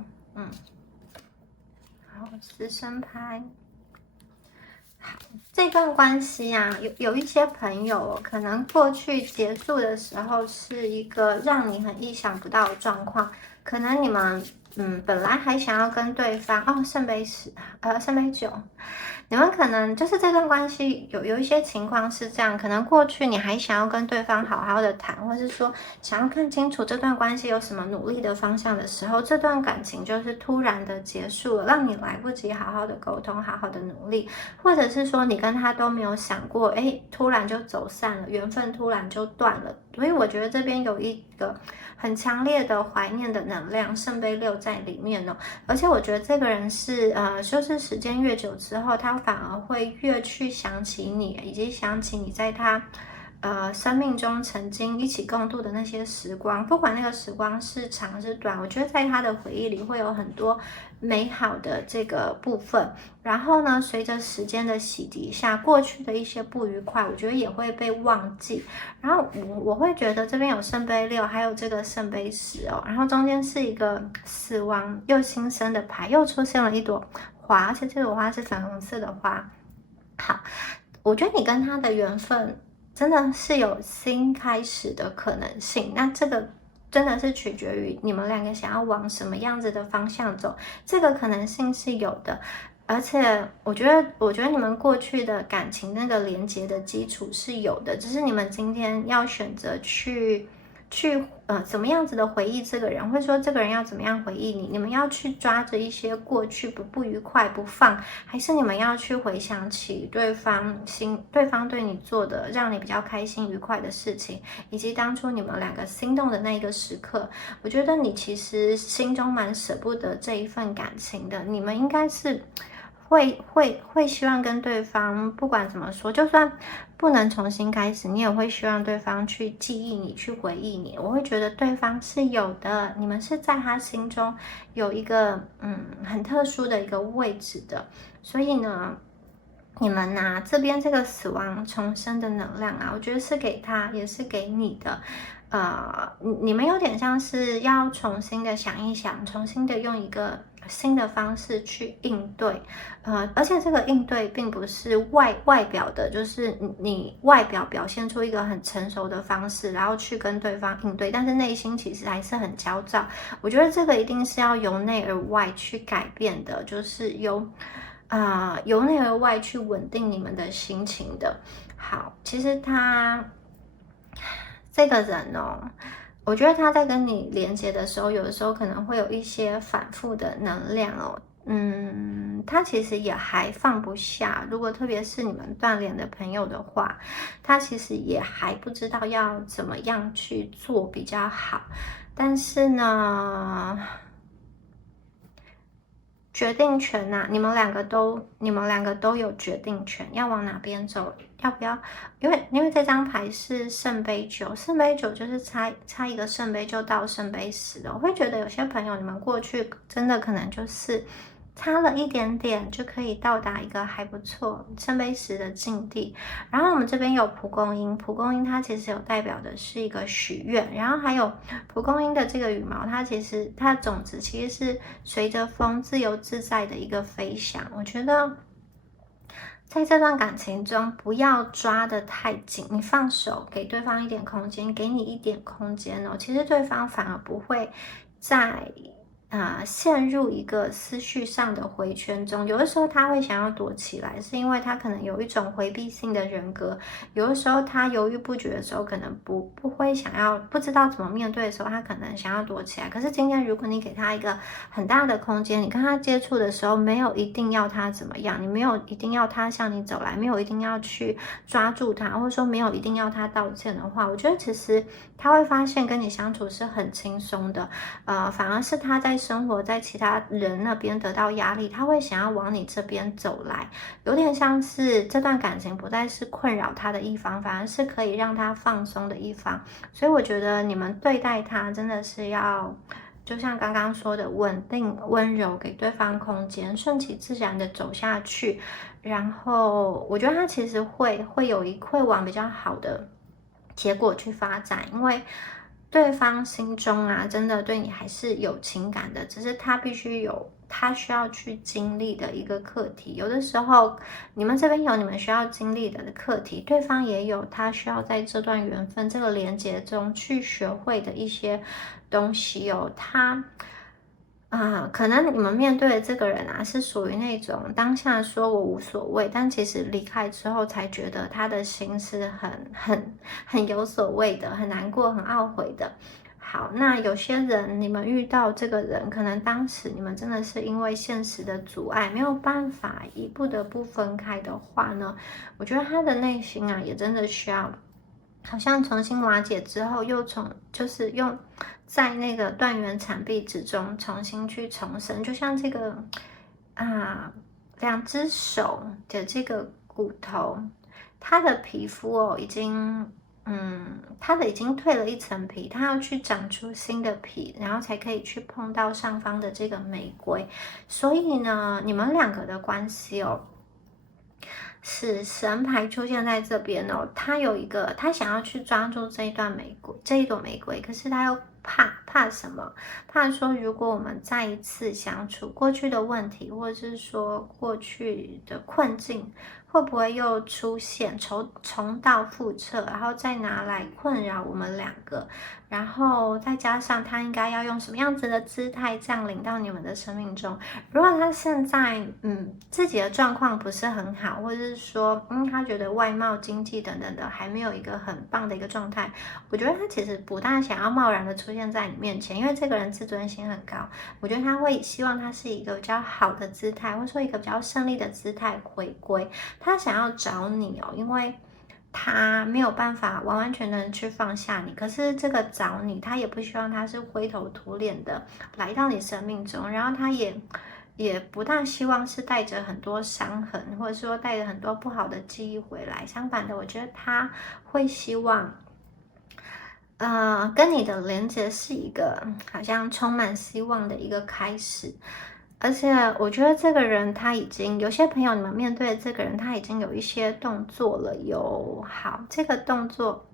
好，死神牌。好，这段关系啊，有一些朋友可能过去结束的时候是一个让你很意想不到的状况，可能你们本来还想要跟对方圣杯9，你们可能就是这段关系有一些情况是这样，可能过去你还想要跟对方好好的谈，或是说想要看清楚这段关系有什么努力的方向的时候，这段感情就是突然的结束了，让你来不及好好的沟通，好好的努力，或者是说你跟他都没有想过，突然就走散了，缘分突然就断了。所以我觉得这边有一个很强烈的怀念的能量，圣杯6在里面哦。而且我觉得这个人是就是时间越久之后，他反而会越去想起你，以及想起你在他生命中曾经一起共度的那些时光，不管那个时光是长是短，我觉得在他的回忆里会有很多美好的这个部分。然后呢，随着时间的洗涤下，过去的一些不愉快，我觉得也会被忘记。然后我会觉得这边有圣杯6，还有这个圣杯10哦，然后中间是一个死亡又新生的牌，又出现了一朵花，而且这朵花是粉红色的花。好，我觉得你跟他的缘分真的是有新开始的可能性，那这个真的是取决于你们两个想要往什么样子的方向走，这个可能性是有的。而且我觉得你们过去的感情那个连接的基础是有的，只是你们今天要选择去怎么样子的回忆这个人，或者说这个人要怎么样回忆你，你们要去抓着一些过去不愉快不放，还是你们要去回想起对方对你做的让你比较开心愉快的事情，以及当初你们两个心动的那一个时刻。我觉得你其实心中蛮舍不得这一份感情的，你们应该是会希望跟对方不管怎么说，就算不能重新开始，你也会希望对方去记忆你，去回忆你。我会觉得对方是有的，你们是在他心中有一个很特殊的一个位置的。所以呢，你们这边这个死亡重生的能量我觉得是给他，也是给你的。你们有点像是要重新的想一想，重新的用一个新的方式去应对，而且这个应对并不是外表的，就是你外表表现出一个很成熟的方式，然后去跟对方应对，但是内心其实还是很焦躁。我觉得这个一定是要由内而外去改变的，就是由内而外去稳定你们的心情的。好，其实这个人哦，我觉得他在跟你连接的时候，有的时候可能会有一些反复的能量哦。他其实也还放不下。如果特别是你们断联的朋友的话，他其实也还不知道要怎么样去做比较好。但是呢，决定权呐、你们两个都有决定权，要往哪边走，要不要？因为这张牌是圣杯九，圣杯九就是差一个圣杯就到圣杯10了。我会觉得有些朋友你们过去真的可能就是差了一点点就可以到达一个还不错圣杯10的境地。然后我们这边有蒲公英，蒲公英它其实有代表的是一个许愿，然后还有蒲公英的这个羽毛，它其实它的种子其实是随着风自由自在的一个飞翔。我觉得在这段感情中，不要抓得太紧，你放手，给对方一点空间，给你一点空间哦。其实对方反而不会在陷入一个思绪上的回圈中。有的时候他会想要躲起来，是因为他可能有一种回避性的人格。有的时候他犹豫不决的时候，可能不会想要，不知道怎么面对的时候，他可能想要躲起来。可是今天如果你给他一个很大的空间，你跟他接触的时候，没有一定要他怎么样，你没有一定要他向你走来，没有一定要去抓住他，或者说没有一定要他道歉的话，我觉得其实他会发现跟你相处是很轻松的。反而是他在生活在其他人那边得到压力，他会想要往你这边走来，有点像是这段感情不再是困扰他的一方，反而是可以让他放松的一方。所以我觉得你们对待他真的是要，就像刚刚说的，稳定、温柔，给对方空间，顺其自然的走下去。然后我觉得他其实会往比较好的结果去发展，因为对方心中啊，真的对你还是有情感的，只是他必须有他需要去经历的一个课题。有的时候，你们这边有你们需要经历的课题，对方也有他需要在这段缘分、这个连接中去学会的一些东西哦。可能你们面对的这个人啊，是属于那种当下说我无所谓，但其实离开之后才觉得他的心是很有所谓的，很难过、很懊悔的。好，那有些人你们遇到这个人，可能当时你们真的是因为现实的阻碍，没有办法不得不分开的话呢，我觉得他的内心啊，也真的需要。好像重新瓦解之后，就是用在那个断垣残壁之中重新去重生，就像这个两只手的这个骨头，它的皮肤哦已经蜕了一层皮，它要去长出新的皮，然后才可以去碰到上方的这个玫瑰。所以呢，你们两个的关系哦。死神牌出现在这边哦，他想要去抓住这一朵玫瑰，可是他又怕什么？怕说如果我们再一次相处，过去的问题，或者是说过去的困境，会不会又出现重蹈覆辙，然后再拿来困扰我们两个？然后再加上他应该要用什么样子的姿态降临到你们的生命中？如果他现在自己的状况不是很好，或者是说他觉得外貌、经济等等的还没有一个很棒的一个状态，我觉得他其实不大想要贸然的出现在你面前，因为这个人自尊心很高，我觉得他会希望他是一个比较好的姿态，或者说一个比较胜利的姿态回归，他想要找你哦，因为他没有办法完完全全的去放下你，可是这个找你，他也不希望他是灰头土脸的来到你生命中，然后他也不大希望是带着很多伤痕，或者说带着很多不好的记忆回来。相反的，我觉得他会希望，跟你的连接是一个好像充满希望的一个开始。而且我觉得这个人他已经有些朋友，你们面对的这个人他已经有一些动作了。好，这个动作